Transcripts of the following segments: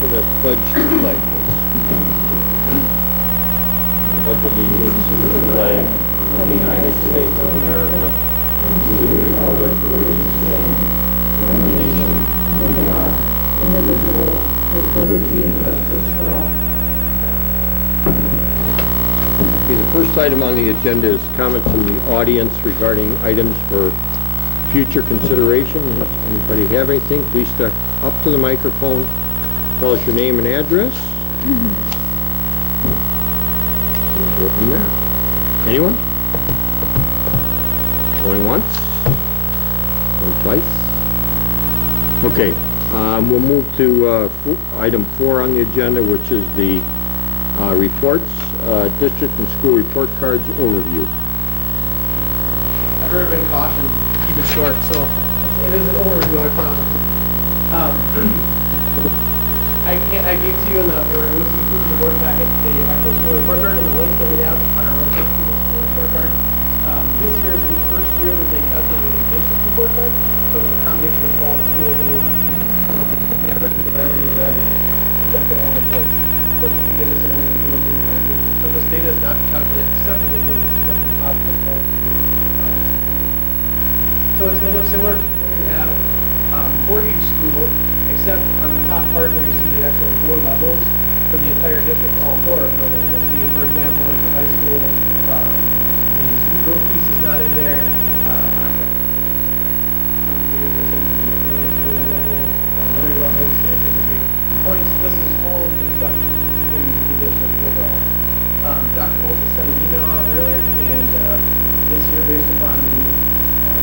for the pledge to flag, please. Pledge allegiance to the flag of the United States of America and to the republic for which it stands, one nation, under God, indivisible, with liberty and justice for all. Okay, the first item on the agenda is comments from the audience regarding items for future consideration. Does anybody have anything? Please step up to the microphone. Tell us your name and address. We'll go from there. Anyone? Going once? Going twice? Okay, we'll move to item 4 on the agenda, which is the reports, district and school report cards overview. I've already been cautioned, keep it short, so it is an overview, I promise. I gave to you in the, it was included in the board packet, the actual school report card and the link that we have on our website to the school report card. This year is the first year that they calculated a district report card, so it's a combination of all the schools in one. And records of everything that is dumped in all the place. So it's to give us an overview of the entire district. So this data is not calculated separately, but it's composite of all the schools. So it's going to look similar to what you have for each school, except on the top part where you see the actual 4 levels for the entire district, all 4 are filled in. You'll see, for example, at the high school, the student growth piece is not in there. Middle school level, elementary levels, and different data points. This is all of the stuff in the district overall. Dr. Holtz has sent an email out earlier, and this year, based upon the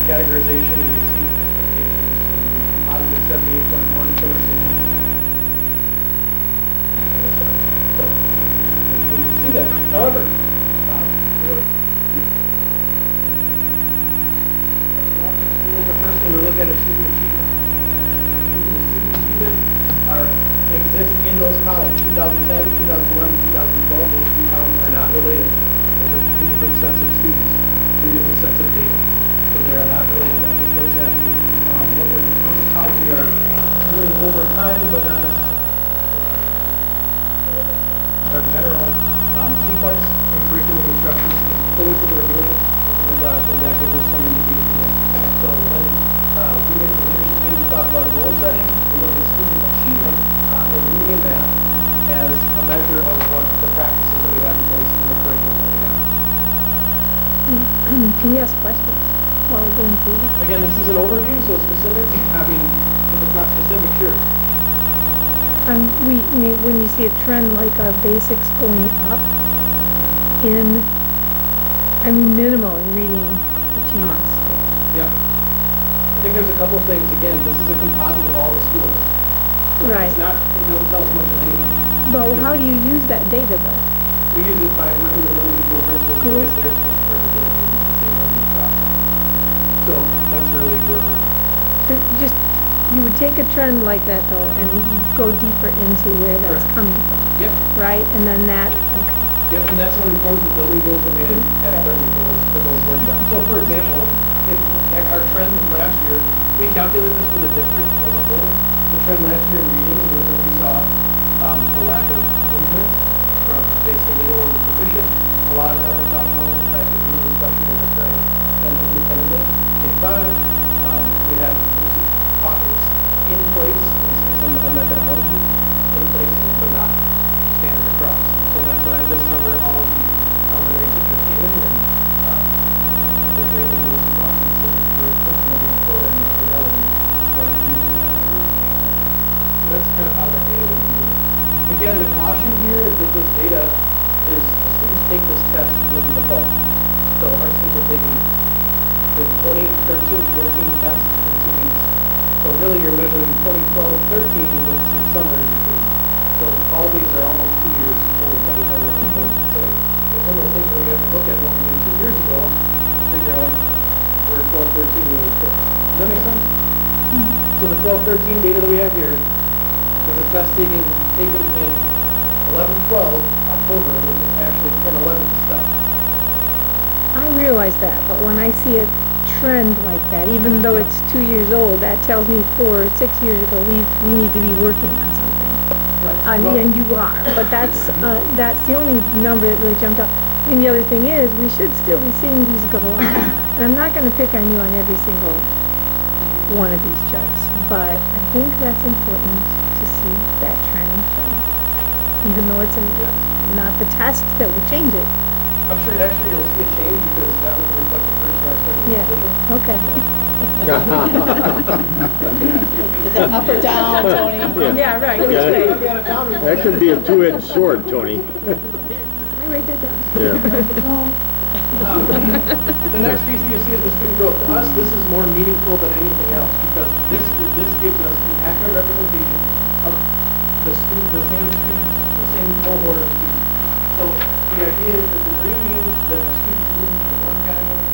categorization and the exceeds expectations, composite 78.1 put us in. So, I'm pleased to see that. However, the first thing we look at is student achievement. Student achievement exist in those columns, 2010, 2011, 2012. Those 3 columns are not related. Those are 3 different sets of students, 3 different sets of data. So they are not related. That just looks at how we are doing over time, but not necessarily. Our general sequence and curriculum instruction, things that we're doing in the classroom, that gives us some indication there. So when we make the leadership team talk about goal setting, we look at student achievement in reading and math as a measure of what the practices that we have in place in the curriculum that we have. Can we ask questions while we're going through this? Again, this is an overview, so specifics, I mean, if it's not specific, sure. When you see a trend like our basics going up in, minimal in reading achievements. Yeah. I think there's a couple of things. Again, this is a composite of all the schools. So right. It doesn't tell us much of anything. But how do you use that data though? We use it by working with individual principals to look at their particular data and seeing where we process. So that's really where So you would take a trend like that though and go deeper into where that's coming from. Yep. Right? And then that, okay. Yep, and that's what informs the building goals that we had during those workshops. So for example, if our trend last year, we calculated this for the district as a whole. The trend last year in reading was that we saw a lack of movement from basically anyone who's proficient. A lot of that we talked about the fact that reading instruction was occurring independently. K-5, we had usage pockets in place, some methodology in place, but not standard across. So that's why this summer all of the elementary teachers came in and they're trained in using pockets and we're implementing a program in fidelity as far as using that. So that's kind of how the data would be used. Again, the caution here is that this data is, the students take this test in the fall. So our students are taking the 2013-14 test in 2 weeks. So really you're measuring 2012-13 with some summer in between. So all of these are almost 2 years old by the time we're recording. So it's one of those things where we have to look at what we did 2 years ago to figure out where 12-13 really fits. Does that make sense? Mm-hmm. So the 12-13 data that we have here was a test taken in 11-12 October, which is actually 10-11 stuff. I realize that, but when I see a trend like that, even though it's 2 years old, that tells me 4 or 6 years ago we need to be working on something. And you are, but that's the only number that really jumped out. And the other thing is, we should still be seeing these go up. And I'm not gonna pick on you on every single one of these charts, but I think that's important to see that trend change. Even though it's not the test that will change it. I'm sure next year you'll see a change because that will reflect the first year I started the position. Okay. Is it up or down, Tony? Yeah, right, which Yeah. way? That could be a two-edged sword, Tony. I write that down. Yeah. The next piece that you see is the student growth. To us, this is more meaningful than anything else because this gives us an accurate representation of the same cohort of students. So the idea is that the green means that a student is moving from one category.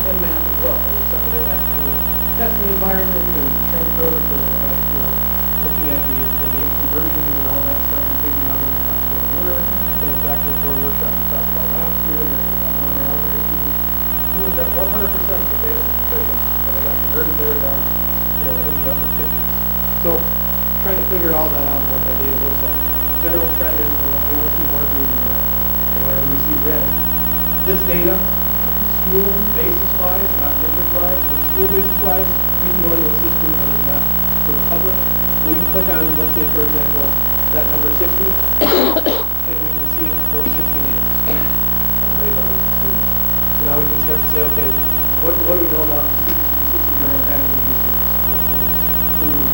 And math as well. There's something that has to do with testing environment, there's a transfer over to, looking at the age conversions and all that stuff and figuring out what the possibilities were. Going back to the board workshop we talked about last year, where we got one of our elementary students who was at 100% the data proficient, but they got converted there down, in the upper 50s. So, trying to figure all that out and what that data looks like. General trend is we want to see more green than red. And whenever we see red, this data, school basis-wise, not district-wise, but school basis-wise, we can go into a system that is not for the public. We can click on, let's say, for example, that number 60, and we can see those 60 names and grade level of students. So now we can start to say, okay, what do we know about these students? We see some general patterns in these students. Students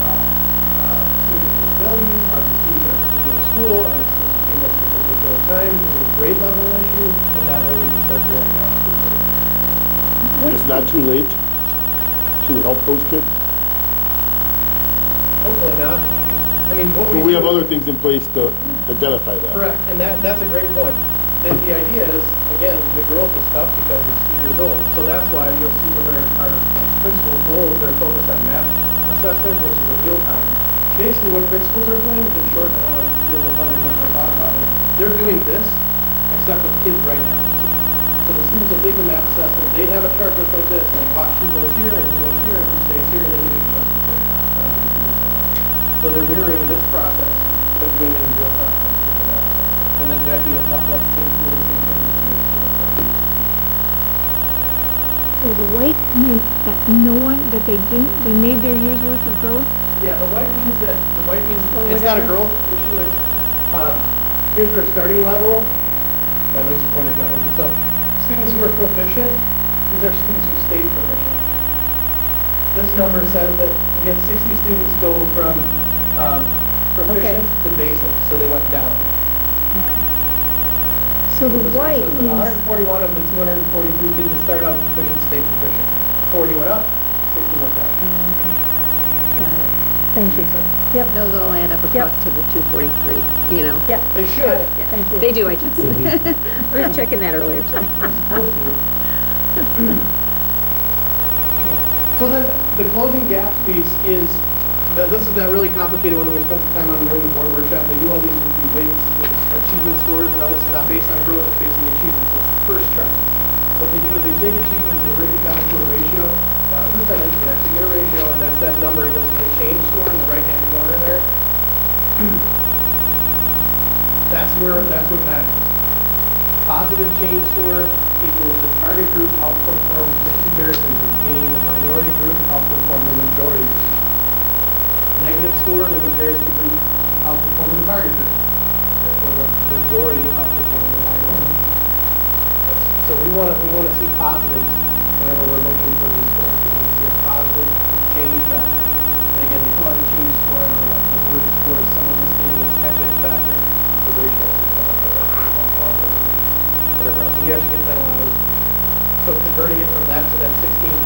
with disabilities, are these students at a particular school, are these students who came at a particular time, is it a grade level issue? And that way we can start drilling down into the data. It's not too late to help those kids. Hopefully not. I mean, what But we have other things in place to identify that. Correct, and that's a great point. The idea is, again, the growth is tough because it's 2 years old. So that's why you'll see with our principal goals, they're focused on math assessment, which is a real time. Basically, what principals are doing, in short, I don't want to steal the thunder when I talk about it, they're doing this, except with kids right now. So the students will take the math assessment, they have a chart just like this, and they watch who goes here, and who goes here, and who stays here, and they can make adjustments right now. So they're mirroring this process, but doing it in real time with the math assessment. And then Jackie will talk about the same tool, the same thing that we use for So the white mean that they made their year's worth of growth? Yeah, the white means it's not a growth issue, it's, here's their starting level. My laser pointer's not working. So, students who are proficient, these are students who stayed proficient. This number says that we had 60 students go from proficient to basic, so they went down. So the white So means, 141 of the 243 kids that started out proficient stayed proficient. 40 went up, 60 went down. got it. Thank you. Yep, Those all add up across to the 243, yep. They should. Yeah. Thank you. They do, I guess. I was checking that earlier. They're supposed to. So then, the closing gaps piece is, this is that really complicated one that we spent some time on during the board workshop. They do all these weights with achievement scores. Now this is not based on growth, it's based on the achievement. So it's the first trend. What they do is they take achievement, they break it down to a ratio, not a percentage, they actually get a ratio, and that's that number. You'll see the change score in the right-hand corner there. That's what matters. Positive change score equals the target group outperforms the comparison group, meaning the minority group outperforms the majority group. Negative score, the comparison group outperforms the target group. Therefore, the majority outperforms the minority. So we want to see positives whenever we're looking for these scores. We want to see a positive change factor. And again, they call it a change score. I don't know what the word score is. Someone misstated a catch-it factor. It's a ratio. Whatever else. And you have to get penalized. So So converting it from that to that 16.3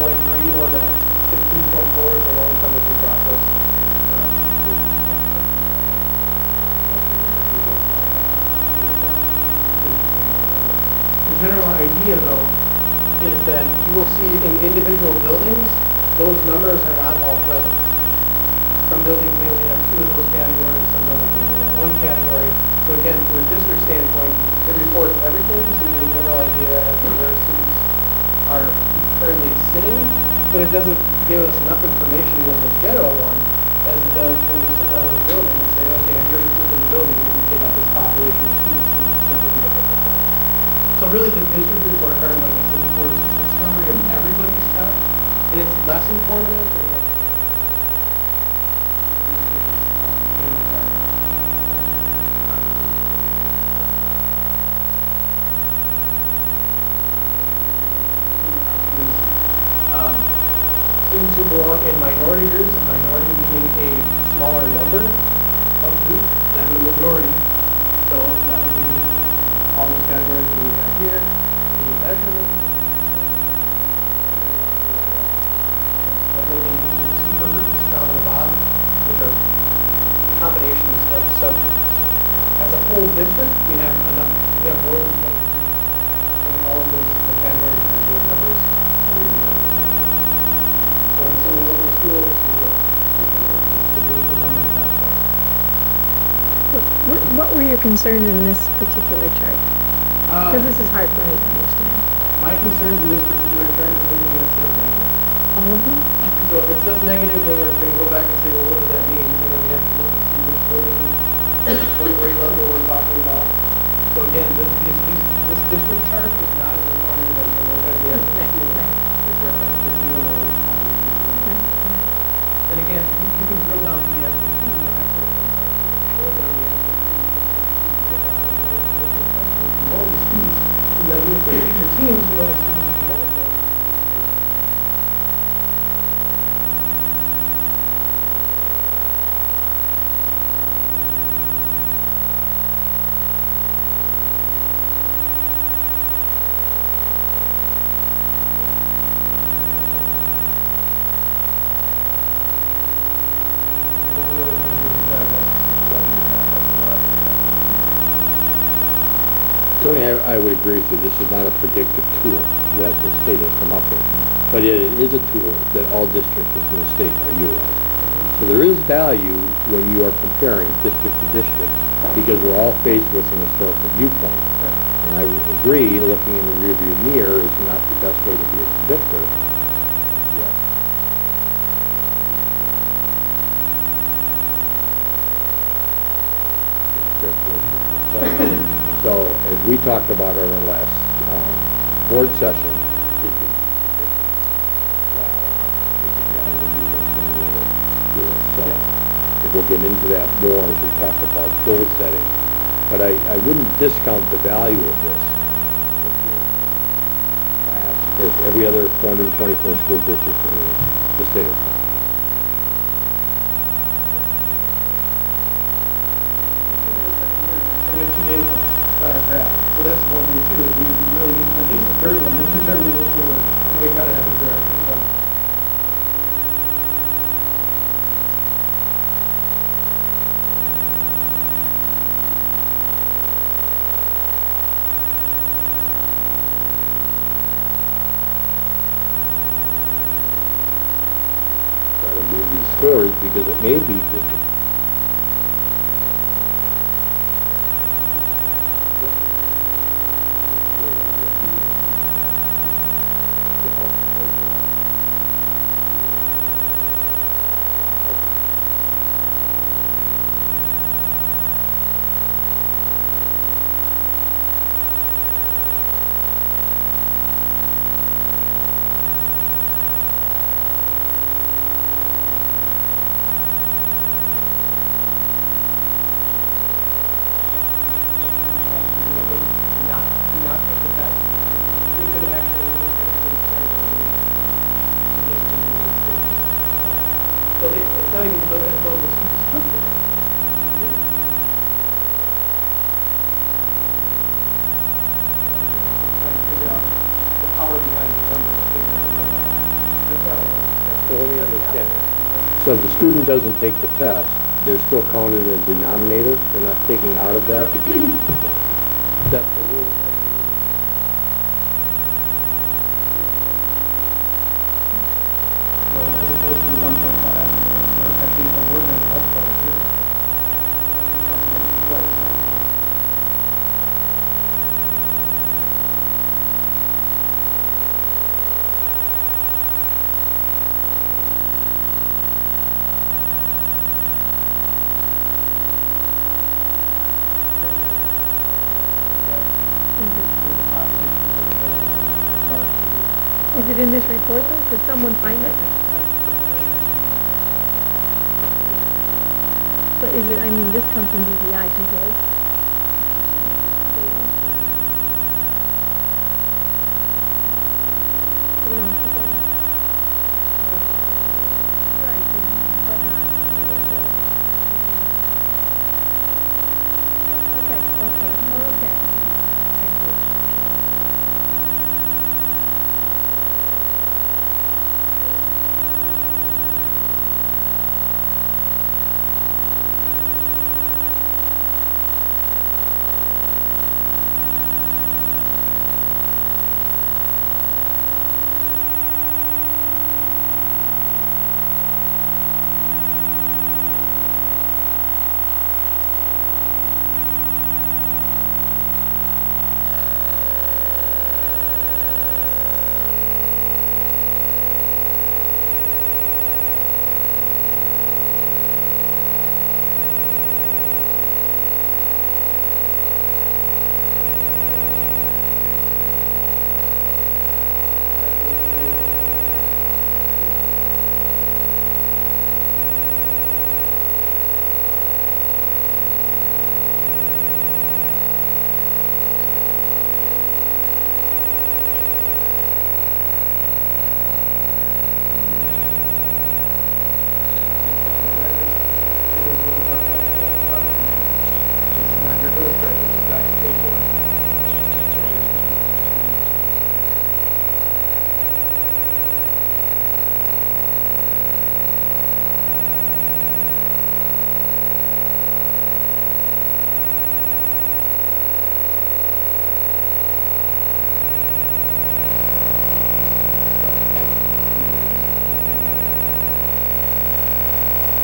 or that 15.4 is a long cumbersome process. The general idea, though, is that you will see in individual buildings, those numbers are not all present. Some buildings may only have 2 of those categories, some buildings may only have 1 category. So again, from a district standpoint, it reports everything, so you get a general idea as to where students are currently sitting, but it doesn't give us enough information with the general one as it does when we sit down with a building and say, okay, in your particular building, we can take out this population of students that would be a couple of times. So really the district report card, like I said before, is just a summary of everybody's stuff, and it's less informative than what students who belong in minority groups, and minority meaning a smaller number of groups than the majority. So that would be all those categories that we have here. The measurements. And then the super groups down at the bottom, which are combinations of subgroups. As a whole district, we have more than 20 in all of those categories and actually have numbers. Or in some of the local schools, we will. The numbers not quite. What were your concerns in this particular chart? Because this is hard for me to understand. My concerns in this particular chart is anything that says negative. All of them? So if it says negative, then we're going to go back and say, well, what does that mean? And then we have to look and see which building, what grade level we're talking about. So again, this district chart is not as informative as the look at the actual school. Report card, because we don't know what the population is going to be. Then again, you can drill down to the actual student and actually drill down the actual student. Know the students, so that even for future teams, we know the students even more so. What we always want to do is diagnosis and not testing. Tony, I would agree with you, this is not a predictive tool that the state has come up with, but it is a tool that all districts within the state are utilizing. So there is value when you are comparing district to district, because we're all faced with an historical viewpoint. And I would agree, looking in the rearview mirror is not the best way to be a predictor. So, as we talked about in our last board session, so we'll get into that more as we talk about goal setting. But I wouldn't discount the value of this class as every other 424 school district in the state of Wisconsin. We have 2 data points on our graph. So that's one thing too, is we really need at least a third one to determine if we gotta have a direction. So. Try to move these scores because it may be just not take the test. We could actually look at the so it's not even as though the students took the test. Trying to figure out the power behind the number to figure out what that is. That's not what. So let me understand. So if the student doesn't take the test, they're still counted in the denominator? They're not taking out of that? That's the rule. So as opposed to 1.5, or actually a word that multiplier here. Twice. Is it in this report though? Could someone find it? But is it, I mean, this comes from DBI today. We don't keep on. Right, but not. Okay. Thank you.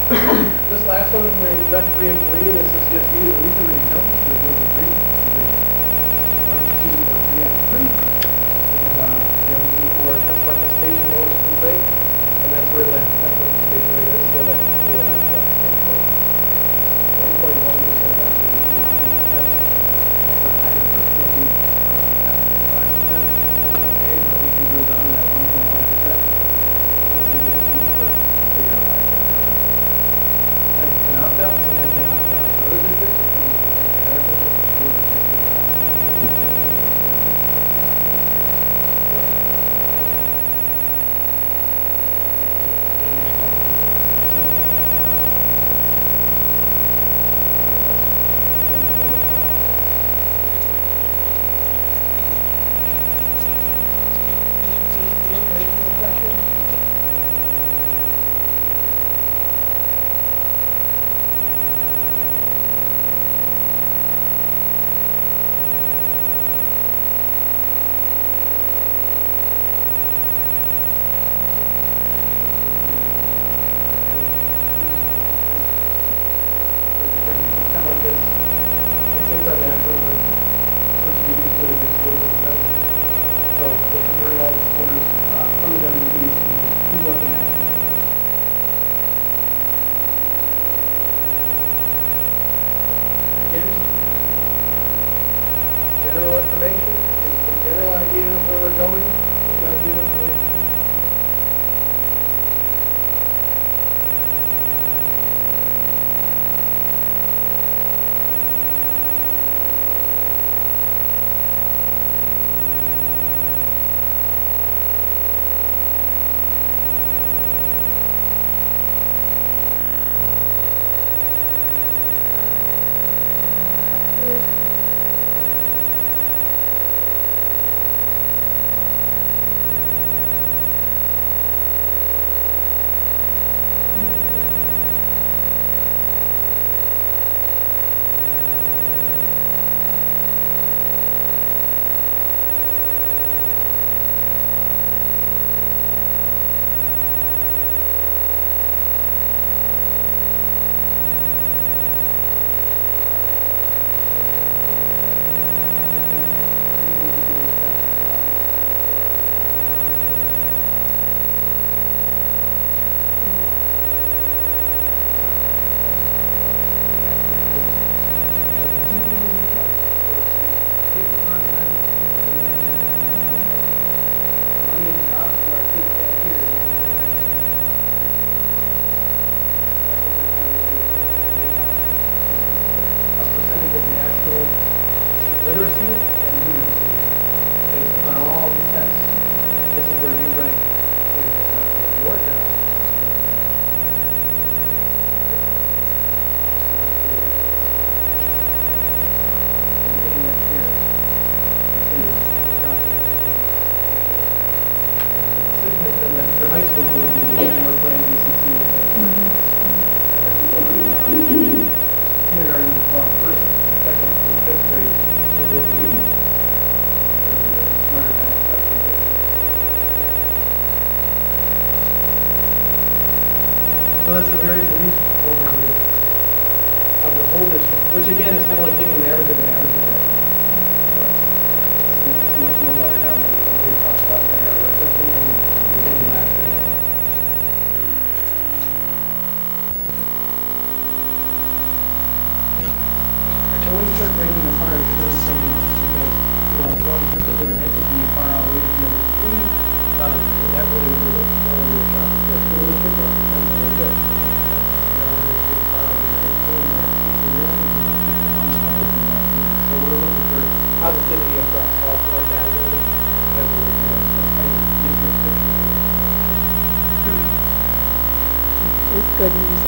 This last one, we've got 3 and 3. This is just you. The reason we don't, there's no degree. Either 1, 2, or 3 out of 3. And they're looking for test participation lowest group rate. And that's where the test participation rate is. So that we are at 1.1% of our students do not take the test. That's not high enough for a trophy. We have to get 5%. Okay, but we can drill down to that 1.1%. And see what the students work. Figure out why they're not. Sometimes it's an opt-out, sometimes they opt out in other districts, but someone can take in our district, the school will check with us. General information, a general idea of where we're going, we've got to do this relationship. So that's a very brief overview of the whole district, which again is kind of like taking an average of an average of an average. So it's much more watered down than what we talked about during our work session and we did last year. So when you start breaking this apart, it doesn't say much because, one particular entity far out away from the three, is that really what we're looking for when we're shopping for a school district or if it's something like this? Maryland is far out away from school and that's super real and that's different from the ones in that meeting. So we're looking for positivity across all four categories as we look at that kind of district picture. It's good news.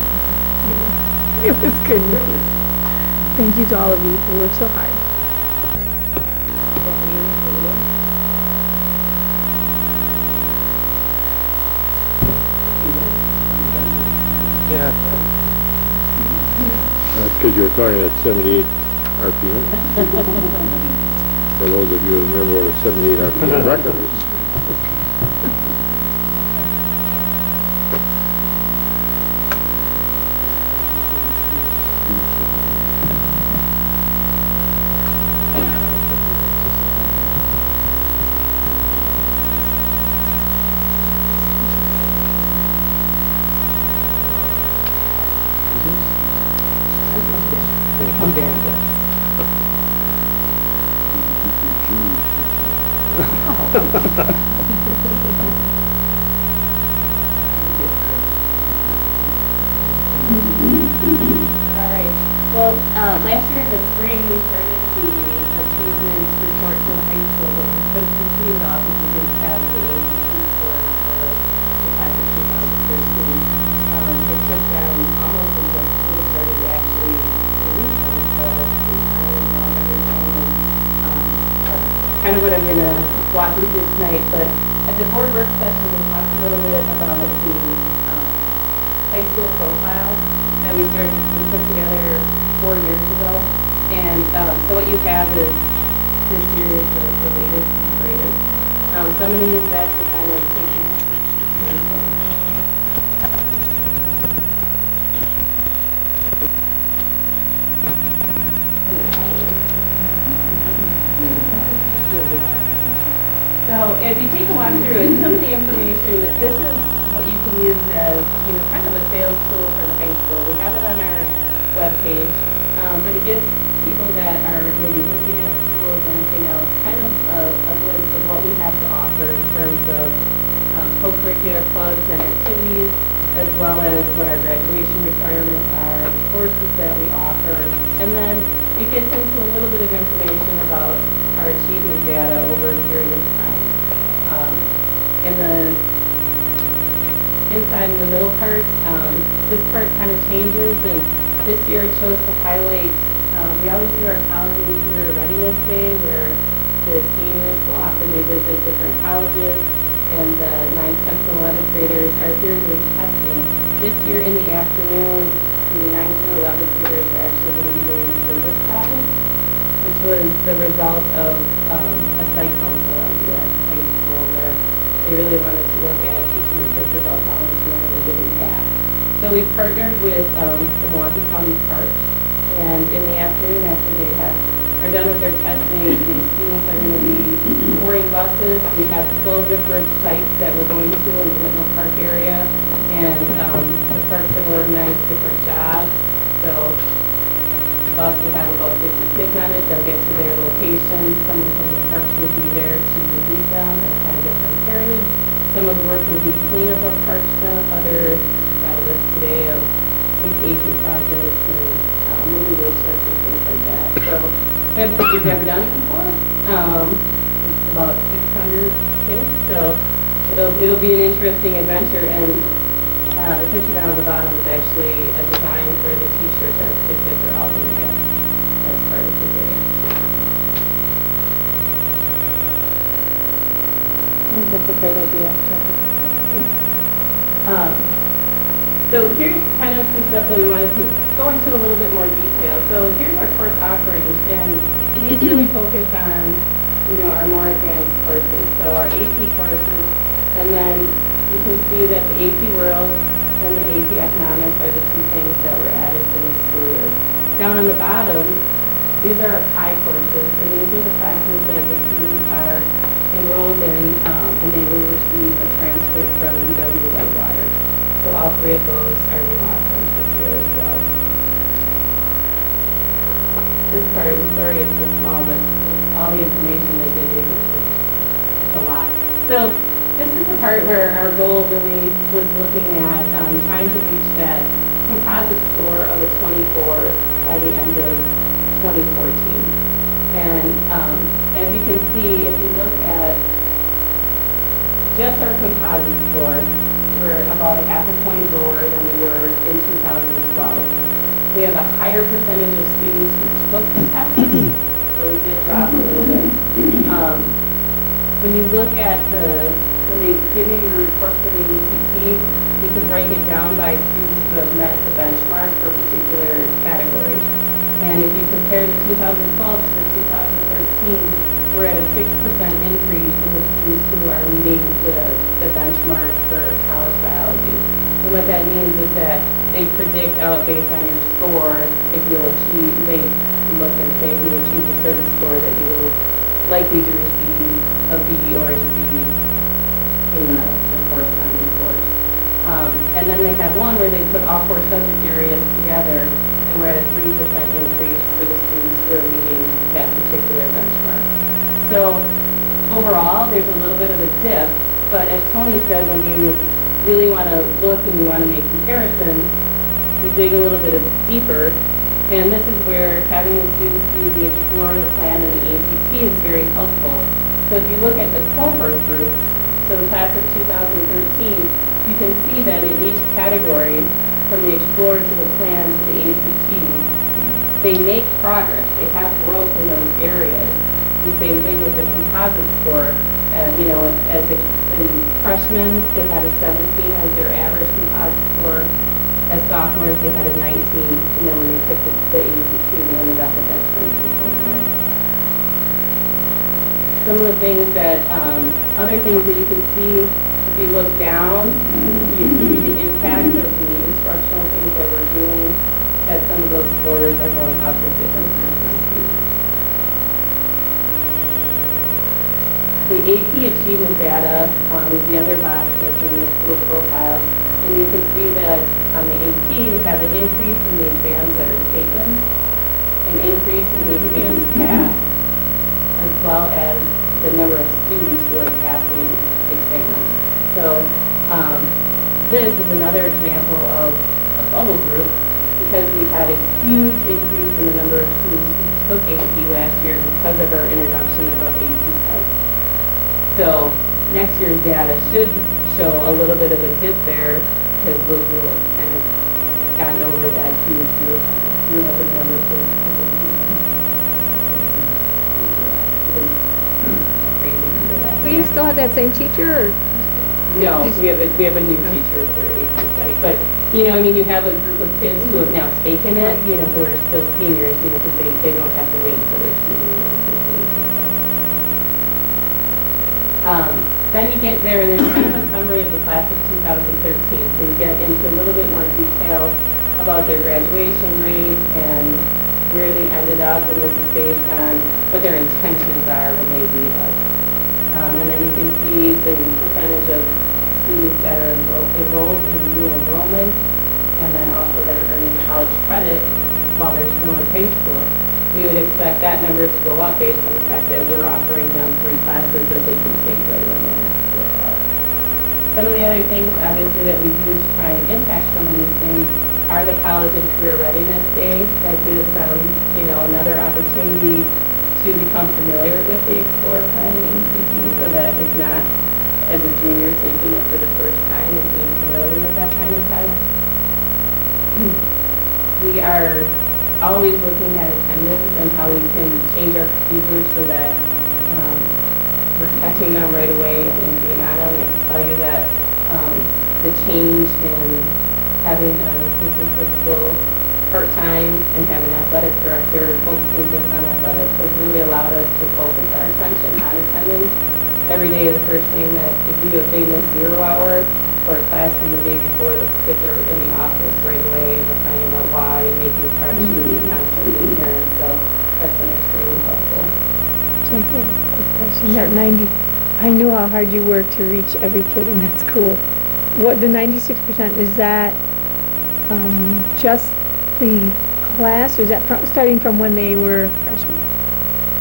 It was good news. Thank you to all of you who worked so hard. Yeah. That's because you were talking at 78 RPM. For those of you who remember what a 78 RPM record is. Become very good. All right. Well, last year in the spring, we started the achievements report for the high school, but we couldn't complete it all because we didn't have the ACT score for the class of 2013. It took them almost until school started to actually release them, so we finally found everything. That's kind of what I'm going to walk you through tonight, but at the board work session, we talked a little bit about the high school profile that we put together 4 years ago. And so what you have is this year is the latest and greatest. So I'm going to use that to kind of take you So as you take a walk through it, some of the information, this is what you can use as, kind of a sales tool for the high school. We have it on our webpage, but it gives people that are maybe looking at schools or anything else kind of a glimpse of what we have to offer in terms of co-curricular clubs and activities, as well as what our graduation requirements are, the courses that we offer, and then it gets into a little bit of information about our achievement data over a period of time. And then inside in the middle part, this part kind of changes, and this year I chose to highlight, we always do our college and career readiness day where the seniors will often they visit different colleges and the 9th, 10th, and 11th graders are here doing testing. This year in the afternoon, the 9th and 11th graders are actually going to be doing a service project, which was the result of a site council idea at the high school where they really wanted to look at teaching the kids about volunteering and giving back. So we partnered with the Milwaukee County Parks, and in the afternoon after they are done with their testing, the students are going to be touring buses. We have 12 different sites that we're going to in the Whitnall Park area, and the parks have organized different jobs. So the bus will have about 50 kids on it. They'll get to their location. Someone from the parks will be there to greet them and kind of get them started. Some of the work will be cleanup of park stuff. Others got a list today of some paving projects and moving wheelchairs and things like that. So we've never done it before. It's about 600 kids, so it'll be an interesting adventure. And the picture down on the bottom is actually a design for the T-shirt that the kids are all going to get as part of the day. I think that's a great idea. So here's kind of some stuff that we wanted to go into a little bit more detail. So here's our course offerings, and these really focus on, our more advanced courses. So our AP courses, and then you can see that the AP World and the AP Economics are the two things that were added for this school year. Down on the bottom, these are our PI courses, and these are the classes that the students are enrolled in, and they will receive a transcript from UW Whitewater. So all three of those are new offerings this year as well. This part, I'm sorry it's so small, but all the information that they gave us, it's a lot. So this is the part where our goal really was looking at trying to reach that composite score of a 24 by the end of 2014. And as you can see, if you look at just our composite score, we're about a half a point lower than we were in 2012. We have a higher percentage of students who took the test, so we did drop a little bit. When you look at when they give you your report for the ACT, you can break it down by students who have met the benchmark for particular categories. And if you compare the 2012 to the 2013, we're at a 6% increase in the students who are meeting the benchmark for college biology. So what that means is that they predict out based on your score if you'll achieve, they look and say if you achieve a certain score that you will likely to receive a B or a C in the corresponding course. And then they have one where they put all 4 subject areas together, and we're at a 3% increase for the students who are meeting that particular benchmark. So overall, there's a little bit of a dip, but as Tony said, when you really want to look and you want to make comparisons, you dig a little bit deeper, and this is where having the students do the Explore, the Plan, and the ACT is very helpful. So if you look at the cohort groups, so the class of 2013, you can see that in each category, from the Explore to the Plan to the ACT, they make progress. They have growth in those areas. The same thing with the composite score. As in freshmen, they had a 17 as their average composite score. As sophomores, they had a 19, and then when they took the ACT, they ended up at that 22.9. Some of the things that, other things that you can see, if you look down, you can see the impact of the instructional things that we're doing, as some of those scores are going up with different groups of students. The AP achievement data is the other box that's in this little profile, and you can see that on the AP we have an increase in the exams that are taken, an increase in the exams passed, as well as the number of students who are passing exams. So this is another example of a bubble group, because we had a huge increase in the number of students who took AP last year because of our introduction of AP sites. So next year's data should show a little bit of a dip there, because we'll kind of gotten over that huge group. You remember the number, please? A crazy number last Do year. you still have that same teacher, or? No, we have a new teacher for AP site, but you have a group of kids who have now taken it, who are still seniors, because they don't have to wait until they're seniors. Then you get there, and there's kind of a summary of the class of 2013. So you get into a little bit more detail about their graduation rate and where they ended up, and this is based on what their intentions are when they leave us. And then you can see the percentage of students that are enrolled in dual enrollment, and then also that are earning college credit while they're still in high school. We would expect that number to go up based on the fact that we're offering them 3 classes that they can take right when they're with us. Some of the other things, obviously, that we do to try and impact some of these things are the College and Career Readiness Day. That gives them, another opportunity to become familiar with the Explore, Plan, and ACT, so that it's not as a junior taking it for the first time and being familiar with that kind of test. We are always looking at attendance and how we can change our procedures so that we're catching them right away and being on them. I can tell you that the change in having an assistant principal part-time and having an athletic director focusing just on athletics has really allowed us to focus our attention on attendance. Every day, the first thing that if you do a famous 0 hour, to our classroom the day before, those kids are in the office right away and we're finding out why and making corrections and contacting parents. So that's been extremely helpful. Jack, I have a quick question. Sure. That 90, I know how hard you work to reach every kid, and that's cool. What, the 96%, is that just the class, or is that starting from when they were freshmen?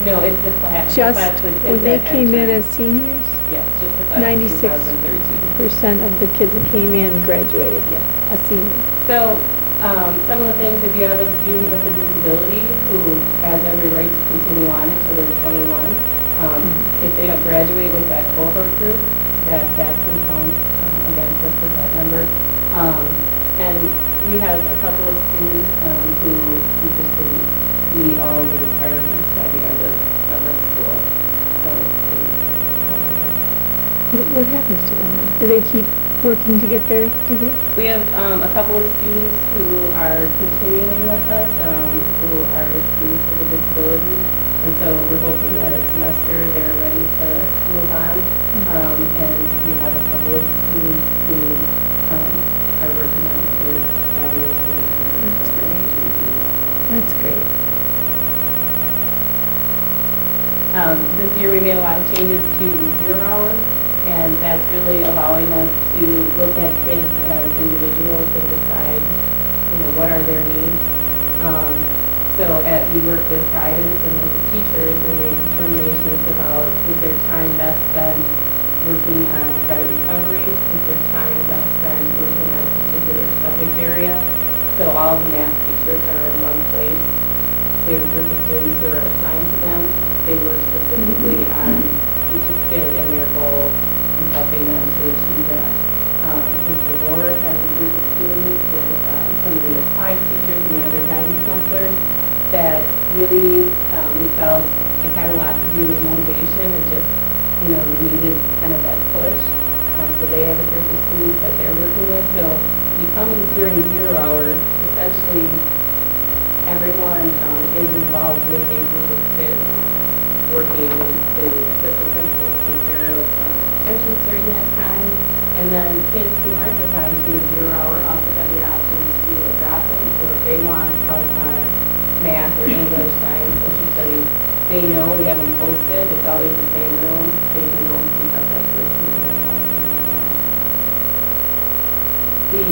No, it's the class. Just the kids when they that came in entered. as seniors? Yes, just the class 96% of 2013. of the kids that came in graduated Yes. a senior. So, some of the things, if you have a student with a disability who has every right to continue on until they're 21, if they don't graduate with that cohort group, that can count against us with that number. And we have a couple of students who just didn't meet all the requirements by the end of summer school. So, What happens to them? Do they keep working to get there? Do they? we have a couple of students who are continuing with us, who are students with a disability. And so we're hoping that at semester they're ready to move on. And we have a couple of students who are working on other avenues for the That's great. That's great. This year we made a lot of changes to 0 hour, and that's really allowing us to look at kids as individuals and decide, what are their needs. We work with guidance and with the teachers and make determinations about is their time best spent working on credit recovery, is their time best spent working on a particular subject area. So all the math teachers are in one place. We have a group of students who are assigned to them. They work specifically on each kid and their goal and helping them to achieve that. Mr. Moore has a group of students with some of the applied teachers and the other guidance counselors that really we felt it had a lot to do with motivation and just, they needed kind of that push. So they have a group of students that they're working with. So if you come during 0 hour, essentially everyone is involved with a group of kids working. The assistant principals take care of attentions during that time. And then kids who aren't assigned to the 0 hour also have the option to do a drop-in. So if they want help on math or English, science, social studies, they know we have them posted. It's always the same room. They can go and seek out that person that helps them. The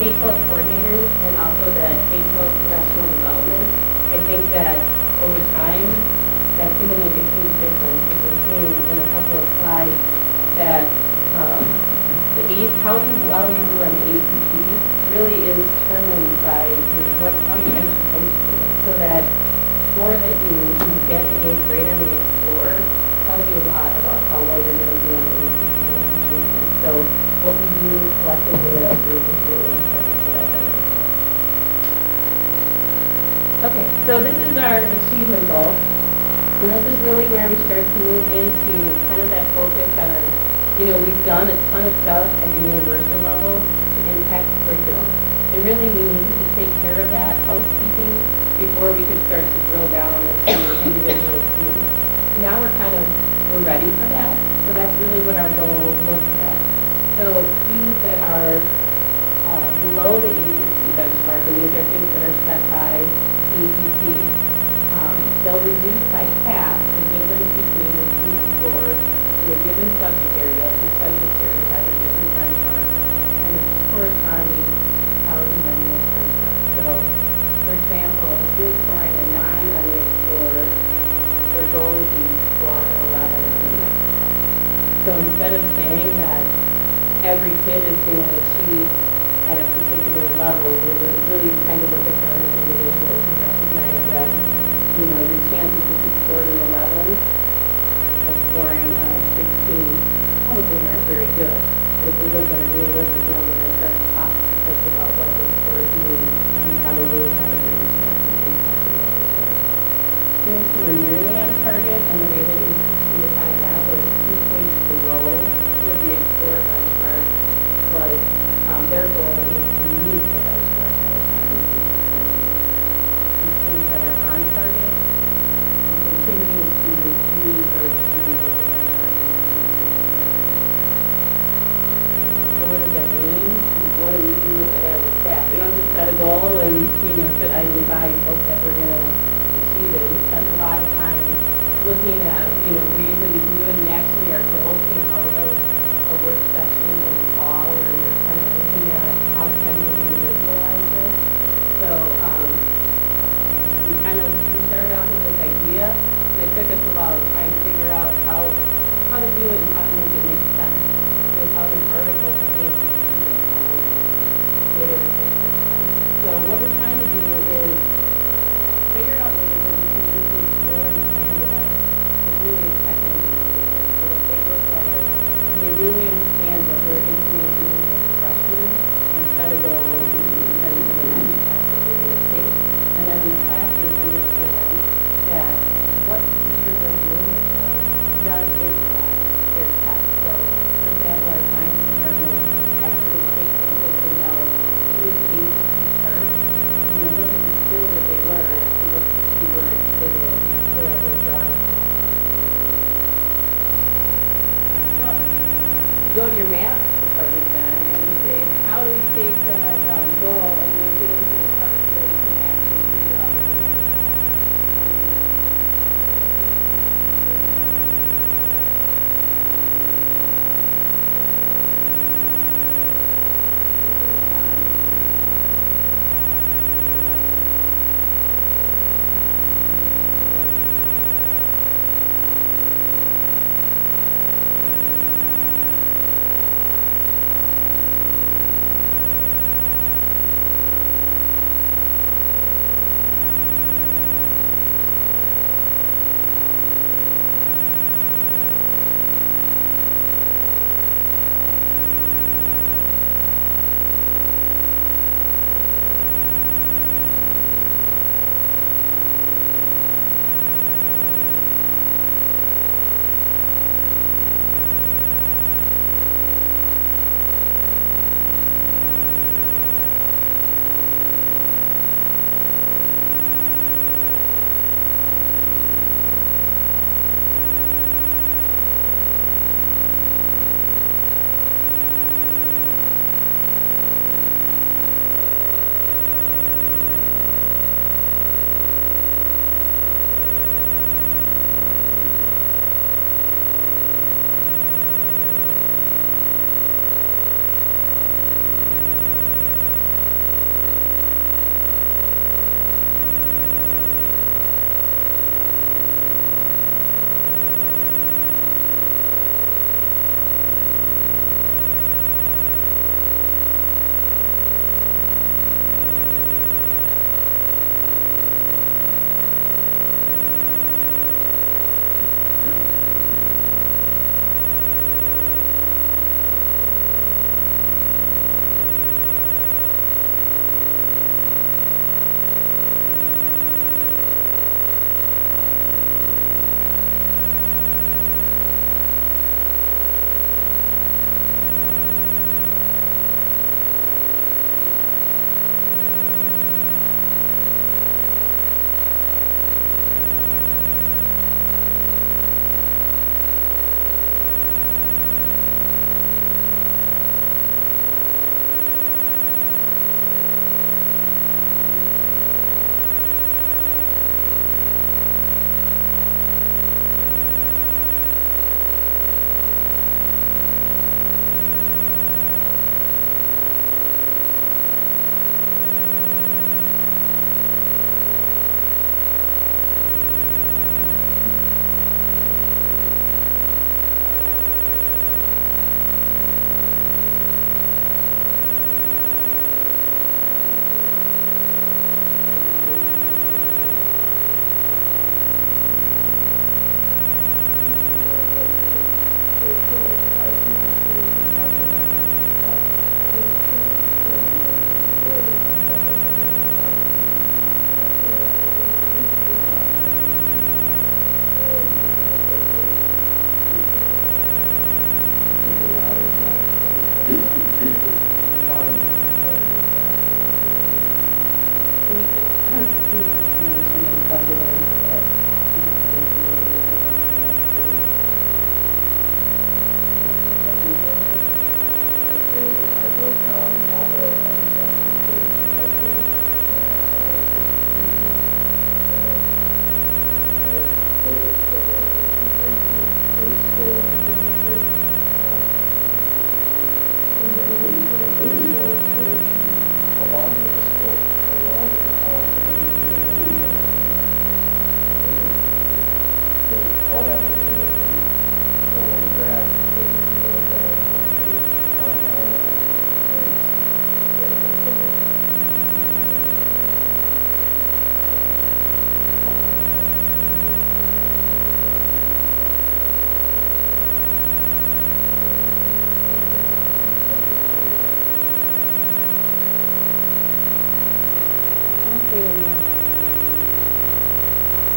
K-12 coordinators and also the K-12 professional development, I think that over time, that's going to make a huge difference because we're seeing in a couple of slides that how well you do on the ACT really is determined by how you enter high school. So that score that you get in 8th grade on the Explorer tells you a lot about how well you're going to do on the ACT as a junior. So what we do collectively as a group is really important to that end result. Okay, so this is our achievement goal. And this is really where we start to move into kind of that focus on, we've done a ton of stuff at the universal level to impact curriculum. And really we needed to take care of that housekeeping before we could start to drill down into individual students. Now we're ready for that. So that's really what our goal looks at. So students that are below the ACT benchmark, and these are things that are set by ACT, they'll reduce by half the difference between the student score in a given subject area. Each subject area has a different benchmark, and the corresponding housing readiness benchmark. So, for example, a student scoring a 9 on the Explorer, their goal would be to score an 11 on the next test. So instead of saying that every kid is going to achieve at a particular level, we would really kind of look at them as individuals and recognize that your chances if you scored an 11 of scoring 16 probably aren't very good. But if we look at a realistic number and start to talk about what those scores mean, we probably will have a greater chance of impacting what they're doing. Students who are nearly on target, and the way that ACT defined that was 2 points below where the Explorer benchmark was, their goal is to meet the benchmark at a time of 2%. Students that are on target will continue to meet or exceed what the benchmark is. So with goal and, sit idly by and hope that we're gonna achieve it. We spent a lot of time looking at, ways that we can do it, and actually our goal came out of a work session in the fall where we were kind of looking at how can we individualize this. So, we started off with this idea, and it took us a while to try and figure out how to do it and how to make it make sense. Without an article for things that made everything make sense. So what we're trying to do is figure out ways that we can use the explore and plan data as really a tech engine basis, so that they look at it and they really understand what their information is as a freshman instead of go and some of the test that they're going to take. And then in the classes understand that what the teachers are doing right now does impact their test. So, for example, our science department actually takes the kids and they'll do the ACT chart and they'll look at the skills that they learned and look to see where it fit in so that they're drawing connections. Go to your math department then and you say, how do we take that goal and then get into the chart so that we can actually figure out what the number is? I wrote down all the instructions for testing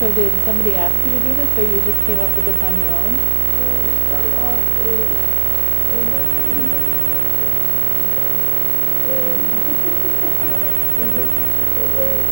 So did somebody ask you to do this, or you just came up with this on your own? It started off with one of my friends and when this is so way,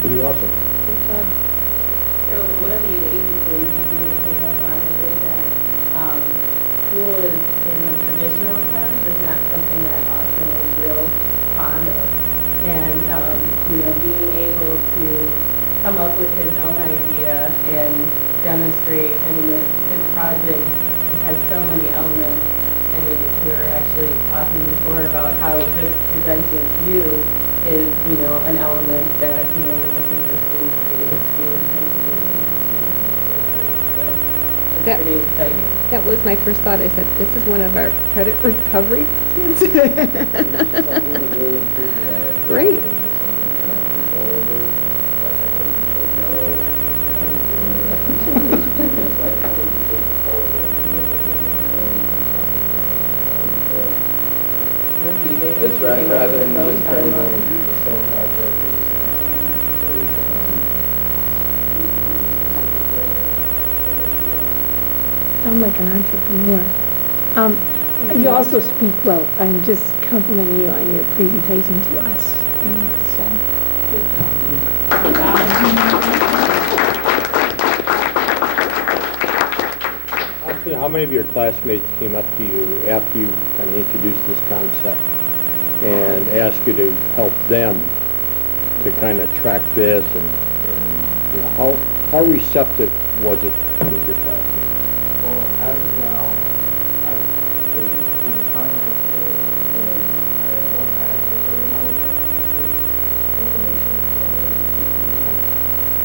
Pretty awesome. Good job. So one of the amazing things that you need to pick up on is that school is, in the traditional sense, is not something that Austin is real fond of. And, being able to come up with his own idea and demonstrate, his project has so many elements. We were actually talking before about how just presenting to you is, an element that, we're looking for schools to be able to do in terms of getting so it's That- pretty exciting. That was my first thought. I said, this is one of our credit recovery kids. Great. It's rather than just carrying on the same project, Sound like an entrepreneur. You also speak well. I'm just complimenting you on your presentation to us. And so, Austin, how many of your classmates came up to you after you kind of introduced this concept and asked you to help them to kind of track this and how receptive was it with your classmates? well, as of now, it was finalized today, and I asked for the amount of my information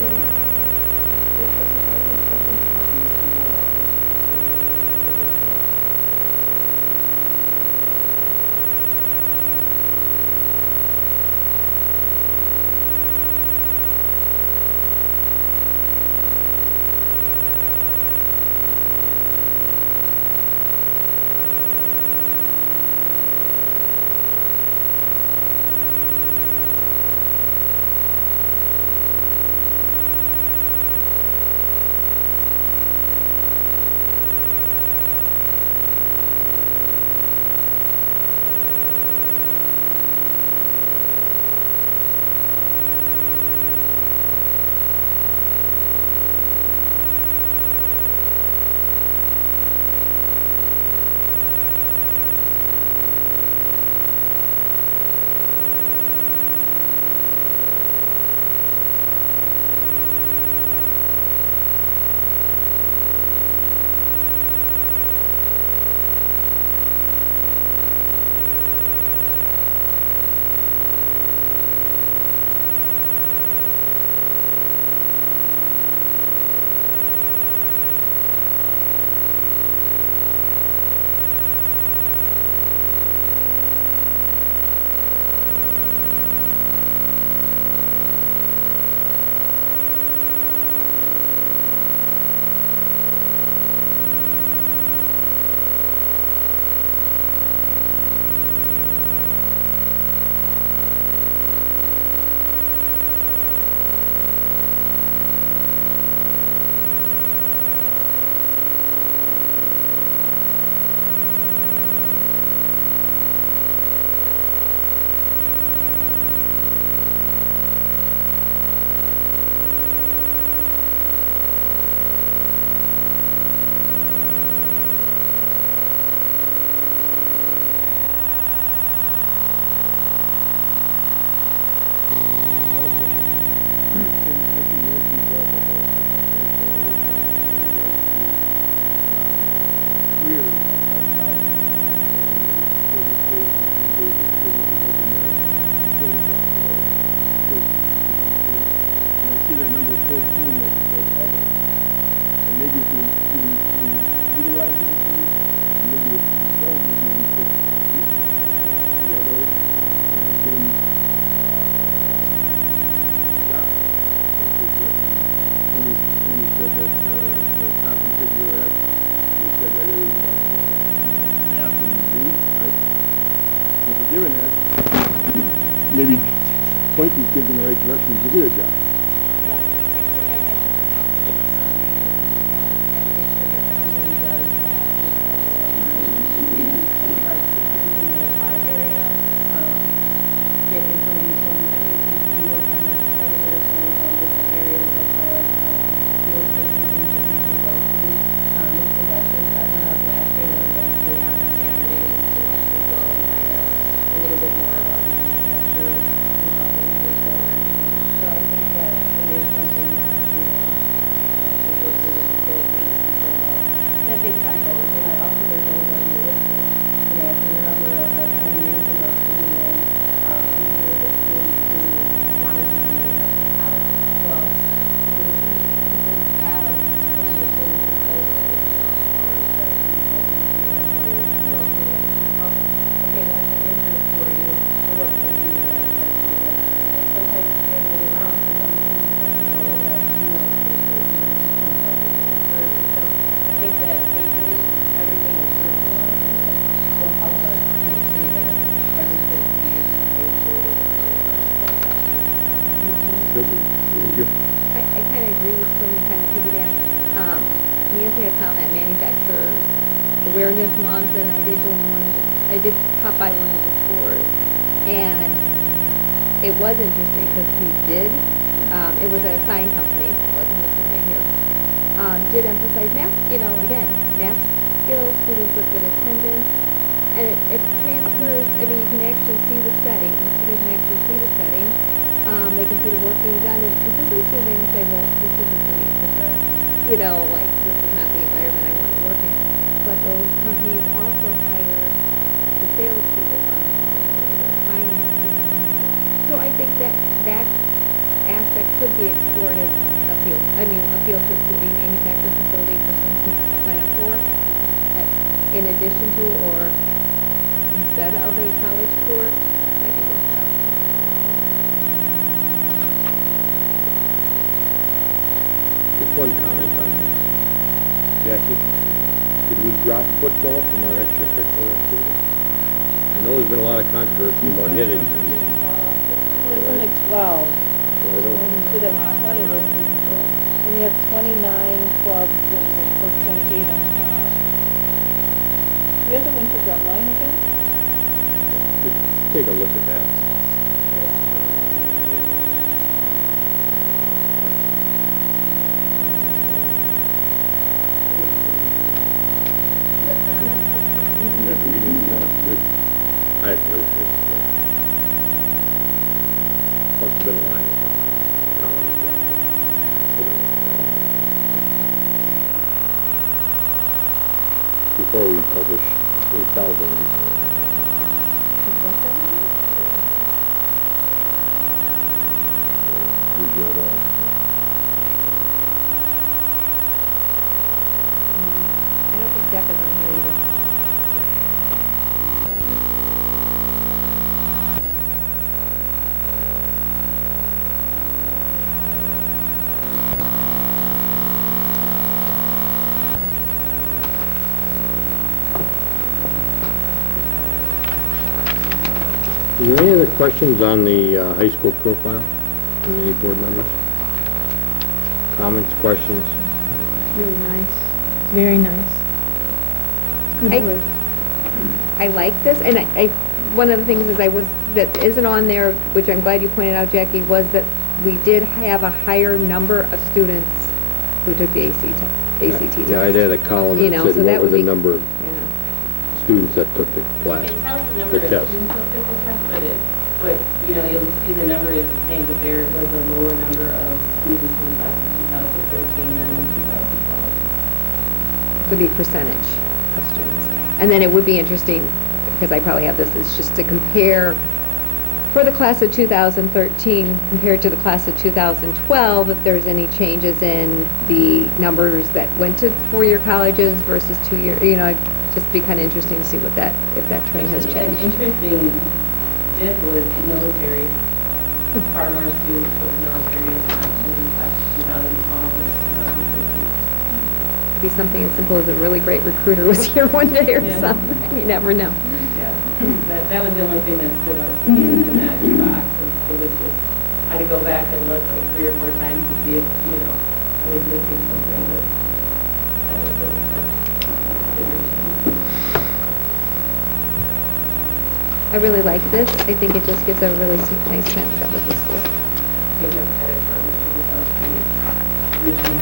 and it hasn't been talking to people about it. careers outside of college. And business days and days of businesses open their facilities up for kids to come through. And I see that number 14 that says other. And maybe if we utilize those things, maybe if we don't, maybe we could reach the other and get them a job. Tony said that the conference that you were at, they said that it was math and reading, right? And if we're given that, maybe point these kids in the right direction to get a job. Thank you. I kind of agree with Quinn and kind of piggyback. Nancy had found that manufacturers awareness month, and I did pop by one of the stores, and it was interesting because we did. It was a sign company, wasn't this one right here? Did emphasize math. Again, math skills, students with good attendance, and it transfers. I mean, you can actually see the setting. The students can actually see the setting. They can see the work being done, and for some students say, well, this isn't for me because, this is not the environment I want to work in. But those companies also hire the salespeople from there, or the finance people from there. So I think that aspect could be explored as a field trip to a manufacturing facility for some students to sign up for, in addition to or instead of a college course. Might be worth out. Just one comment on this. Jackie, did we drop football from our extracurricular activity? I know there's been a lot of controversy about hitting. Well, there's only 12. So I don't, And you should have 20 listed. And you have 29 clubs and it says 28 on top. Do you have the winter drum line again? just take a look at that. I had no idea, but must have been a line of column dropped off. Before we publish 8,000 resources. Review them all. I don't think Jeff is on here either. Is there any other questions on the high school profile from any board members? Comments, questions? It's really nice. It's very nice. Good I- work. I like this, and one of the things that isn't on there, which I'm glad you pointed out, Jackie, was that we did have a higher number of students who took the ACT test. Yeah, I'd add a column You that know, said so what that were would the be- number of Yeah. students that took the class, It tells the number the of test. students that took the test, but you'll see the number is the same, but there was a lower number of students in the class of 2013 than in 2012. So the percentage of students. And then it would be interesting, because I probably have this, is just to compare for the class of 2013 compared to the class of 2012, if there's any changes in the numbers that went to four-year colleges versus two-year, just be kind of interesting to see what that, if that trend has An changed. interesting dip was military. Far more students chose military as an option in class 2012 versus 2013. Be something as simple as a really great recruiter was here one day or Yeah. something. You never know. Yeah, that was the only thing that stood out to me in that box. It was just, I had to go back and look like 3 or 4 times to see if, I was missing something, but that was a bigger change. I really like this. I think it just gives a really nice snapshot of the school. Give them credit for the original.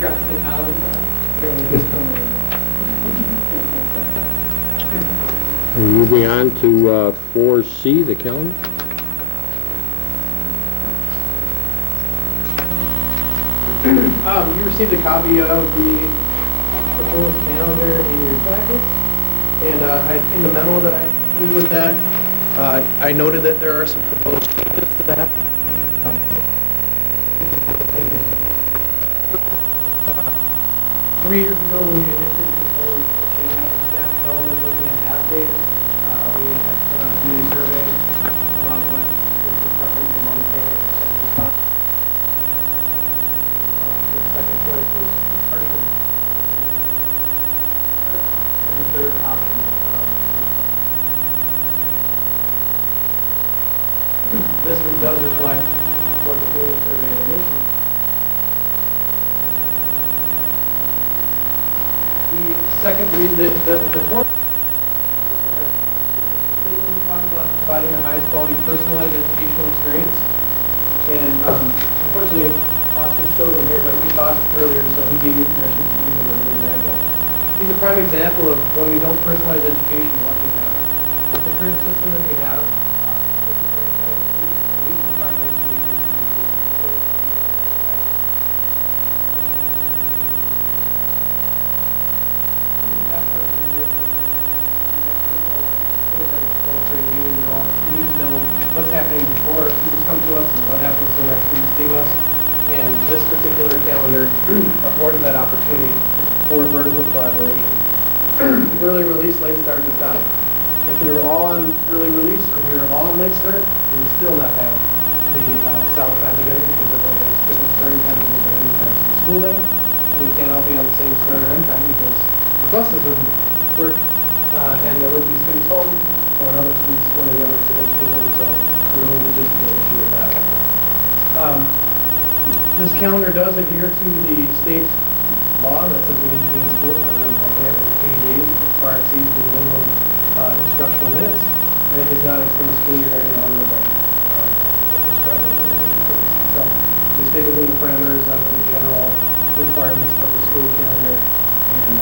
Drops me columns. We're moving on to 4C, the calendar. You received a copy of the proposed calendar in your packets, and in the memo that I included with that, I noted that there are some proposed changes to that. 3 years ago, when we initially proposed a change in staff development, looking at half days, we had done a community survey about what was the preference among parents and the second choice was partial. And the third option, this does reflect what the community survey initially. The second reason, the fourth, when we talk about providing the highest quality personalized educational experience, and unfortunately, Austin's still in here, but we talked earlier, so he gave me permission to use him as an example. He's a prime example of when we don't personalize education, what can happen. The current system that we have, we can find ways to make it what's happening before students come to us and what happens when our students leave us. And this particular calendar afforded that opportunity for vertical collaboration. Early release, late start does not. If we were all on early release or we were all on late start, we would still not have the south time together because everyone has different starting times and different ending times to the school day. And we can't all be on the same start or end time because our buses wouldn't work and there would be students home or other students when the younger students get home, so there's a logistical issue with that. This calendar does adhere to the state law that says we need to be in school for every 80 days, as far exceeds the minimum instructional minutes, and it does not extend the school year any longer than the prescribed 180 days. So we stay within the parameters of the general requirements of the school calendar, and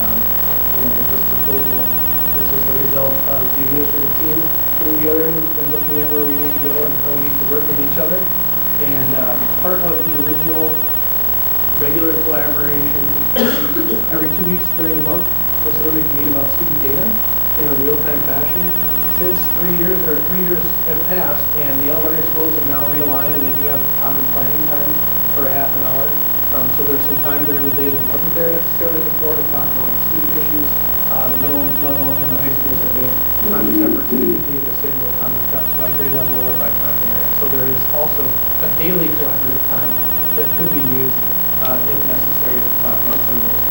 with this proposal, this is the result of the administrative team getting together and looking at where we need to go and how we need to work with each other. And part of the original regular collaboration every 2 weeks during the month was so that we can meet about student data in a real-time fashion. Since 3 years have passed and the elementary schools have now realigned and they do have common planning time for a half an hour. So there's some time during the day that wasn't there necessarily before to talk about student issues. The middle level and the high schools have made conscious efforts to continue to schedule common preps by grade level or by content area. So there is also a daily collaborative time that could be used if necessary to talk about some of those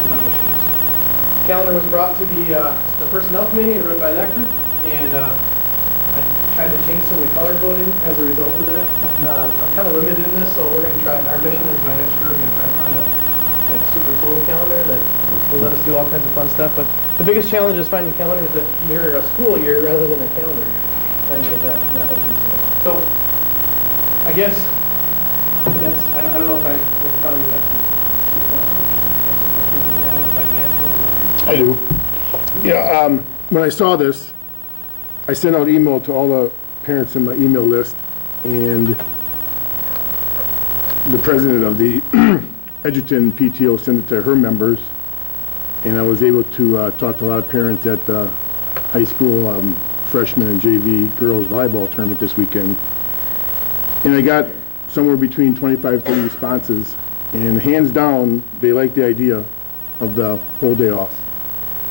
student issues. The calendar was brought to the personnel committee and run by that group, and I tried to change some of the color coding as a result of that. I'm kind of limited in this, so we're going to try, our mission is by next year, we're going to try to find a super cool calendar that will let us do all kinds of fun stuff. But the biggest challenge is finding calendars that mirror a school year rather than a calendar year. Trying to get that whole piece. So I guess that's, I don't know if that's probably the best questions. I do. Yeah, when I saw this, I sent out email to all the parents in my email list, and the president of the Edgerton PTO sent it to her members, and I was able to talk to a lot of parents at the high school freshman and JV girls volleyball tournament this weekend. And I got somewhere between 25, 30 responses, and hands down, they like the idea of the whole day off.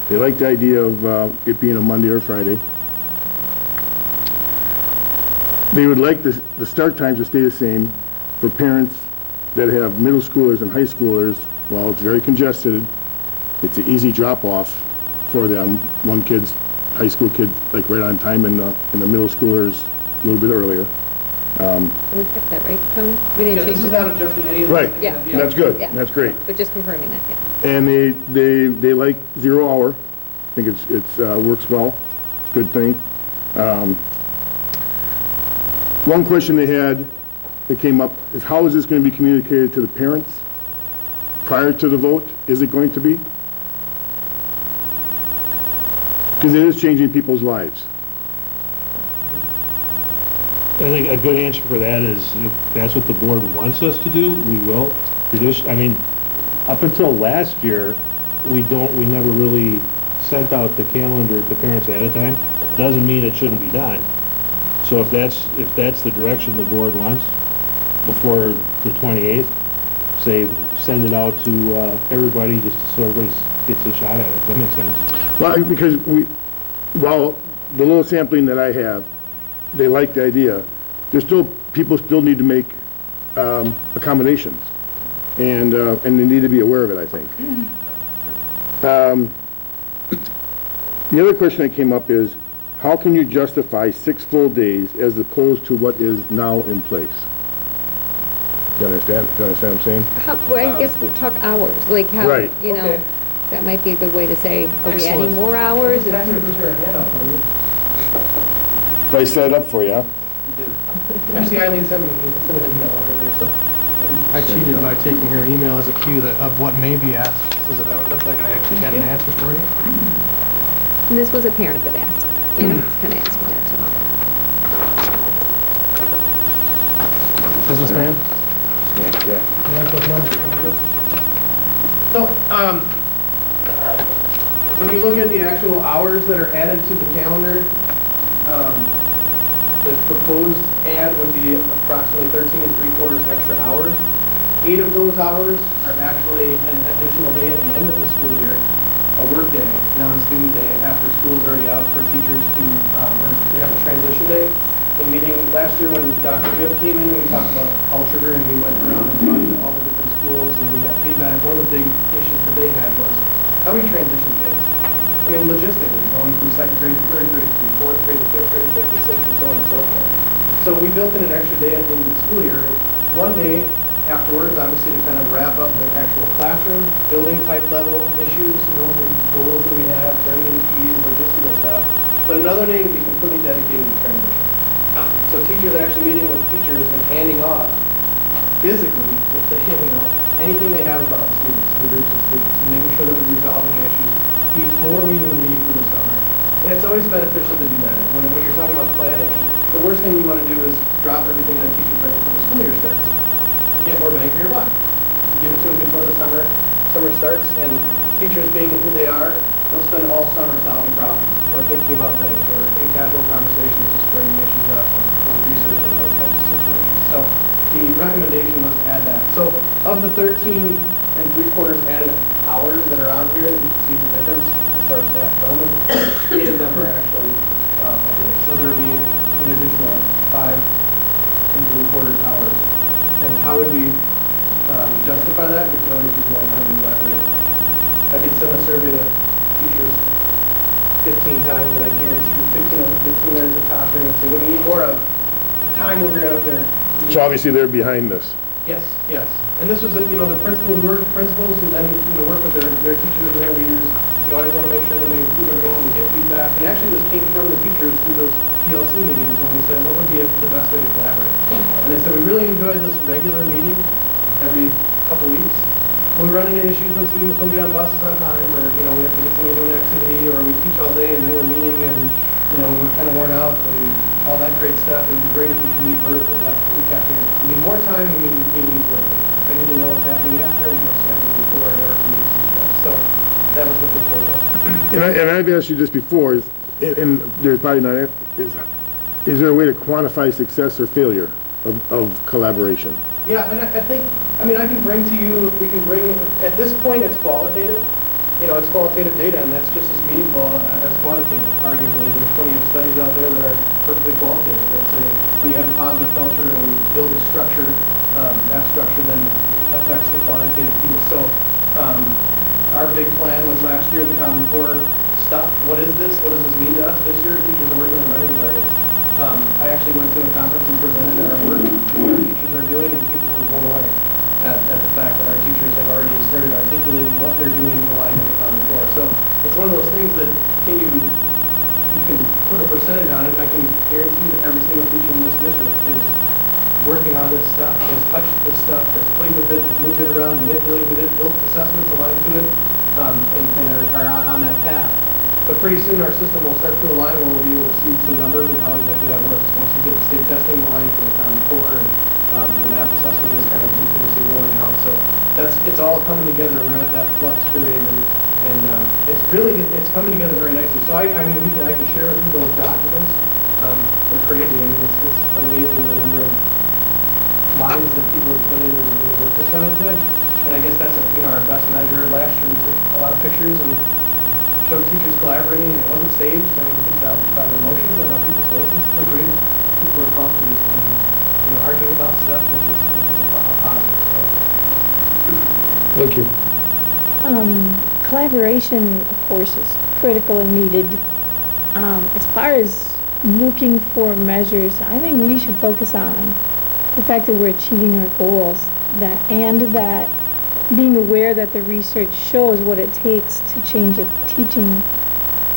They like the idea of it being a Monday or Friday. They would like the start times to stay the same for parents that have middle schoolers and high schoolers. While it's very congested, it's an easy drop-off for them. One kid's, high school kid, like right on time, and the middle schoolers a little bit earlier. We kept that, right, Tony? We Yeah, didn't this change is it. not adjusting any of the. Yeah. That's good, Yeah. that's great. But just confirming that, yeah. And they like 0 hour. I think it's works well. It's a good thing. One question they had that came up is, how is this going to be communicated to the parents prior to the vote? Is it going to be? Because it is changing people's lives. I think a good answer for that is, if that's what the board wants us to do, we will. I mean, up until last year, we never really sent out the calendar to parents ahead of time. Doesn't mean it shouldn't be done. So if that's the direction the board wants, before the 28th, say, send it out to everybody, just so everybody gets a shot at it. That makes sense. Well, because while the little sampling that I have, they like the idea, people still need to make accommodations, and they need to be aware of it, I think. The other question that came up is, how can you justify 6 full days as opposed to what is now in place? Do you understand what I'm saying? Well, I guess we talk hours, like how, Right. you know, Okay. that might be a good way to say, are we Excellent. adding more hours? Just ask her to put her hand up for you. If I set it up for you, huh? Actually, Eileen sent me an email earlier, so I cheated by taking her email as a cue of what may be asked, so that I would look like I actually had an answer for you. And this was a parent that asked, you know, it's kind of asking that too. Businessman? Yeah. So, when you look at the actual hours that are added to the calendar, the proposed add would be approximately 13 3/4 extra hours. 8 of those hours are actually an additional day at the end of the school year, a work day, non-student day, after school is already out for teachers to have a transition day. In meeting last year when Dr. Gibb came in and we talked about culture, and we went around and talked to all the different schools and we got feedback, one of the big issues that they had was, how do we transition kids? I mean, logistically, going from second grade to third grade, from fourth grade to fifth grade, fifth to sixth, and so on and so forth. So we built in an extra day at the end of the school year. One day afterwards, obviously, to kind of wrap up the actual classroom, building type level issues, you know, the goals that we have, turning in keys, logistical stuff. But another day to be completely dedicated to transition. So teachers are actually meeting with teachers and handing off physically, if they, you know, anything they have about students and groups of students, and making sure that we resolve any issues before we even leave for the summer. And it's always beneficial to do that. And when you're talking about planning, the worst thing you want to do is drop everything on teachers right before the school year starts. You get more bang for your buck. You give it to them before the summer starts, and teachers being who they are, they'll spend all summer solving problems or thinking about things or in casual conversations just bringing issues up when researching those types of situations. So the recommendation was to add that. So of the 13 3/4 added hours that are on here, you can see the difference as far as staff development. 8 of them are actually a day. So there would be an additional 5 3/4 hours. And how would we justify that? We can always use one-time and flat rate. I could send a survey to teachers 15 times, and I guarantee you 15 of the 15 are at the top. They're going to say, what do you need more of? Time will be right up there. So obviously they're behind this. Yes, yes. And this was, you know, the principals who then, you know, work with their teachers and their leaders. You always want to make sure that we include everyone, we get feedback. And actually this came from the teachers through those PLC meetings when we said, what would be the best way to collaborate? And they said, we really enjoy this regular meeting every couple weeks. We run into issues when students don't get on buses on time, or, you know, we have to get somebody to do an activity, or we teach all day and then we're meeting and, you know, we're kind of worn out and all that great stuff. It would be great if we could meet virtually. That's what we kept hearing. We need more time and we need to meet virtually. I need to know what's happening after and what's happening before in order for me to teach them. So that was the proposal. And I've asked you this before, and there's probably not, is there a way to quantify success or failure of collaboration? Yeah, and I think, I mean, I can bring to you, we can bring, at this point, it's qualitative. You know, it's qualitative data, and that's just as meaningful as quantitative, arguably. There's plenty of studies out there that are perfectly qualitative that say when you have a positive culture and we build a structure, that structure then affects the quantitative piece. So our big plan was last year, the Common Core stuff. What is this? What does this mean to us? This year, teachers are working on learning targets. I actually went to a conference and presented our work, what our teachers are doing, and people were blown away at the fact that our teachers have already started articulating what they're doing aligned to the Common Core. So it's one of those things that you can put a percentage on it. I can guarantee that every single teacher in this district is working on this stuff, has touched this stuff, has played with it, has moved it around, manipulated it, built assessments aligned to it, and are on that path. But pretty soon our system will start to align where we'll be able to see some numbers and how exactly that works. Once we get the state testing aligned to the Common Core and the math assessment is kind of continuously rolling out. So it's all coming together. We're at that flux period, and it's coming together very nicely. So I mean, I can share with you those documents. They're crazy. I mean, it's amazing the number of minds that people have put in and the work that's gone into it. And I guess that's our best measure. Last year we took a lot of pictures and showed teachers collaborating, and it wasn't staged. I mean, you can tell by the emotions that are on people's faces. It was real. People were pumped and arguing about stuff, which is a positive. So. Thank you. Collaboration, of course, is critical and needed. As far as looking for measures, I think we should focus on the fact that we're achieving our goals, and that being aware that the research shows what it takes to change a teaching,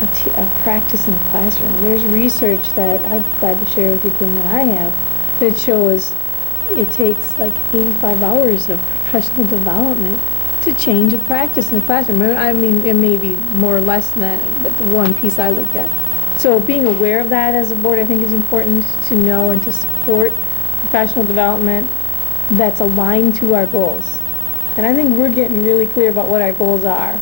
a practice in the classroom. There's research that I'm glad to share with you, Gwen, that I have, that shows it takes like 85 hours of professional development to change a practice in the classroom. I mean, it may be more or less than that, but the one piece I looked at. So being aware of that as a board, I think, is important to know and to support professional development that's aligned to our goals. And I think we're getting really clear about what our goals are,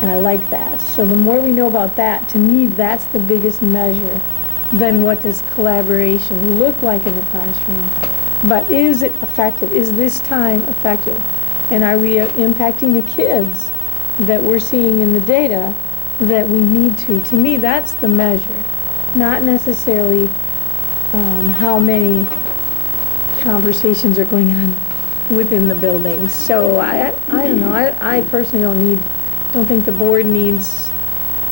and I like that. So the more we know about that, to me, that's the biggest measure. Then what does collaboration look like in the classroom? But is it effective? Is this time effective? And are we impacting the kids that we're seeing in the data that we need to? To me, that's the measure, not necessarily how many conversations are going on within the buildings. So I don't know. I personally don't think the board needs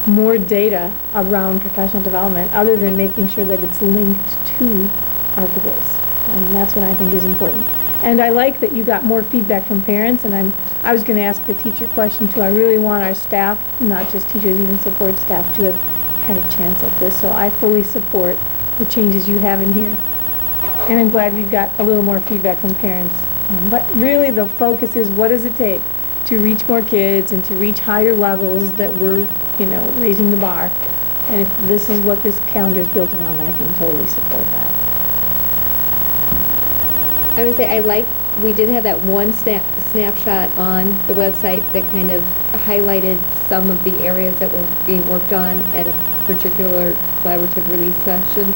more data around professional development other than making sure that it's linked to our goals. I mean, that's what I think is important. And I like that you got more feedback from parents, and I was going to ask the teacher question too. I really want our staff, not just teachers, even support staff, to have had a chance at this. So I fully support the changes you have in here. And I'm glad we've got a little more feedback from parents. But really the focus is, what does it take to reach more kids and to reach higher levels that we're, raising the bar. And if this is what this calendar is built around, I can totally support that. I would say we did have that one snapshot on the website that kind of highlighted some of the areas that were being worked on at a particular collaborative release session.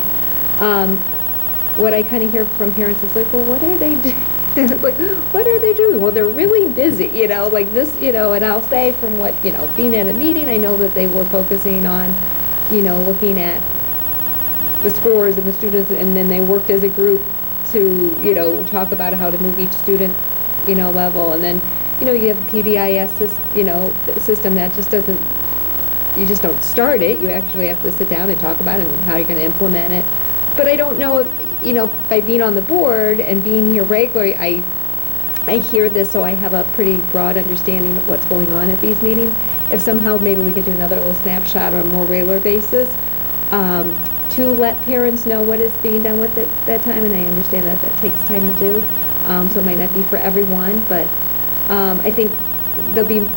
What I kind of hear from parents is like, well, what are they doing? Like, what are they doing? Well, they're really busy, like this, and I'll say from what, being at a meeting, I know that they were focusing on, looking at the scores and the students, and then they worked as a group to, talk about how to move each student, level. And then, you have the PBIS, system that just doesn't, you just don't start it. You actually have to sit down and talk about it and how you're going to implement it. But I don't know if, by being on the board and being here regularly, I hear this, so I have a pretty broad understanding of what's going on at these meetings. If somehow maybe we could do another little snapshot on a more regular basis, to let parents know what is being done with it that time, and I understand that takes time to do, so it might not be for everyone, but I think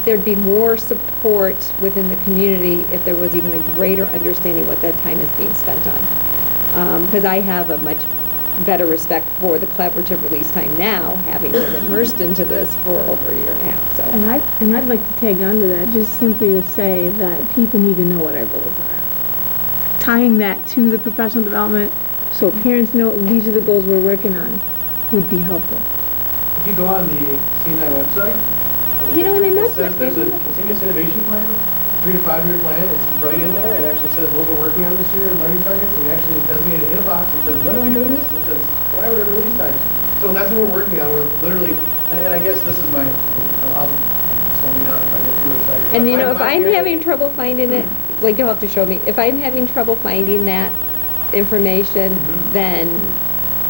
there'd be more support within the community if there was even a greater understanding what that time is being spent on. Because I have a much better respect for the collaborative release time now, having been immersed into this for over a year and a half, so. And I'd like to tag on to that, just simply to say that people need to know what our goals are. Tying that to the professional development, so parents know these are the goals we're working on, would be helpful. If you go on the CNI website, You know what I it meant? says there's a continuous innovation plan, a 3 to 5 year plan. It's right in there. It actually says what we're working on this year and learning targets. And we actually designated in a box. It says, when are we doing this? It says collaborative release times. So that's what we're working on. We're literally, and I guess this is my, I'll slow me down if I get too excited. And But you know, my if I'm 5 year having trouble finding it, like you'll have to show me, if I'm having trouble finding that information, then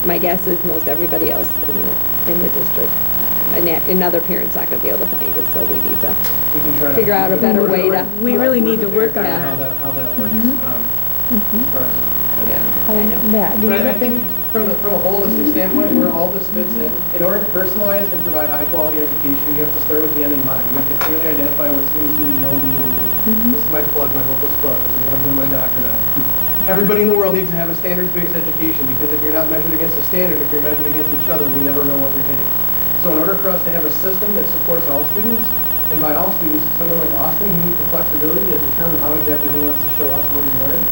my guess is most everybody else in the district, and other parents not gonna be able to find it, so we need to we can try to figure out a better way to. We really need to work on how that. how that works. As far as, Yeah, I know. That, But I think from a holistic standpoint, where all this fits in order to personalize and provide high-quality education, you have to start with the end in mind. You have to clearly identify what students need to know and be able to do. This is my plug, my hopeless plug. This is what I'm doing my doctorate on. Everybody in the world needs to have a standards-based education, because if you're not measured against a standard, if you're measured against each other, we never know what you're hitting. So in order for us to have a system that supports all students, and by all students, someone like Austin, who needs the flexibility to determine how exactly he wants to show us what he's learned,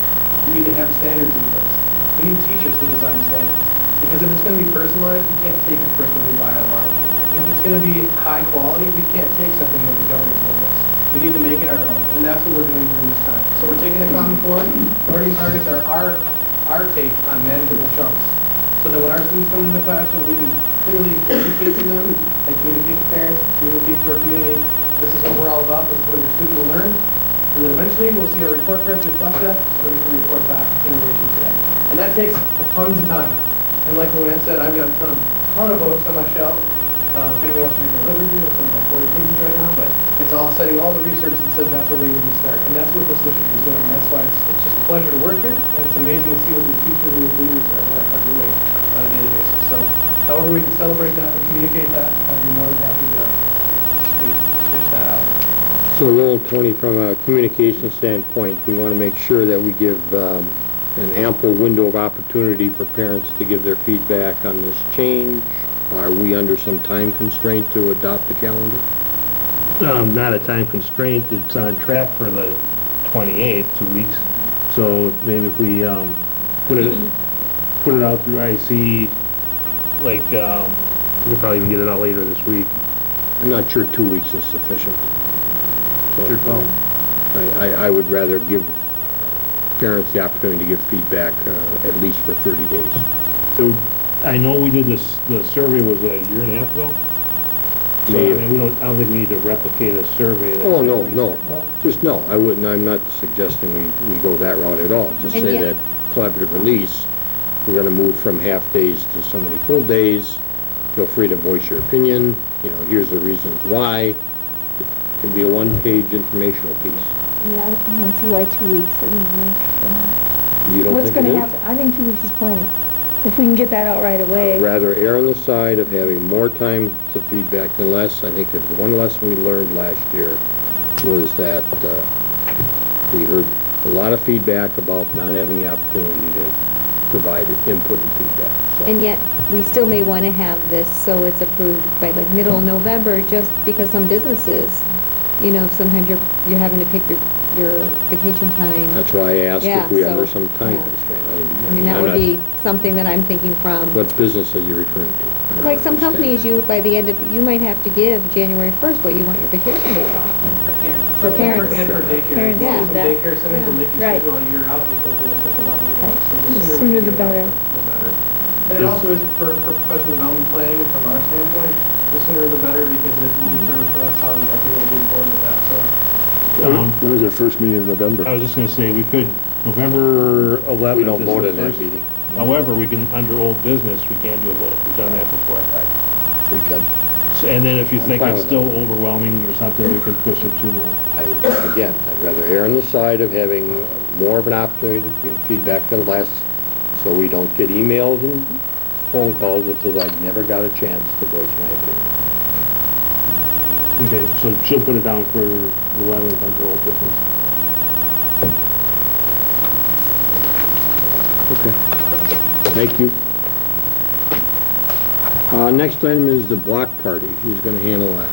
we need to have standards in place. We need teachers to design standards. Because if it's going to be personalized, we can't take a curriculum we buy online. If it's going to be high quality, we can't take something that the government gives us. We need to make it our own, and that's what we're doing during this time. So we're taking the Common Core. Learning targets are our take on manageable chunks, so that when our students come into the classroom, we can clearly communicate to them and communicate to parents, communicate to our community. This is what we're all about. This is what your student will learn. And then eventually, we'll see our report cards reflect that, so we can report back in relation to that. And that takes tons of time. And like Luann said, I've got a ton of books on my shelf. If anyone wants to read my literature, it's on about 40 pages right now, but it's all citing all the research that says that's where we need to start. And that's what this district is doing. That's why it's just a pleasure to work here, and it's amazing to see what these teachers and these leaders are doing on a daily basis. So however we can celebrate that and communicate that, I'd be more than happy to dish that out. So Lowell, Tony, from a communication standpoint, we want to make sure that we give an ample window of opportunity for parents to give their feedback on this change. Are we under some time constraint to adopt the calendar? Not a time constraint, it's on track for the 28th, 2 weeks. So maybe if we put it out through IC, like, we could probably even get it out later this week. I'm not sure 2 weeks is sufficient. So Your call. I would rather give parents the opportunity to give feedback at least for 30 days. So I know we did this, the survey was a year and a half ago. So, I mean, I don't think we need to replicate a survey. That's Oh, no. Just no, I wouldn't, I'm not suggesting we go that route at all. Just And say yet- that collaborative release, we're gonna move from half days to so many full days. Feel free to voice your opinion, here's the reasons why. It can be a one-page informational piece. Yeah, I don't see why 2 weeks isn't enough for that. You don't What's think it gonna is? happen? I think 2 weeks is plenty. If we can get that out right away. I'd rather err on the side of having more time to feedback than less. I think that the one lesson we learned last year was that we heard a lot of feedback about not having the opportunity to provide input and feedback. So And yet, we still may want to have this so it's approved by like middle of November, just because some businesses, sometimes you're having to pick your vacation time. that's why I asked Yeah, if we so, under some time yeah. constraint. I mean, that I'm would not- be something that I'm thinking from, What business are you referring to? I don't like some understand. companies, by the end of, you might have to give January 1st what you want your vacation days off. For parents. And for daycare. Parents Yeah. Some daycare centers will make you Right. schedule a year out because they have such a long weekend. Right. So The we sooner can the get it out, better. the better. And it also is for professional development planning from our standpoint, the sooner the better, because it will determine for us how exactly we'll move forward with that. So When is our first meeting in November? I was just gonna say, we could, November 11th. We don't is vote the in that first- meeting. However, we can, under old business, we can do a vote. We've done that before. We could. So, and then if you I'm think fine it's with still overwhelming or something, we can push it to more. I'd rather err on the side of having more of an opportunity to give feedback than less, so we don't get emails and phone calls that says I never got a chance to voice my opinion. Okay, so she'll put it down for the 11th under old business. Okay. Thank you. Next item is the block party. Who's gonna handle that?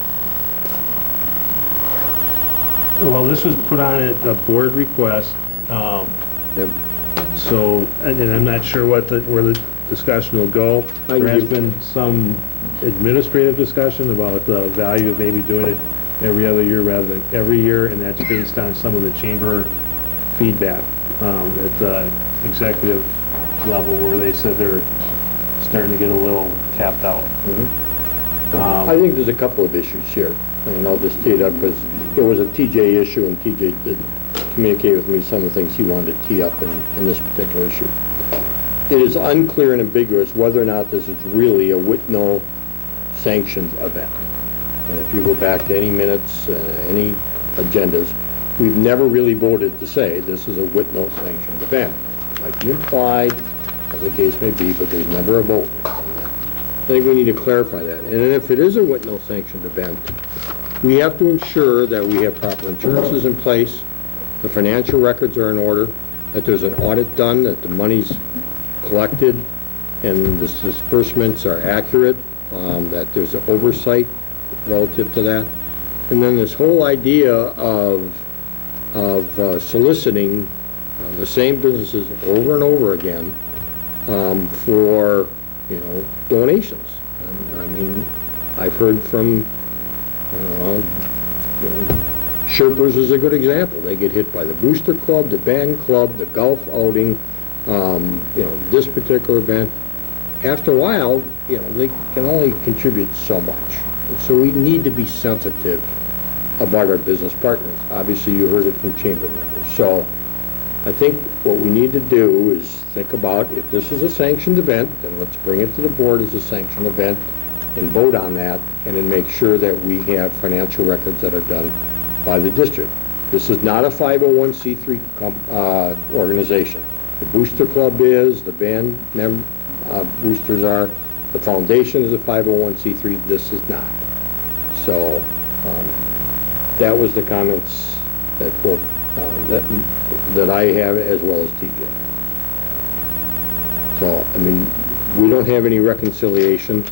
Well, this was put on at a board request, Yep. so, and I'm not sure where the discussion will go. I can There has give- been some administrative discussion about the value of maybe doing it every other year rather than every year, and that's based on some of the chamber feedback at the executive level, where they said they're starting to get a little tapped out. I think there's a couple of issues here, and I'll just tee it up, because there was a TJ issue, and TJ did communicate with me some of the things he wanted to tee up in this particular issue. It is unclear and ambiguous whether or not this is really a Whitnall sanctioned event. And if you go back to any minutes, any agendas, we've never really voted to say this is a Whitnall sanctioned event. Might be implied, as the case may be, but there's never a vote on that. I think we need to clarify that. And if it is a Whitnall sanctioned event, we have to ensure that we have proper insurances in place, the financial records are in order, that there's an audit done, that the money's collected and the disbursements are accurate, that there's an oversight relative to that. And then this whole idea of soliciting the same businesses over and over again for, donations. And, I mean, I've heard from, Sherpers is a good example. They get hit by the Booster Club, the Band Club, the golf outing, this particular event. After a while, they can only contribute so much. And so we need to be sensitive about our business partners. Obviously, you heard it from chamber members. So I think what we need to do is think about, if this is a sanctioned event, then let's bring it to the board as a sanctioned event and vote on that, and then make sure that we have financial records that are done by the district. This is not a 501c3 organization. The Booster Club is, the band boosters are, the foundation is a 501c3, this is not. So that was the comments that both, that I have as well as TJ. So, I mean, we don't have any reconciliation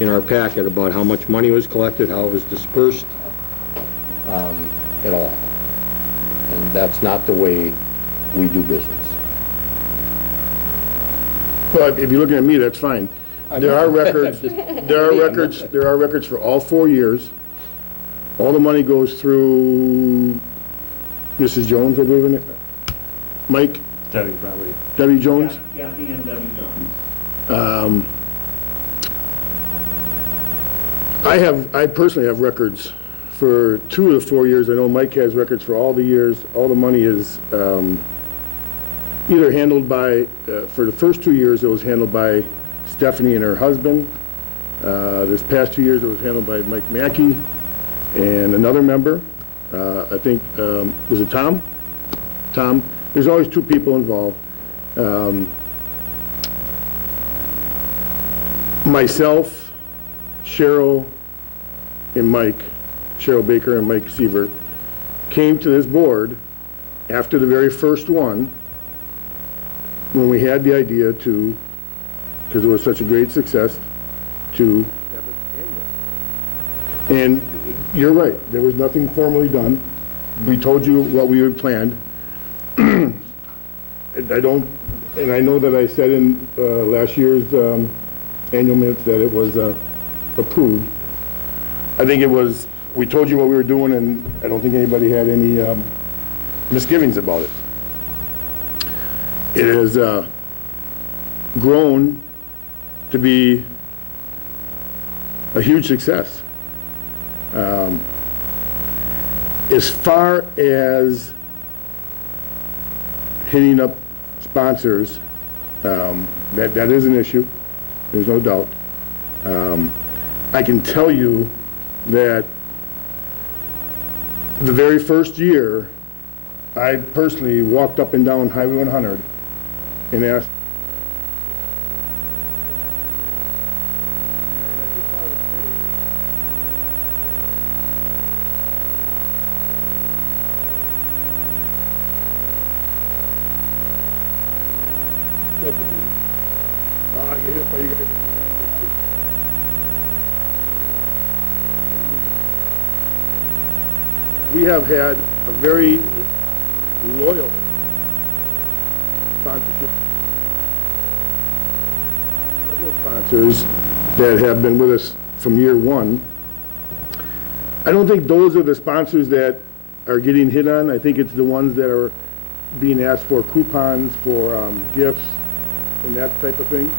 in our packet about how much money was collected, how it was dispersed, at all. And that's not the way we do business. Well, if you're looking at me, that's fine. There are records, there are records for all 4 years. All the money goes through Mrs. Jones, I believe in it. Mike? Debbie, probably. Debbie Jones? Kathy and Debbie Jones. I personally have records for 2 of the 4 years. I know Mike has records for all the years. All the money is either handled by, for the first 2 years, it was handled by Stephanie and her husband. This past 2 years, it was handled by Mike Mackey and another member. I think, was it Tom? Tom. There's always 2 people involved. Myself, Cheryl, and Mike, Cheryl Baker and Mike Sievert, came to this board after the very first one, when we had the idea to, because it was such a great success, to have it annual. And you're right, there was nothing formally done. We told you what we had planned. And I know that I said in last year's annual minutes that it was approved. I think it was, we told you what we were doing, and I don't think anybody had any misgivings about it. It has grown to be a huge success. As far as hitting up sponsors, that is an issue, there's no doubt. I can tell you that the very first year, I personally walked up and down Highway 100 and asked, you hit by you guys. we have had a very loyal sponsorship. Several sponsors that have been with us from year one. I don't think those are the sponsors that are getting hit on. I think it's the ones that are being asked for coupons, for gifts, and that type of thing.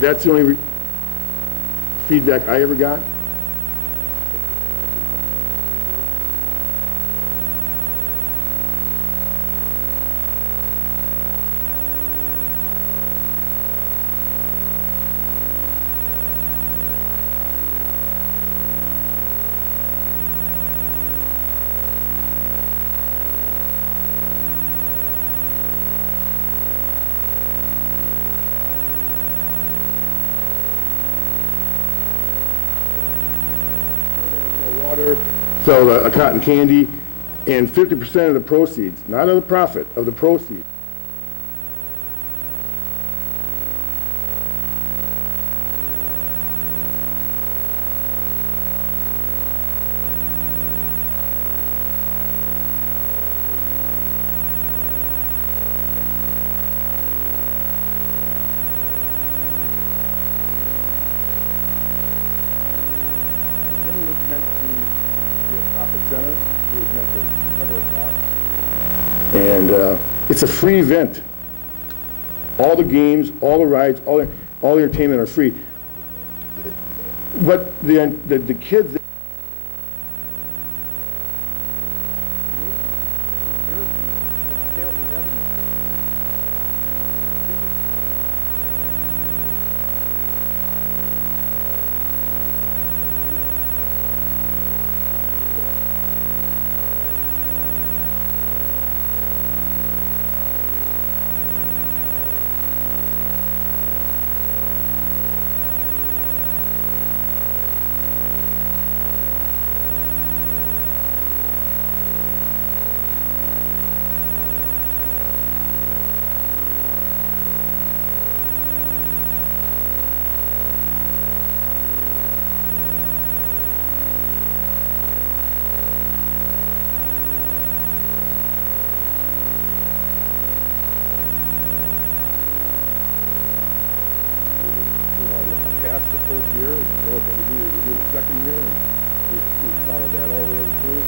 That's the only feedback I ever got. Water, sell a cotton candy, and 50% of the proceeds, not of the profit, of the proceeds. It was meant to be a profit center. It was meant to cover a cost. And it's a free event. All the games, all the rides, all the entertainment are free. But the kids. Passed the first year, and know what we needed to do the second year, and we followed that all the way through.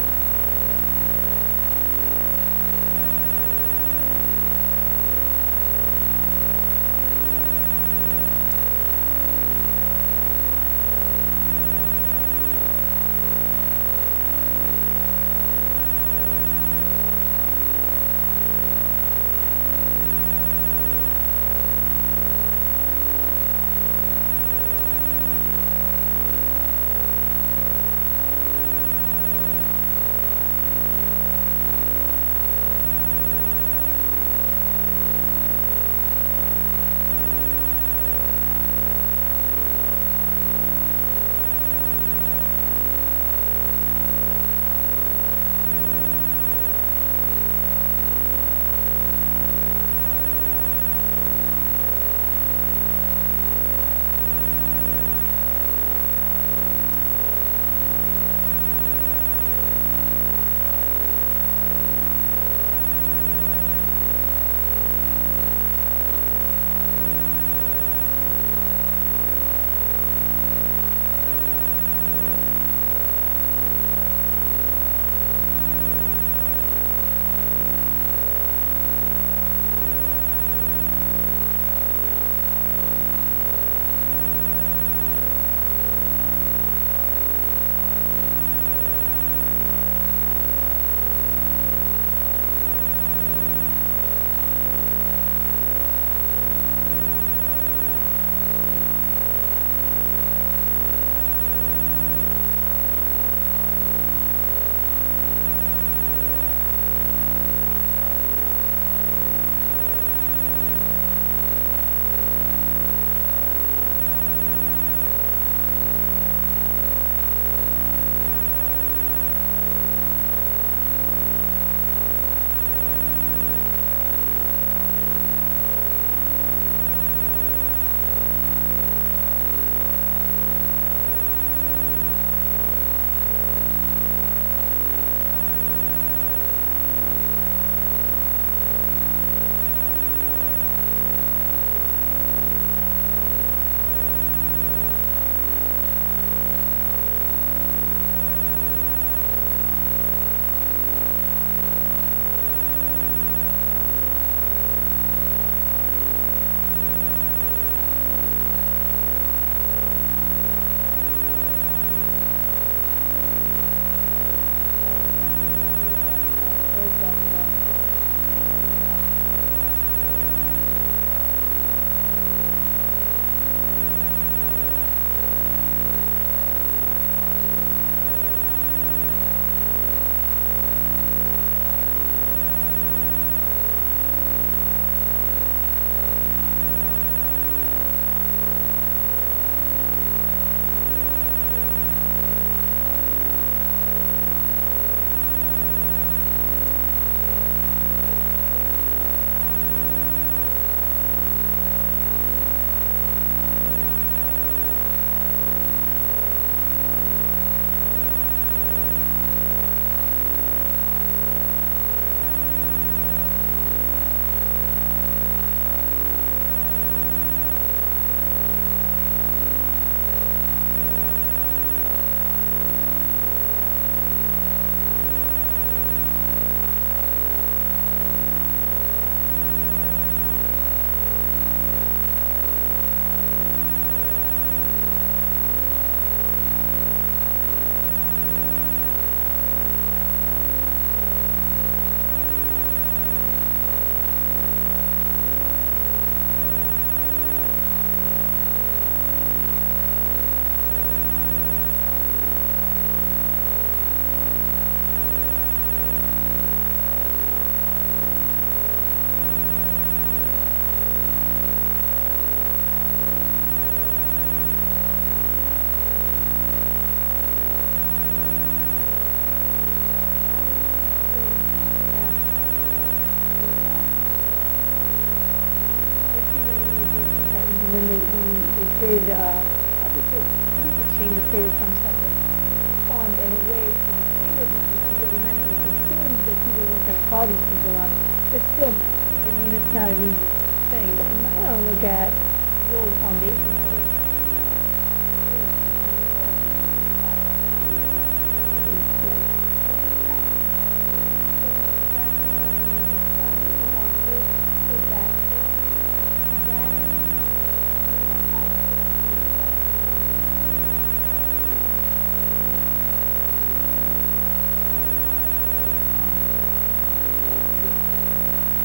I think the chamber created some separate fund and a way for the chamber members to give them money. It assumed that people weren't gonna call these people up, but still, I mean, it's not an easy thing, but you might wanna look at the old foundation for it.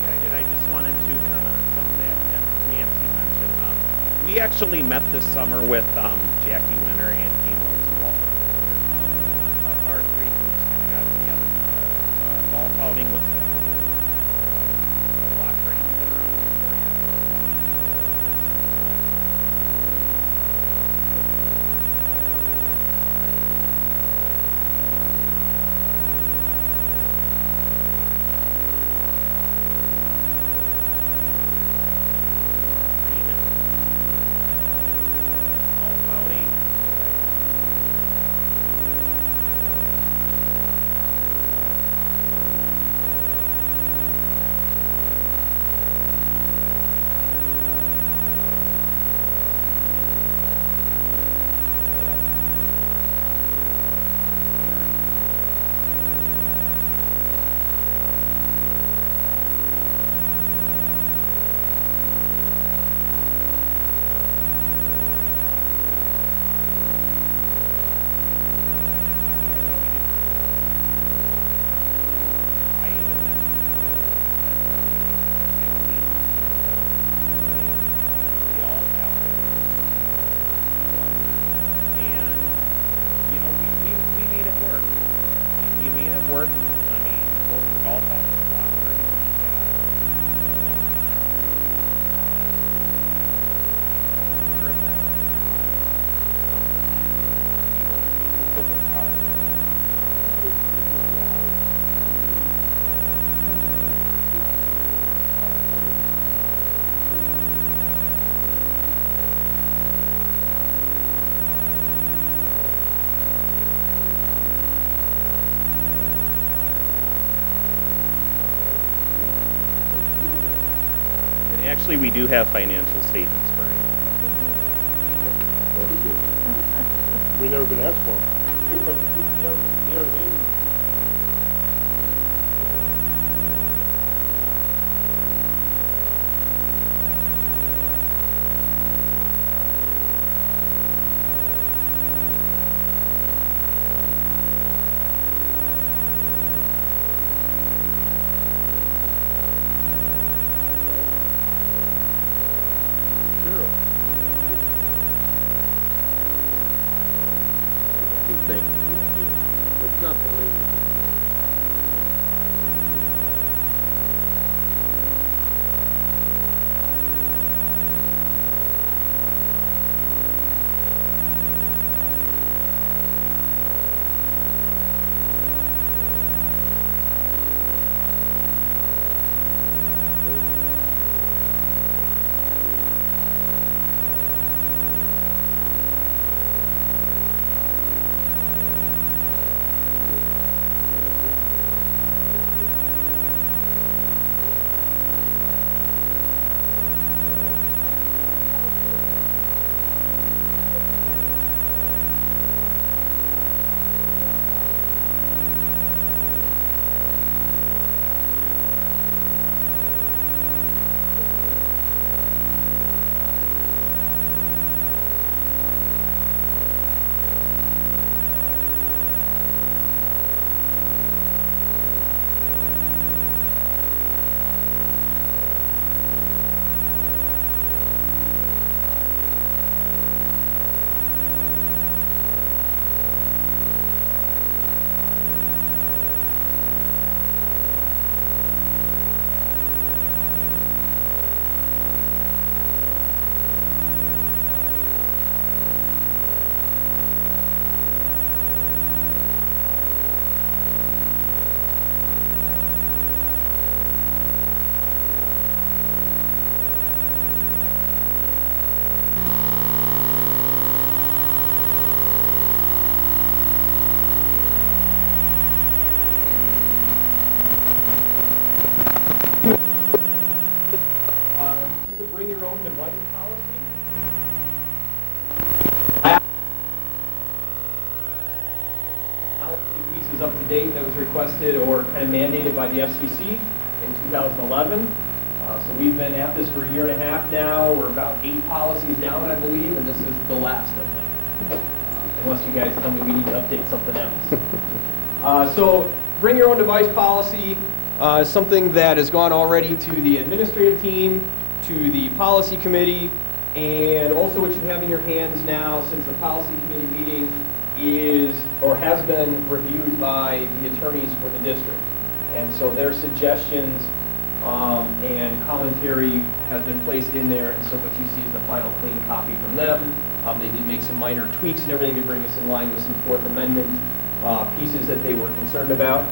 Yeah, I did. I just wanted to comment on something that Nancy mentioned. We actually met this summer with Jackie Winter and Gene Rosenwald. Our three groups kind of got together because golf outing was happening. Block party has been around for 4 years. Golf outing. Work. I mean, both the golf out and the block party we had, our events took a part. And actually, we do have financial statements, Brian. We never been asked for them. But they're in. Thing. Let's not believe it. is up to date that was requested or kind of mandated by the FCC in 2011. So we've been at this for a year and a half now. We're about 8 policies down, I believe, and this is the last of them. Unless you guys tell me we need to update something else. So bring your own device policy is something that has gone already to the administrative team, to the policy committee, and also what you have in your hands now since the policy committee meeting is or has been reviewed by the attorneys for the district. And so their suggestions and commentary has been placed in there, and so what you see is the final clean copy from them. They did make some minor tweaks and everything to bring us in line with some Fourth Amendment pieces that they were concerned about.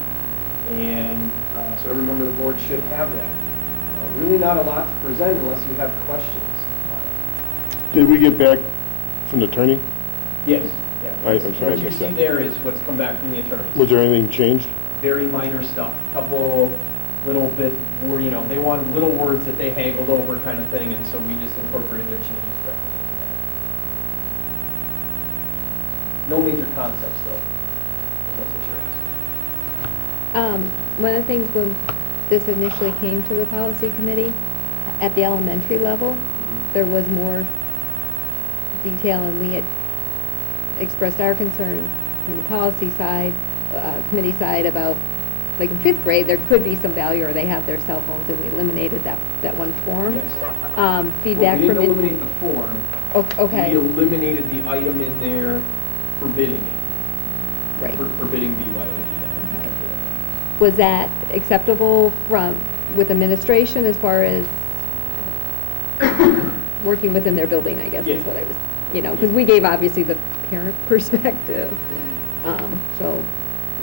And so every member of the board should have that. Really not a lot to present unless you have questions. Did we get back from the attorney? Yes. Yeah. I'm sorry, I What you missed see that. there is what's come back from the attorneys. Was there anything changed? Very minor stuff. Couple little bit, or they wanted little words that they haggled over kind of thing, and so we just incorporated their changes directly into that. No major concepts though. If that's what you're asking. One of the things when this initially came to the policy committee, at the elementary level, there was more detail, and we had expressed our concern from the policy side, committee side about, like in 5th grade, there could be some value, or they have their cell phones, and we eliminated that one form. Yes. Feedback Well, we from. didn't eliminate the form. Okay. We eliminated the item in there forbidding it. Right. Forbidding BYOD. Okay. Was that acceptable with administration as far as working within their building, I guess, is Yeah. what I was, because we gave obviously the parent perspective. So.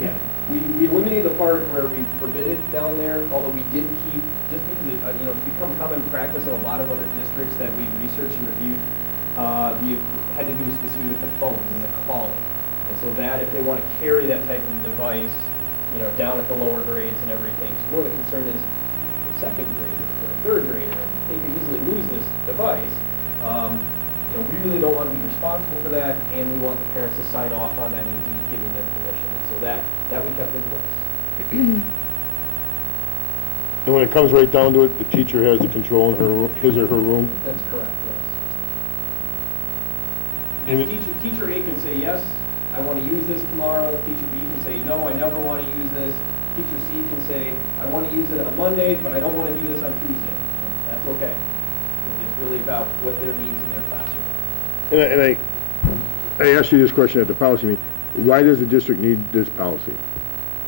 Yeah, we eliminated the part where we forbid it down there, although we did keep, just because it's become common practice in a lot of other districts that we researched and reviewed, we had to do specifically with the phones and the calling. And so that, if they want to carry that type of device, down at the lower grades and everything, just more the concern is the 2nd grader or a 3rd grader, they could easily lose this device. We really don't want to be responsible for that, and we want the parents to sign off on that and indeed giving them permission. And so that we kept in place. And when it comes right down to it, the teacher has the control in his or her room? That's correct, yes. And Teacher A can say, yes, I want to use this tomorrow. Teacher B can say, no, I never want to use this. Teacher C can say, I want to use it on Monday, but I don't want to do this on Tuesday. And that's okay. It's really about what their needs in their classroom. And I asked you this question at the policy meeting. Why does the district need this policy?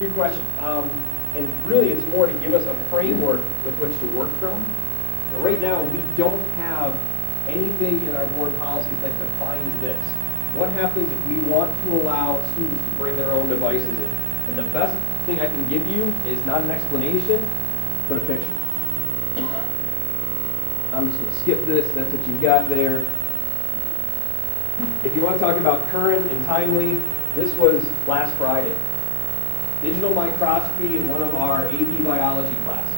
Good question. And really, it's more to give us a framework with which to work from. Now, right now, we don't have anything in our board policies that defines this. What happens if we want to allow students to bring their own devices in? And the best thing I can give you is not an explanation, but a picture. I'm just going to skip this. That's what you've got there. If you want to talk about current and timely, this was last Friday. Digital microscopy in one of our AP biology classes.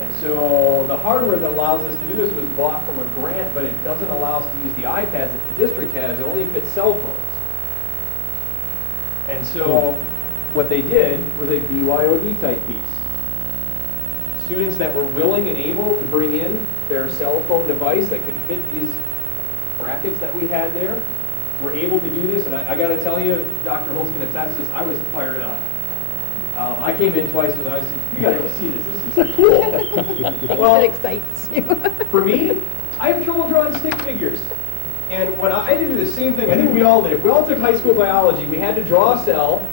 And so the hardware that allows us to do this was bought from a grant, but it doesn't allow us to use the iPads that the district has. It only fits cell phones. And so what they did was a BYOD type piece. Students that were willing and able to bring in their cell phone device that could fit these brackets that we had there were able to do this. And I got to tell you, Dr. Holtz can attest to this, I was fired up. I came in twice and I said, you got to go see this. This is cool. Well, It excites you. for me, I have trouble drawing stick figures. And when I had to do the same thing, I think we all did. If we all took high school biology, we had to draw a cell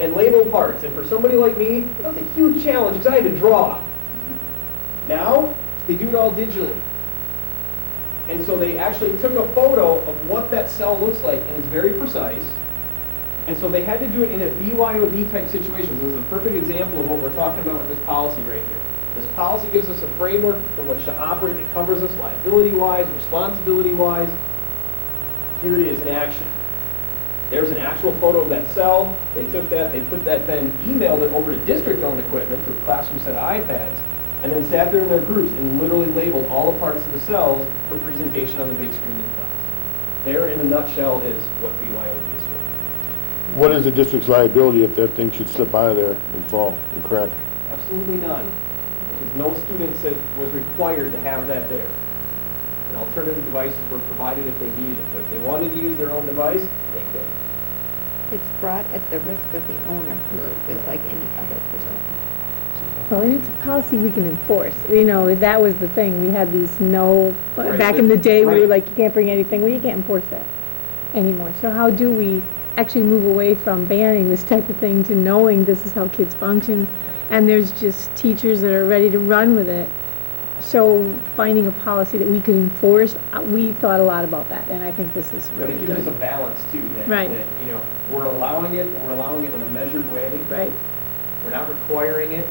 and label parts. And for somebody like me, that was a huge challenge because I had to draw. Now, they do it all digitally. And so they actually took a photo of what that cell looks like, and it's very precise. And so they had to do it in a BYOD type situation. This is a perfect example of what we're talking about with this policy right here. This policy gives us a framework from which to operate. It covers us liability-wise, responsibility-wise. Here it is in action. There's an actual photo of that cell. They took that, they put that, then emailed it over to district-owned equipment, to a classroom set of iPads, and then sat there in their groups and literally labeled all the parts of the cells for presentation on the big screen in class. There, in a nutshell, is what BYOD is for. What is the district's liability if that thing should slip out of there and fall and crack? Absolutely none. Because no student said, was required to have that there. And alternative devices were provided if they needed it, but if they wanted to use their own device, they could. It's brought at the risk of the owner, just like any other person. Well, and it's a policy we can enforce. You know, that was the thing. We had these Right, back in the day, we were right. like, you can't bring anything. Well, you can't enforce that anymore. So how do we actually move away from banning this type of thing to knowing this is how kids function? And there's just teachers that are ready to run with it. So finding a policy that we could enforce, we thought a lot about that, and I think this is But really it gives us a good. balance too, that, Right. you know, we're allowing it, but we're allowing it in a measured way. Right, We're not requiring it.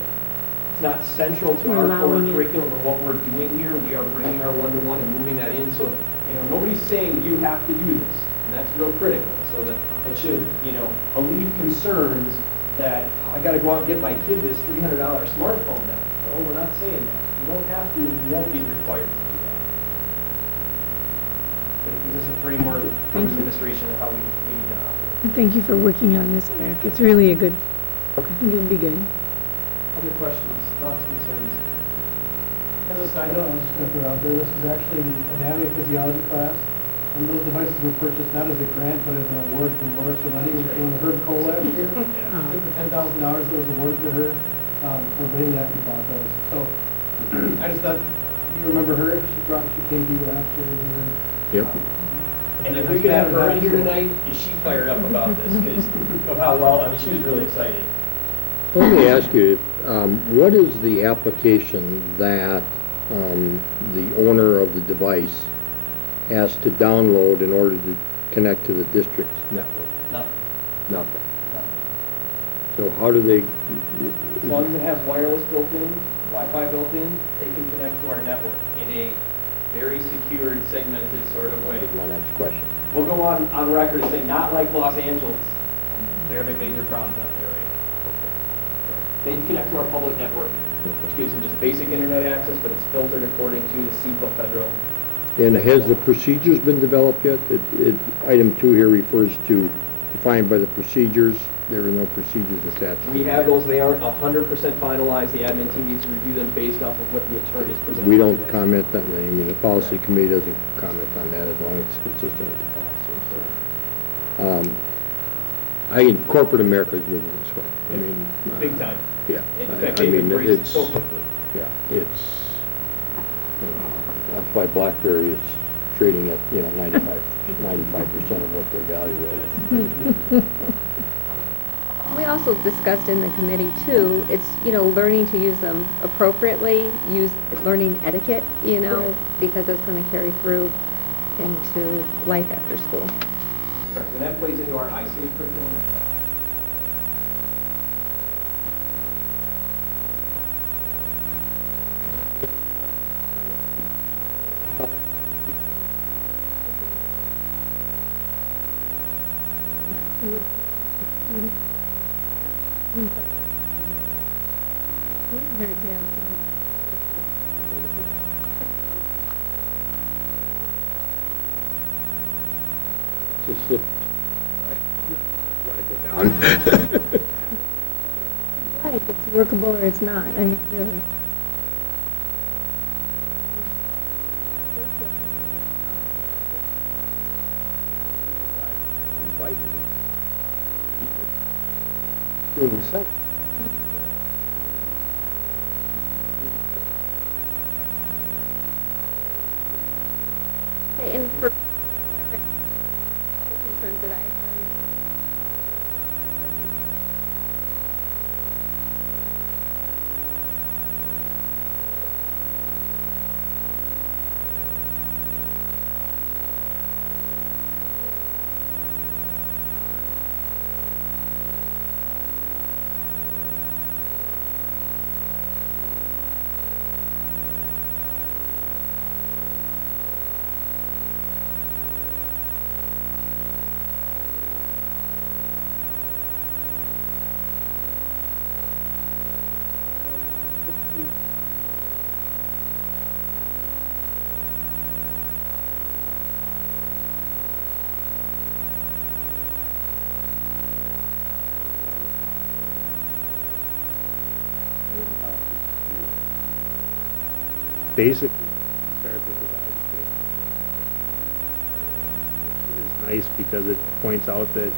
It's not central to We're our core allowing it. curriculum or what we're doing here. We are bringing our one-to-one and moving that in. So, you know, nobody's saying you have to do this. And that's real critical. So that it should, you know, alleviate concerns that I got to go out and get my kid this $300 smartphone now. No, we're not saying that. You don't have to, you won't be required to do that. But it gives us a framework for Thank you. administration of how we need to operate. and thank you for working on this, Eric. It's really a good, I think it'll be good. Other questions, thoughts, concerns? As a side note, I was just gonna throw it out there, this is actually anatomy physiology class, and those devices were purchased not as a grant, but as an award from Laura Cerletti, which won the Herb Cole last year. Yeah. Took the $10,000 that was awarded to her, for leading that and bought those. So, I just thought, you remember her, she came to you last year, and Yep. And if we could have her in here tonight, is she fired up about this because of how well, I mean, she was really excited. So let me ask you, what is the application that the owner of the device has to download in order to connect to the district's network? Nothing, Nothing. nothing. So how do they, As long as it has wireless built in, Wi-Fi built in, they can connect to our network in a very secured, segmented sort of way. my next question? We'll go on record and say, not like Los Angeles. They're having major problems out there right now. They connect to our public network, which gives them just basic internet access, but it's filtered according to the CEPA federal. And has the procedures been developed yet? Item 2 here refers to defined by the procedures. There are no procedures attached. We have those, they aren't 100% finalized, the admin team needs to review them based off of what the attorneys present. We don't comment on that. I mean, the policy committee doesn't comment on that as long as it's consistent with the policy, so. I think corporate America is moving this way. I mean. Big time. Yeah. In I fact, they've mean, embraced it it's, so quickly. yeah, it's, that's why BlackBerry is trading at, 95% of what their value is. We also discussed in the committee too, it's, learning to use them appropriately, learning etiquette, because that's going to carry through into life after school. Correct, and that plays into our iSafe curriculum. Just look. Let it go down. Right, if it's workable or it's not, I mean, really. Doing the same. Okay, and for the concerns that I heard. Basically, start with the value statement. It is nice because it points out that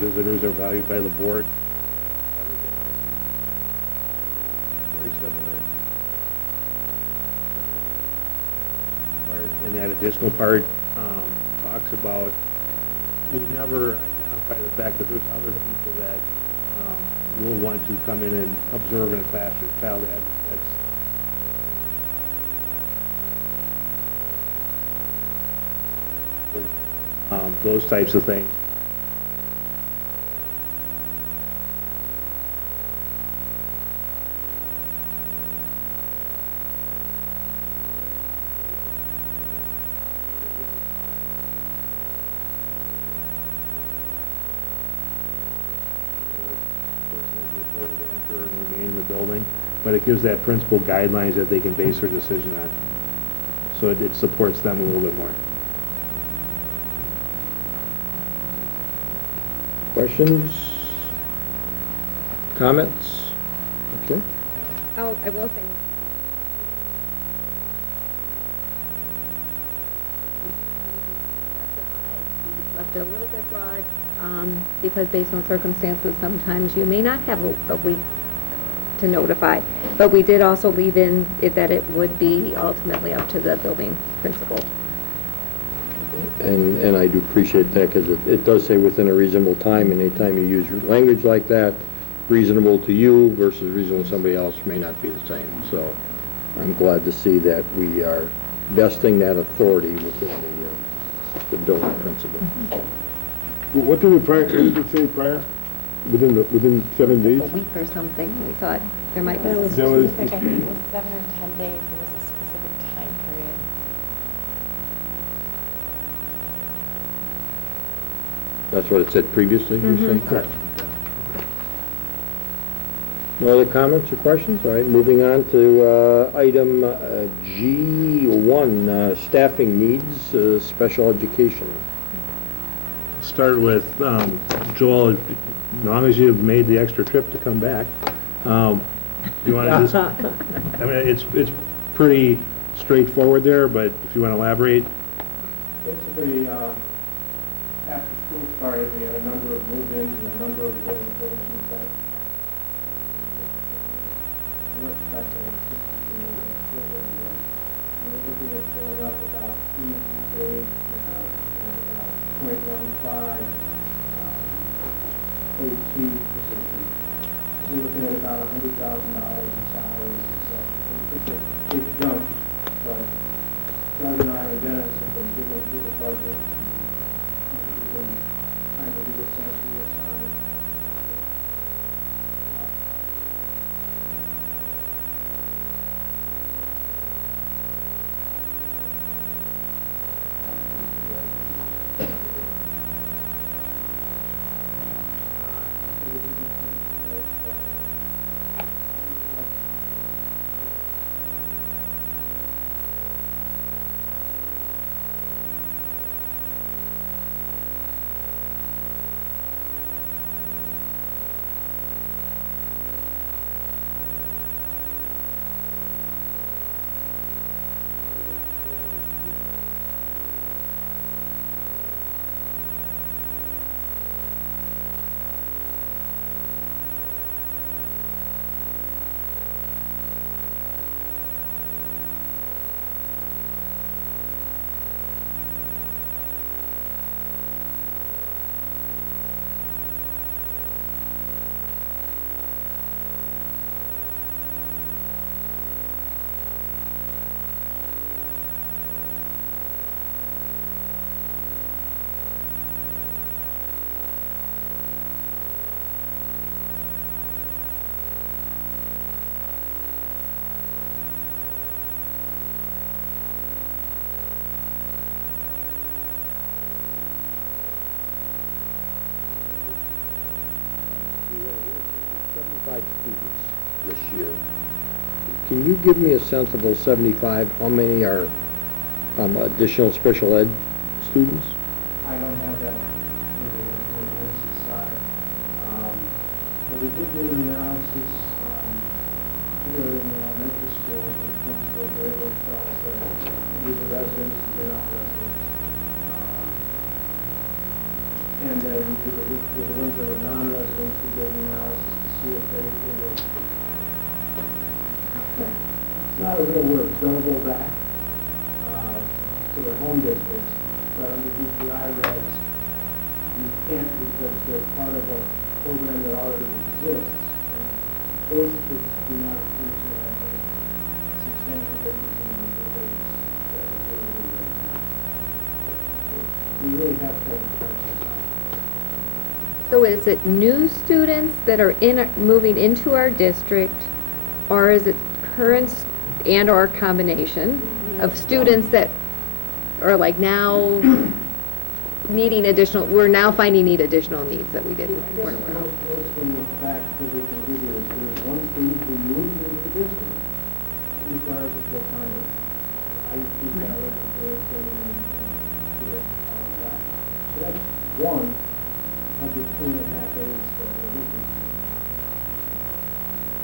visitors are valued by the board. Everything else is very similar. And that additional part talks about, we never identify the fact that there's other people that will want to come in and observe in a classroom. Child advocates. Those types of things. Enter and remain in the building, but it gives that principal guidelines that they can base their decision on. So it supports them a little bit more. Questions? Comments? Okay. Oh, I will say. Left it a little bit broad, because based on circumstances, sometimes you may not have a week to notify. But we did also leave in it that it would be ultimately up to the building principal. And I do appreciate that, because it does say within a reasonable time, and anytime you use language like that, reasonable to you versus reasonable to somebody else may not be the same. So I'm glad to see that we are vesting that authority within the building principal. What did it say prior? Within 7 days? A week or something, we thought there might be. There was That was- specific, I think it was 7 or 10 days, there was a specific time period. That's what it said previously, you're saying? Correct. No other comments or questions? All right, moving on to item G1, staffing needs, special education. Start with Joel, as long as you've made the extra trip to come back. You want to just, I mean, it's pretty straightforward there, but if you want to elaborate. Basically, after school started, we had a number of move-ins and a number of relocations that were expected to continue to live in there. And we're looking at filling up about 3 days, and about 0.15 OT position. We're looking at about $100,000 in salaries and such. It's a big jump, but Doug and I and Dennis have been digging through the budget, and we've been trying to reassess, reassign. We have 75 students this year. Can you give me a sense of those 75, how many are additional special ed students? I don't have that on Dennis's side. But we did do an analysis, particularly in the elementary schools, the principals are able to tell us that these are residents, they're not residents. And then with the ones that are non-residents, we do the analysis to see if they were, it's not a real word, don't go back to their home districts, but under DPI regs, you can't because they're part of a program that already exists. And those kids do not appear to have a substantial difference in the number of days that we're doing right now. We really have to have So is it new students that are moving into our district, or is it current and/or combination of students that are like now needing additional, we're now finding additional needs that we didn't, weren't aware of? Those from the fact that we can give you is there's one student who moved into the district, who requires a full time. I used to that and do it on that. So that's one of the 2.5 aides that we're looking for.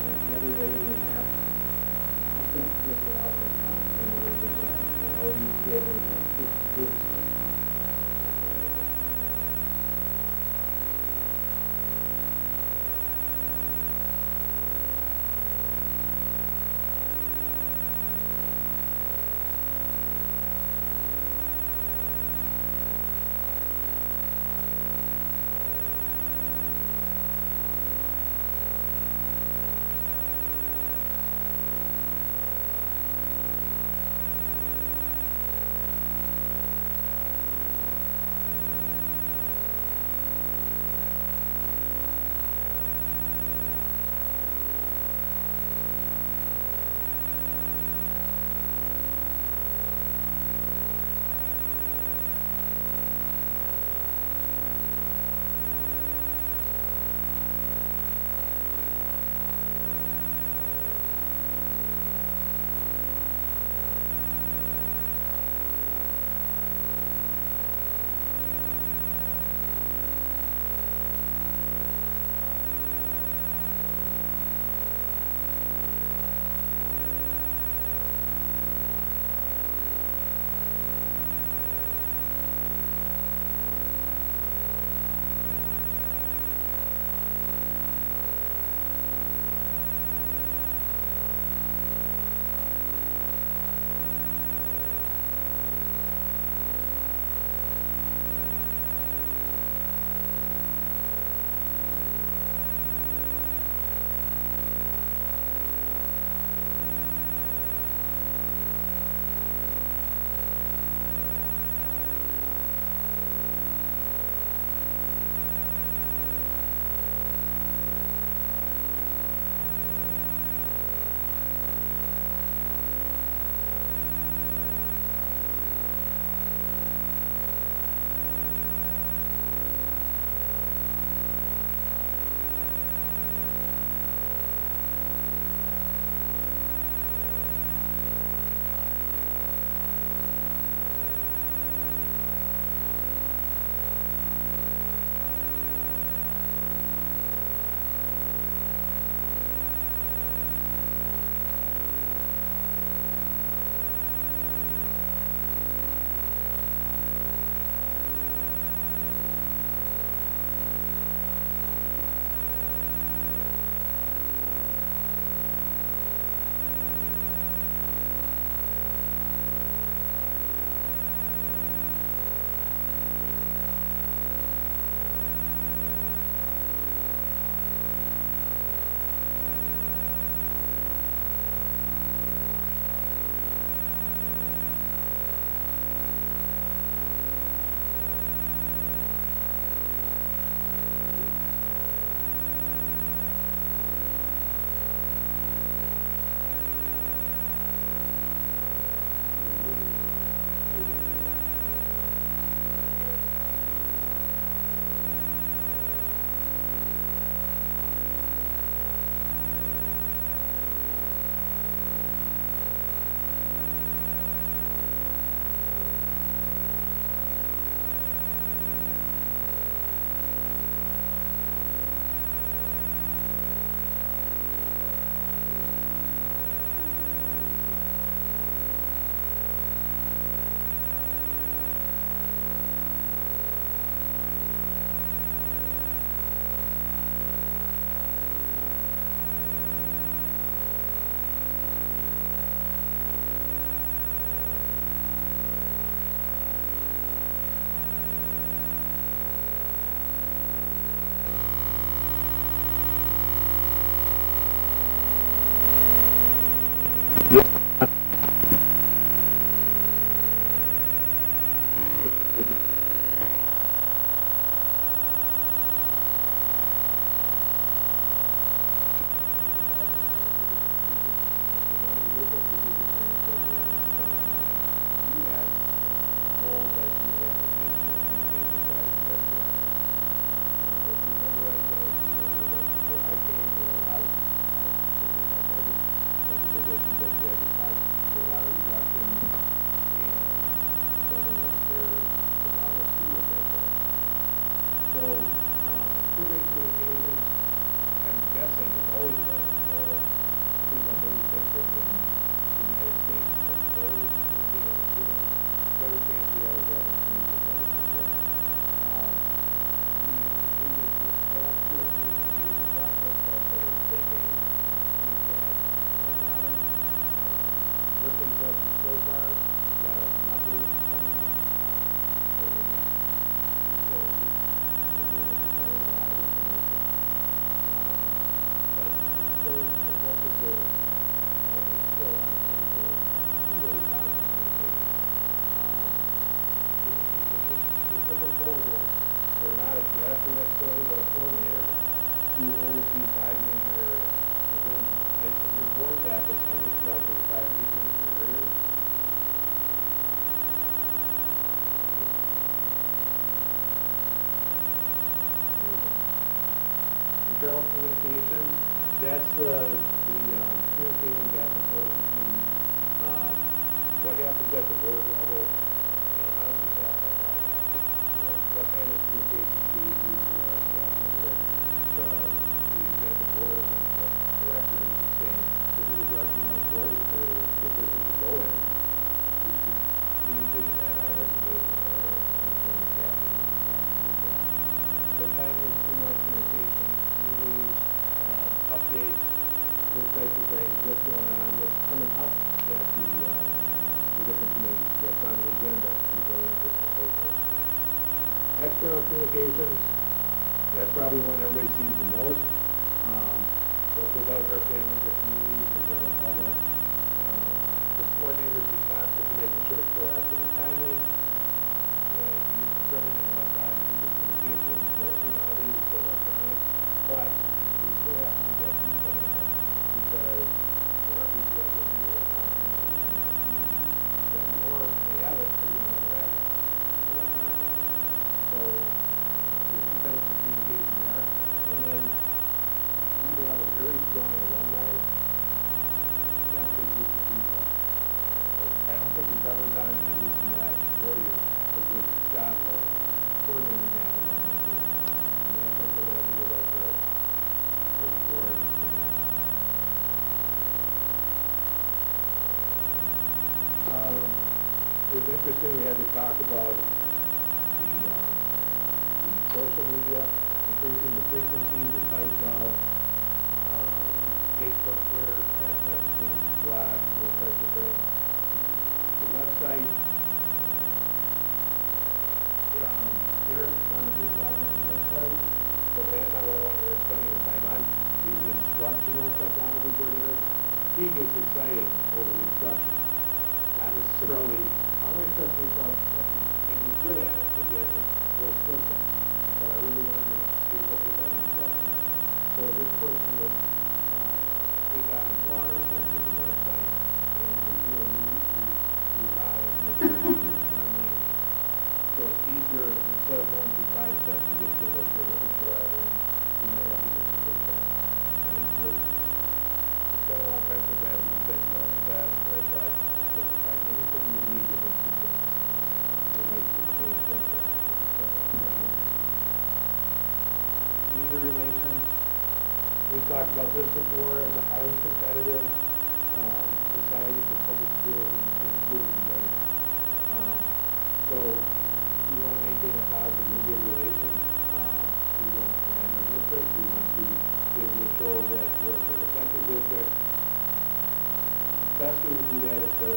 And the other aid we have, I can't figure it out right now. So there's an OU kid and a 50 groups. So, improving communications, I'm guessing, has always been a goal, seems like every district in the United States, because the better we can communicate what we're doing, the better chance we have of having community better support. We completed this past year a community engagement process called Forward Thinking. We've had a lot of listening sessions so far. We've got a number coming up over the next 3 or 4 weeks. We're going to be learning a lot of information. But it's still, the focus is always still on communicating two-way positive communication. The proposal, we're not a director necessarily, but a coordinator to oversee 5 major areas. And then, in your board package, I listed out those 5 major areas. Internal communications, that's the communicating back and forth between what happens at the board level and how does the staff find out about it. You know, what kind of communications do we use when we're talking with the executive board and the directors and saying, this is the direction you want the board or the district to go in. We should be communicating that on a regular basis to our internal staff and the staff. So timely and streamlined communication, news, updates, those types of things, what's going on, what's coming up at the different committees, what's on the agenda, who's our interest in those types of things. External communications, that's probably one everybody sees the most. What goes out to our families, our communities, the general public. The coordinator is responsible for making sure it's proactive and timely. And use printed and electronic means of communication, mostly nowadays it's electronic. But we still have to get that view coming out because there are these that are really electronic communication in our communities that we or they have it, but we don't know where it is. Electronic evidence. So there's 2 types of communication there. And then we have a very strong alumni talented group of people. I don't think we've ever done, at least in the last 4 years, a good job of coordinating that alumni group. And that's something that we would like to explore and promote. It was interesting, we had to talk about the social media, increasing the frequency, the types of Facebook, Twitter, text messaging, blogs, those types of things. The website, Eric's done a good job with the website, but that's not what I want Eric spending his time on. He's an instructional technology coordinator. He gets excited over the instruction. Not necessarily, I'm going to set this up, and he's good at it, but he has some full skill sets. So I really want him to stay focused on the instruction. So this person would take on the broader sense of the website and review and revise, make it user-friendly. So it's easier, instead of going through 5 steps to get to what you're looking for, you might have to just switch that. I need to spend a lot of time with that website development task, but I tried to specify anything you need within 2 steps. It might just change things around, so just spend a lot of time. Media relations. We've talked about this before. It's a highly competitive society for public schools and schools in general. So we want to maintain a positive media relation. We want to brand our district. We want to be able to show that we're a very effective district. The best way to do that is to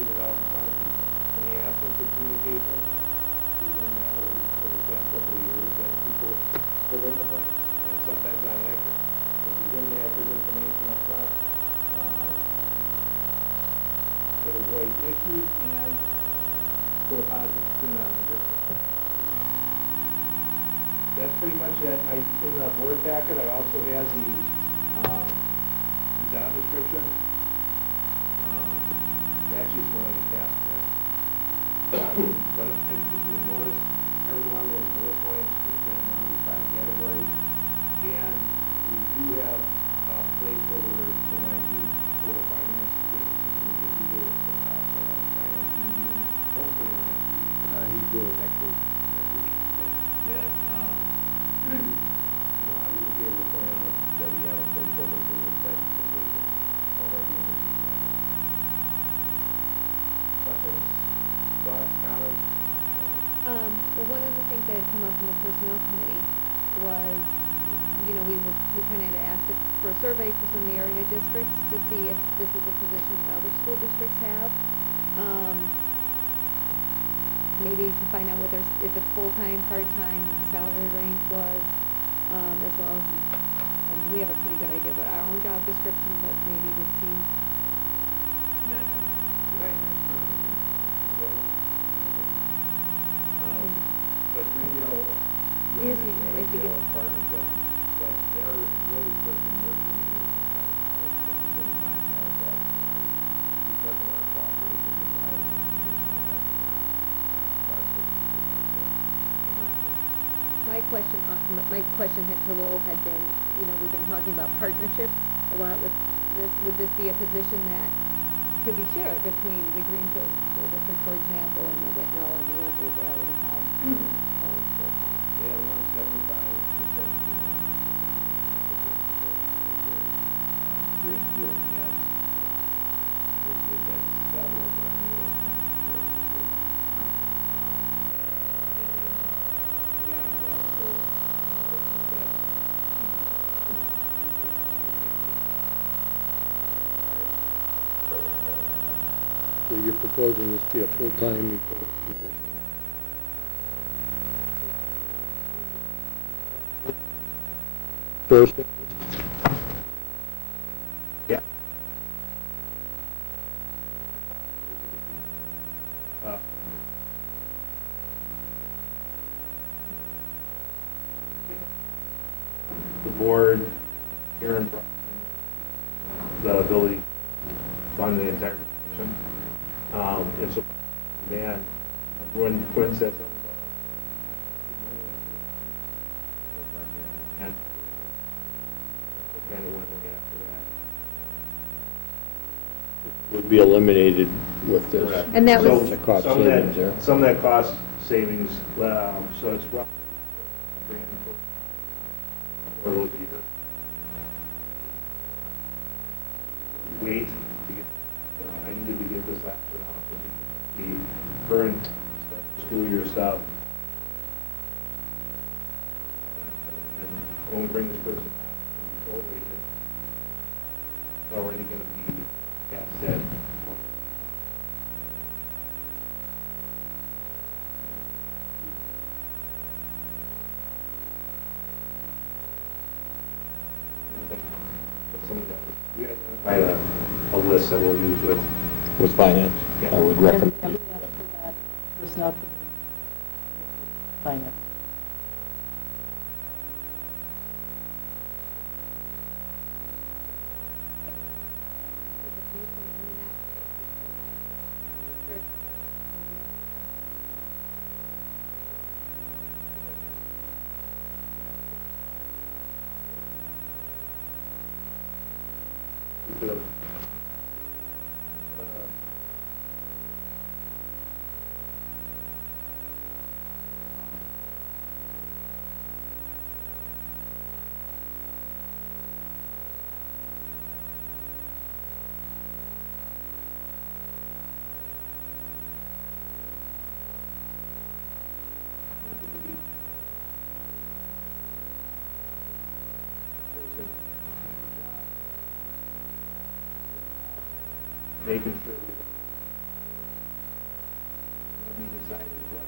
get it out in front of people. In the absence of communication, we learned that over the past couple of years that people fill in the blanks and sometimes not accurate. If we give them the accurate information up front, it avoids issues and put a positive spin on the district. That's pretty much it. In the board packet, I also had the job description. Actually, it's more like a task list. But if you notice, every one of those bullet points is in one of these 5 categories. And we do have a placeholder, so when I do go to finance, we can do this finance meeting, hopefully the next week. He's doing next week. Next week. Okay. Then, we would be able to point out that we have a placeholder for this type of position already in this budget. Questions, thoughts, comments? Well, one of the things that had come up in the personnel committee was, we kind of asked it for a survey for some of the area districts to see if this is a position that other school districts have. Maybe to find out whether, if it's full-time, part-time, what the salary range was, as well as, we have a pretty good idea what our own job description, but maybe we see. But Greenville, Yes, I think Greenville it's- partnership, but they're really pushing their communications right now at the same time, matter of fact, because of our cooperation with the Iowa Association, I've actually talked to people like that. My question to Lowell had been, we've been talking about partnerships a lot with this. Would this be a position that could be shared between the Greenfield School District, for example, and the Whitnall, and the answer is they already have full-time. They have 175%, Greenfield, yes. They've got several, but I know they have one for sure before. And then beyond that, both, So you're proposing this be a full-time position? First, yeah. The board, Aaron, brought in the ability to fund the entire position. And so, man, when Quinn said something about and kind of went after that. would be eliminated with this. Correct. And that was- The cost Some of savings there. that, some of that cost savings, so it's roughly $1,000 for those years. Wait to get, I needed to get this last one off with the current school year stuff. And when we bring this person back from the control agent, it's already gonna be, yeah, said. But some of that, we identified a list that we'll use With finance, Yeah. I would recommend. And we asked for that personnel finance. Making sure that we decided what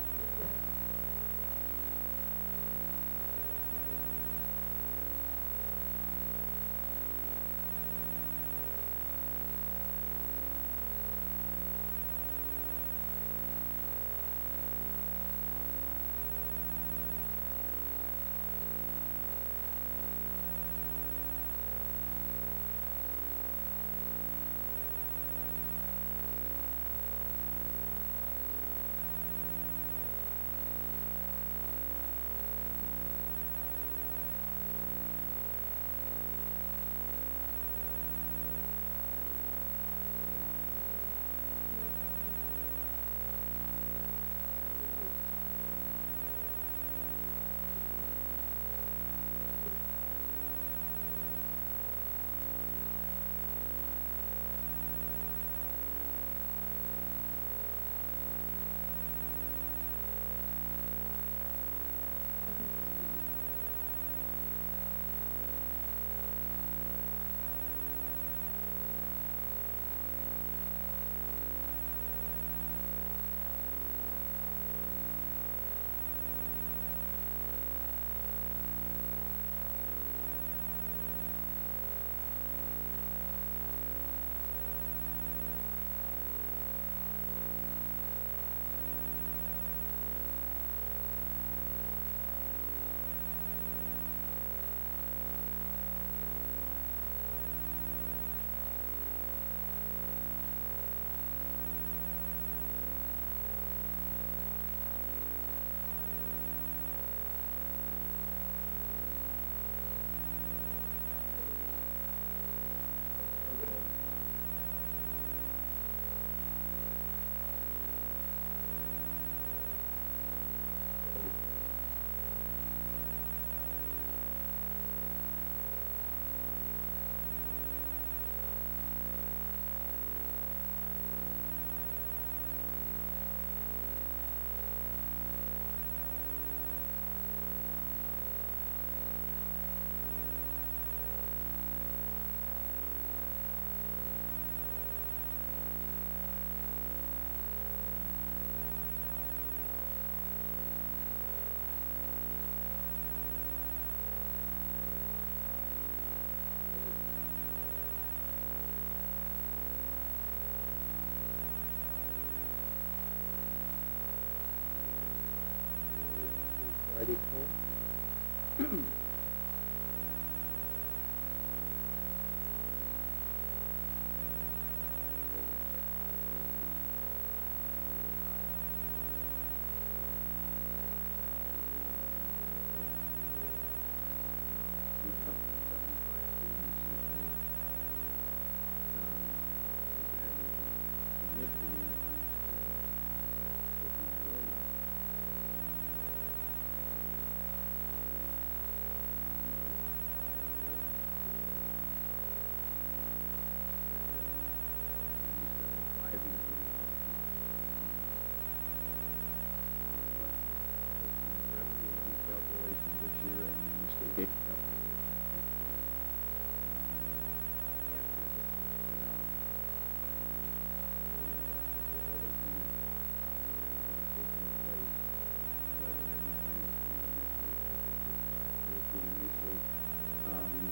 Whitnall.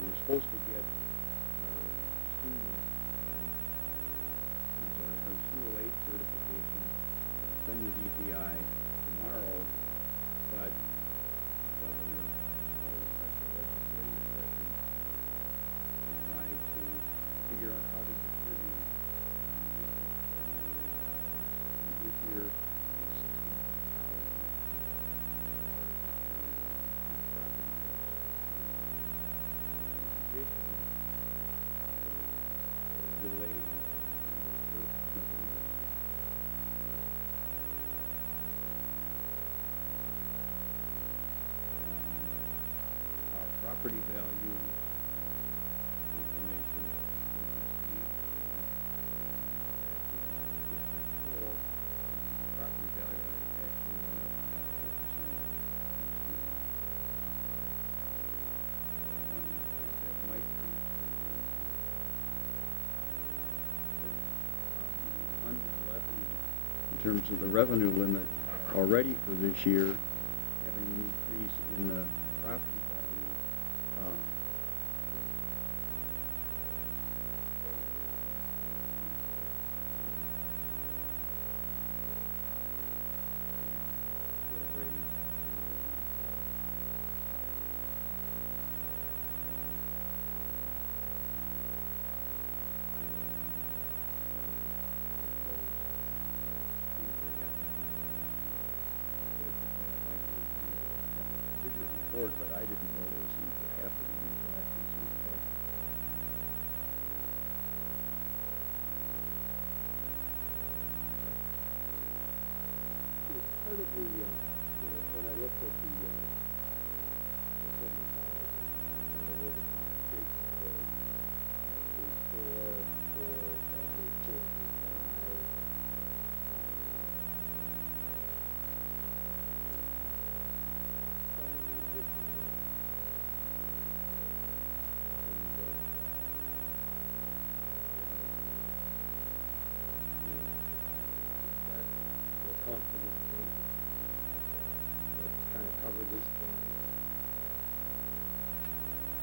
We're supposed to get our students, our school aid certification from the DPI tomorrow, but the governor called a special legislative session to try to figure out how to distribute an additional $40 million this year and $60 million next year as part of the plan to increase property taxes. In addition, delaying from November 1st to November 6th. Our property value information was received at the District 4. Our property value actually went up about 2% last year. One of the things that might bring under levied in terms of the revenue limit already for this year, having an increase in the property value. But I didn't know those things were happening until I received that. It's part of the, when I looked at the 75 and kind of where the complications were, page 4, page 4 and 5, for this change, that kind of cover this change.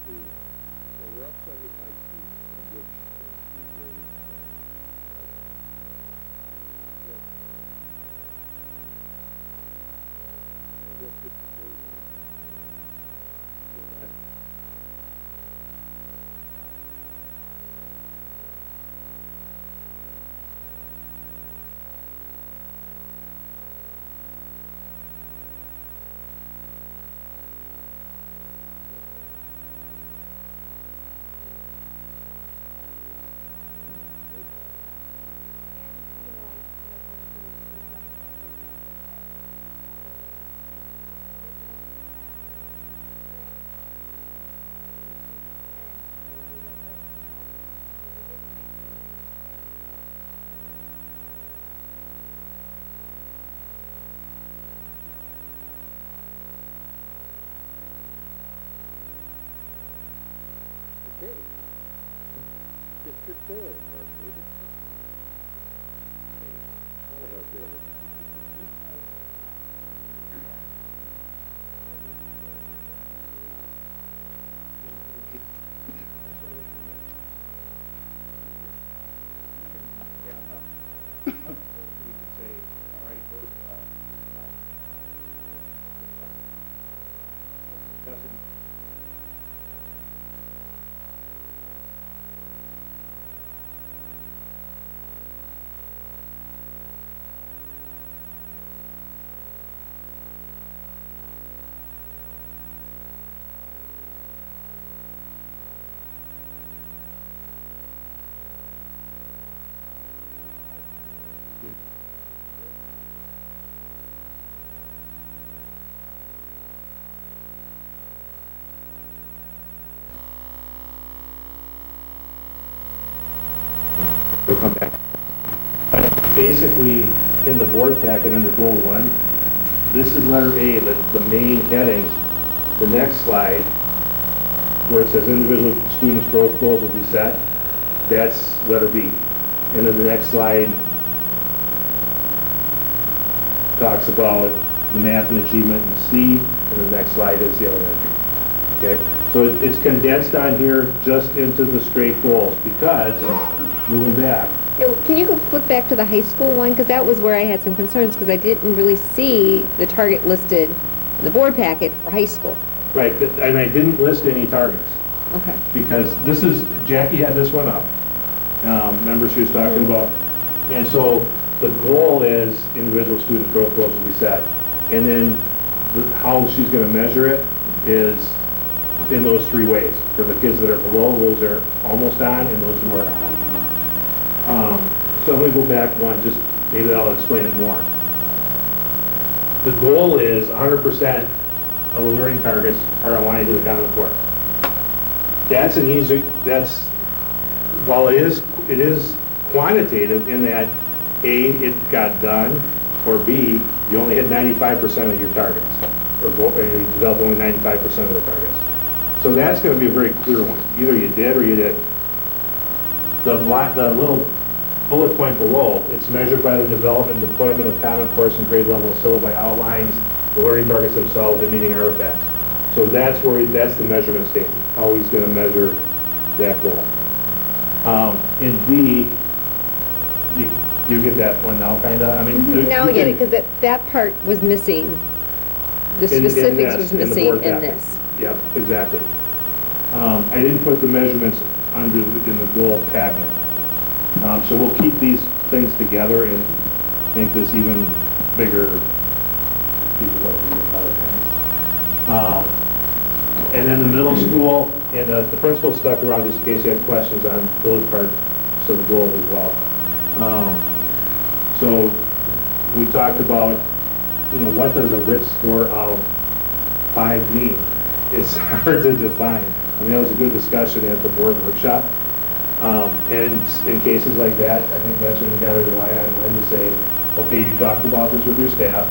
We're up 75 feet, of which there are 2 grades what different grades. So that okay. District 4, our favorite town. One of our favorites. We can say, all right, We'll come back. But basically, in the board packet under goal 1, this is letter A, the main heading. The next slide, where it says individual students' growth goals will be set, that's letter B. And then the next slide talks about the math and achievement in C, and the next slide is the elementary. Okay, so it's condensed on here just into the straight goals because, moving back, Can you go flip back to the high school one? Because that was where I had some concerns, because I didn't really see the target listed in the board packet for high school. right, and I didn't list any targets. Okay. Because this is, Jackie had this one up, remember she was talking about, and so the goal is individual students' growth goals will be set, and then how she's gonna measure it is in those 3 ways. For the kids that are below, those are almost on, and those who are on. So let me go back one, just maybe I'll explain it more. The goal is 100% of the learning targets are aligned to the Common Core. That's an easy, while it is quantitative in that A, it got done, or B, you only hit 95% of your targets, or you developed only 95% of the targets. So that's going to be a very clear one. Either you did or you didn't. The little bullet point below, it's measured by the development and deployment of Common Core and grade level syllabi outlines, the learning targets themselves, and meeting artifacts. So that's the measurement statement, how he's going to measure that goal. In B, you get that one now, kind of? I mean, Now I get it, because that part was missing. The specifics was missing in this. Yeah, exactly. I didn't put the measurements in the goal packet. So we'll keep these things together and make this even bigger. People want to read other things. And then the middle school, and the principal stuck around just in case you had questions on those parts of the goal as well. So we talked about, what does a RIT score of 5 mean? It's hard to define. I mean, that was a good discussion at the board workshop. And in cases like that, I think that's when you got to rely on Lynn to say, okay, you talked about this with your staff.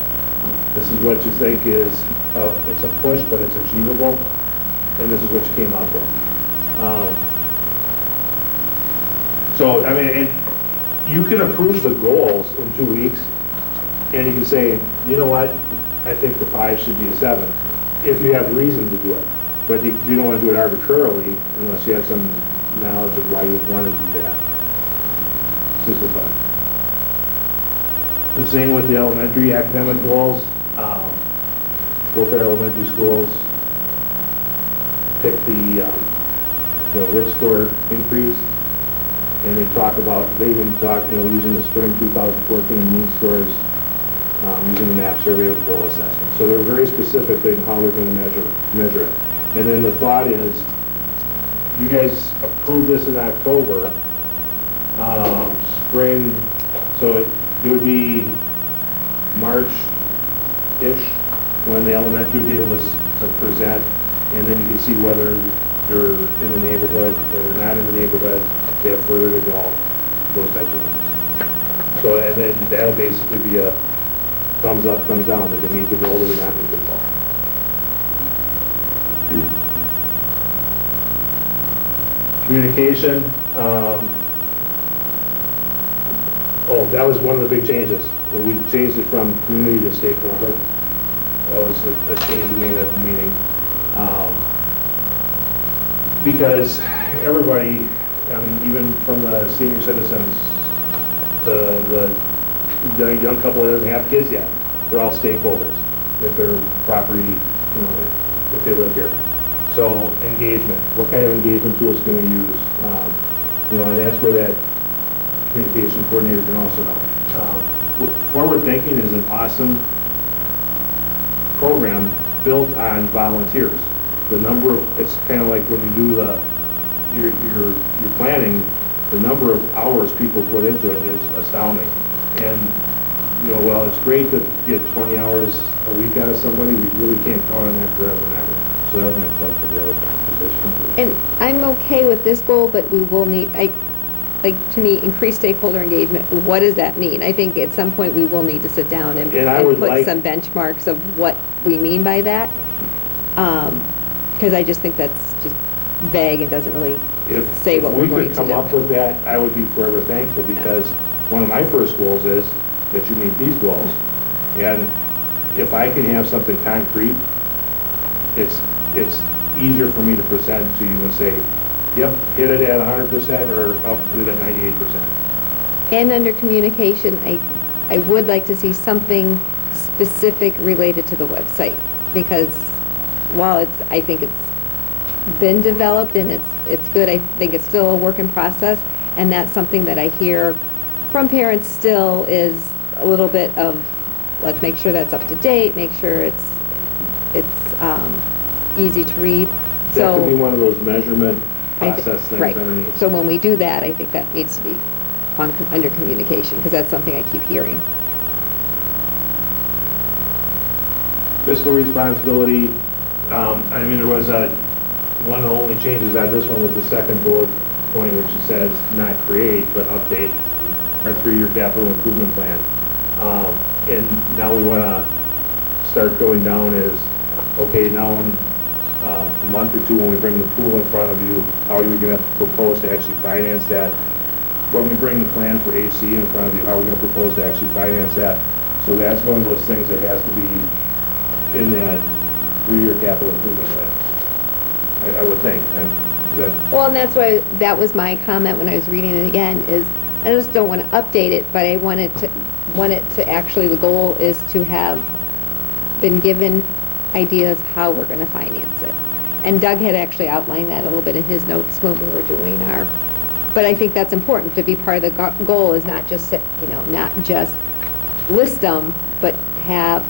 This is what you think is, it's a push, but it's achievable. And this is what you came up with. So, I mean, you can approve the goals in 2 weeks, and you can say, you know what, I think the 5 should be a 7, if you have reason to do it. But you don't want to do it arbitrarily unless you have some knowledge of why you would want to do that. It's just a thought. The same with the elementary academic goals. Both our elementary schools pick the RIT score increase, and they even talk, using the spring 2014 mean scores, using the MAP survey with goal assessment. So they're very specific in how they're going to measure it. And then the thought is, you guys approve this in October, spring, so it would be March-ish when the elementary be able to present, and then you can see whether they're in the neighborhood or they're not in the neighborhood, they have further to go, those types of things. So, and then that'll basically be a thumbs up, thumbs down, that they meet the goal or they not meet the goal. Communication, that was one of the big changes. When we changed it from community to stakeholder. That was a change we made at the meeting. Because everybody, I mean, even from the senior citizens to the young couple that doesn't have kids yet, they're all stakeholders if they're property, if they live here. So engagement, what kind of engagement tools can we use? And that's where that communication coordinator can also help. Forward Thinking is an awesome program built on volunteers. The number of, it's kind of like when you do your planning, the number of hours people put into it is astounding. And, while it's great to get 20 hours a week out of somebody, we really can't count on that forever and ever. So that was my plug for the other position. And I'm okay with this goal, but we will need, like, to me, increased stakeholder engagement, what does that mean? I think at some point we will need to sit down and And I would put like- some benchmarks of what we mean by that. Because I just think that's just vague and doesn't really say what we're going to If we could come up do. with that, I would be forever thankful, because one of my first goals is that you meet these goals. And if I can have something concrete, it's easier for me to present to you and say, yep, hit it at 100%, or I'll hit it at 98%. And under communication, I would like to see something specific related to the website, because while I think it's been developed and it's good, I think it's still a work in process, and that's something that I hear from parents still is a little bit of, let's make sure that's up to date, make sure it's easy to read. That could be So, one of those measurement I thi- process things right. underneath. So when we do that, I think that needs to be under communication, because that's something I keep hearing. Fiscal responsibility, I mean, there was one of the only changes on this one was the second bullet point, which it says not create, but update our 3-year capital improvement plan. And now we want to start going down as, okay, now in a month or two, when we bring the pool in front of you, how are we going to propose to actually finance that? When we bring the plan for HC in front of you, how are we going to propose to actually finance that? So that's one of those things that has to be in that 3-year capital improvement plan, I would think. And is that, Well, and that's why, that was my comment when I was reading it again, is I just don't want to update it, but I want it to actually, the goal is to have been given ideas how we're going to finance it. And Doug had actually outlined that a little bit in his notes when we were doing our, but I think that's important, to be part of the goal is not just, not just list them, but have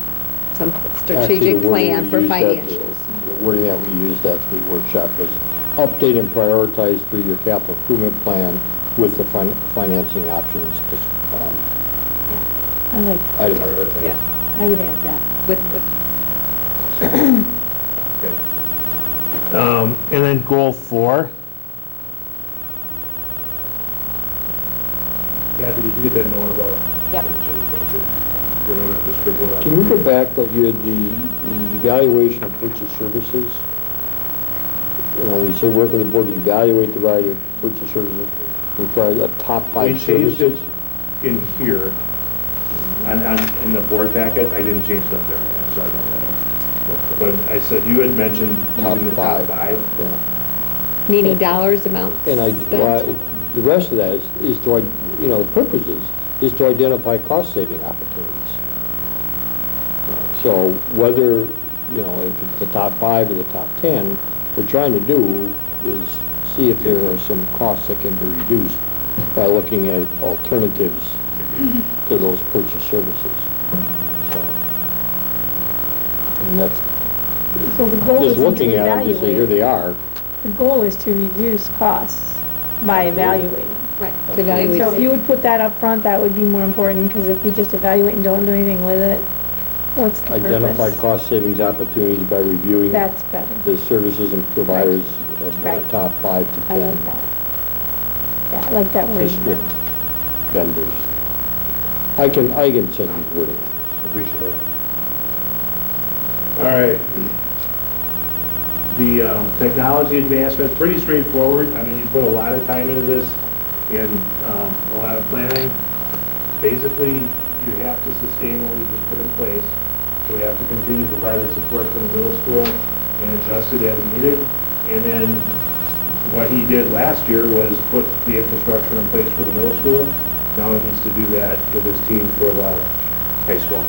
some strategic plan for financials. The wording that we used at the workshop was update and prioritize 3-year capital improvement plan with the financing options. I like that. I don't know. Yeah, I would add that. with and then goal 4. Kathy, did you get that note about? Yep. We don't have to scribble it out. Can you go back, that you had the evaluation of purchase services? We say work with the board to evaluate the variety of purchase services, requires a top 5 We changed services. it in here, in the board packet. I didn't change it up there. I'm sorry about that. But I said, you had mentioned using the top 5. Yeah. meaning dollars, amounts And spent. the rest of that is to, the purpose is to identify cost-saving opportunities. So whether, if it's the top 5 or the top 10, what we're trying to do is see if there are some costs that can be reduced by looking at alternatives to those purchase services. So, and that's, So the goal just is to looking at them, to say, here evaluate. they are. The goal is to reduce costs by evaluating. Right, to Okay. evaluate. So if you would put that up front, that would be more important, because if we just evaluate and don't do anything with it, what's the Identify purpose? cost savings opportunities by reviewing That's better. the services and providers of the Right. top 5 to 10 I like that. Yeah, I like that word. district vendors. I can send you wording. Appreciate it. All right. The technology advancement, pretty straightforward. I mean, you put a lot of time into this and a lot of planning. Basically, you have to sustain what we just put in place. So we have to continue to provide the support for the middle school and adjust it as needed. And then what he did last year was put the infrastructure in place for the middle school. Now he needs to do that with his team for the high school.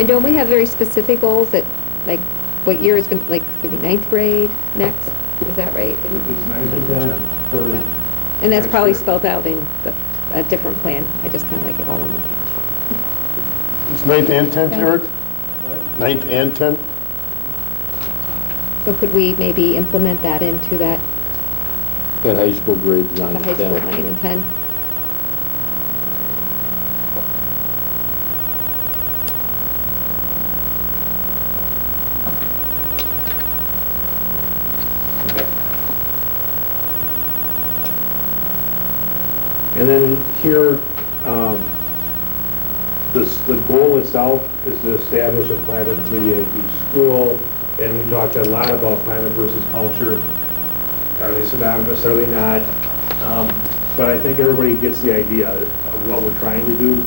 And don't we have very specific goals that, like, what year is going to, it's going to be 9th grade next? Is that right? It's 9 to 10 for. And that's next probably year. spelled out in a different plan. I just kind of like it all in one page. It's 9th and 10th, Eric? 9th and 10th? So could we maybe implement that into that, At high school grades the 9 high to school 10. 9 and 10? And then here, the goal itself is to establish a climate committee at each school, and we talked a lot about climate versus culture. Are they synonymous, are they not? But I think everybody gets the idea of what we're trying to do.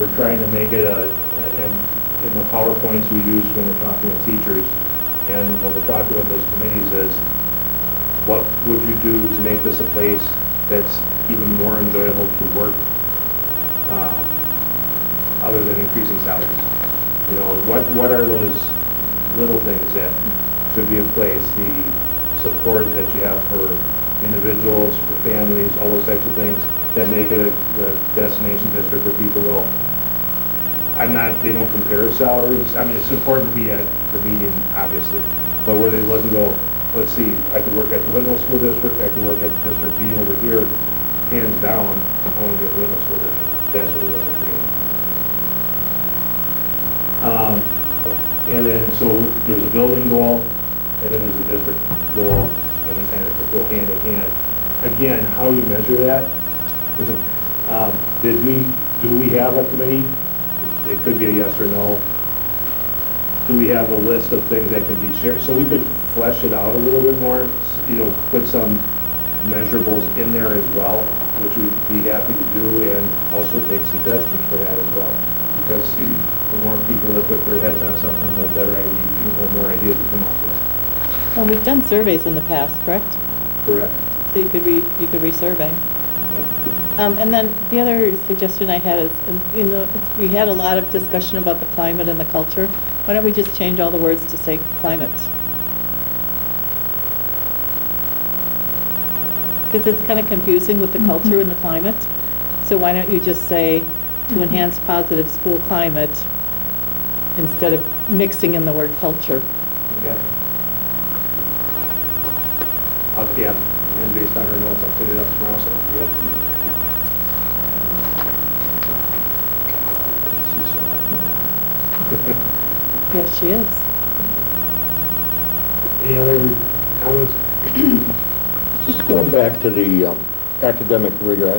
We're trying to make it in the PowerPoints we use when we're talking with teachers, and when we're talking with those committees is, what would you do to make this a place that's even more enjoyable to work, other than increasing salaries? You know, what are those little things that should be in place? The support that you have for individuals, for families, all those types of things that make it the destination district where people go, they don't compare salaries. I mean, it's important to be at the median, obviously, but where they look and go, let's see, I could work at the Whitnall School District, I could work at District B over here, hands down, I want to be at the Whitnall School District. That's what we want to create. And then, so there's a building goal, and then there's a district goal, and they kind of go hand in hand. Again, how you measure that? Do we have a committee? It could be a yes or no. Do we have a list of things that can be shared? So we could flesh it out a little bit more, you know, put some measurables in there as well, which we'd be happy to do, and also take suggestions for that as well. Because the more people that put their heads on something, the better the more ideas we come up with. Well, we've done surveys in the past, correct? Correct. So you could resurvey. And then the other suggestion I had is, you know, we had a lot of discussion about the climate and the culture. Why don't we just change all the words to say climate? Because it's kind of confusing with the culture and the climate. So why don't you just say to enhance positive school climate instead of mixing in the word culture? Yeah. Yeah, and based on her notes, I'll clean it up tomorrow, so don't forget. Yes, she is. Any other comments? Just going back to the academic rigor,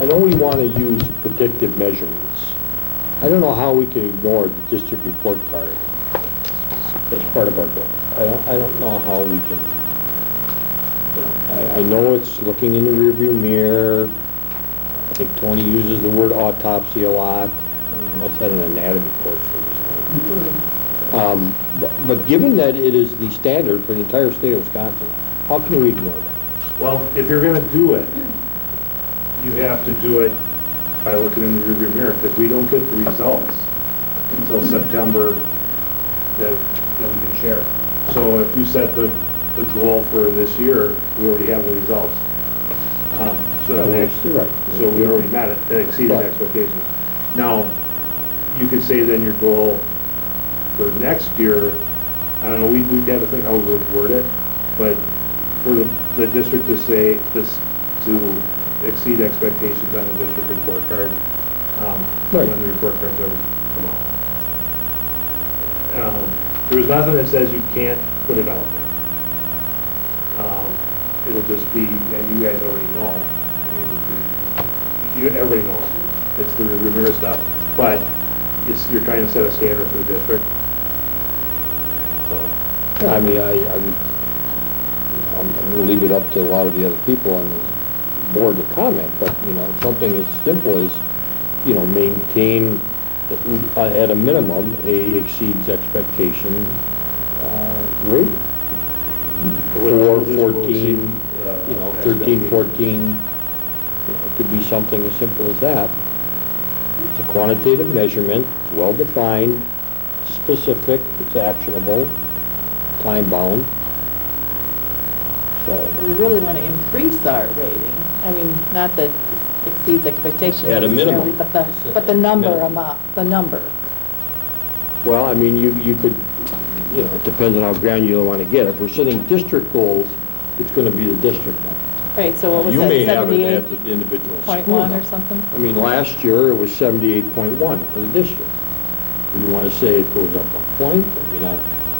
I know we want to use predictive measurements. I don't know how we can ignore the district report card as part of our goal. I don't know how we can, you know, I know it's looking in the rearview mirror. I think Tony uses the word autopsy a lot. Must have had an anatomy course recently. But given that it is the standard for the entire state of Wisconsin, how can we ignore that? Well, if you're going to do it, you have to do it by looking in the rearview mirror, because we don't get the results until September that we can share. So if you set the goal for this year, we already have the results. You're right. So we already met it, that exceeded Right. expectations. Now, you could say then your goal for next year, I don't know, we'd have to think how we would word it, but for the district to say this, to exceed expectations on the district report card, Right. when the report cards ever come out. There's nothing that says you can't put it out there. It'll just be, and you guys already know, I mean, everybody knows, it's the reverse stuff, but you're trying to set a standard for the district. So, Yeah, I mean, I'm going to leave it up to a lot of the other people on the board to comment, but, you know, something as simple as, you know, maintain at a minimum a exceeds expectation rate. 4, 14, you know, 13, 14, you know, it could be something as simple as that. It's a quantitative measurement, it's well-defined, specific, it's actionable, time-bound. So, We really want to increase our rating. I mean, not that it exceeds expectations At a minimum. necessarily, but the number Minimum. amount, the number. well, I mean, you could, you know, it depends on how granular you want to get. If we're setting district goals, it's going to be the district number. Right, so what was You that, may have it 78.1 at the individual school or number. something? I mean, last year, it was 78.1 for the district. You want to say it goes up 1 point? I mean,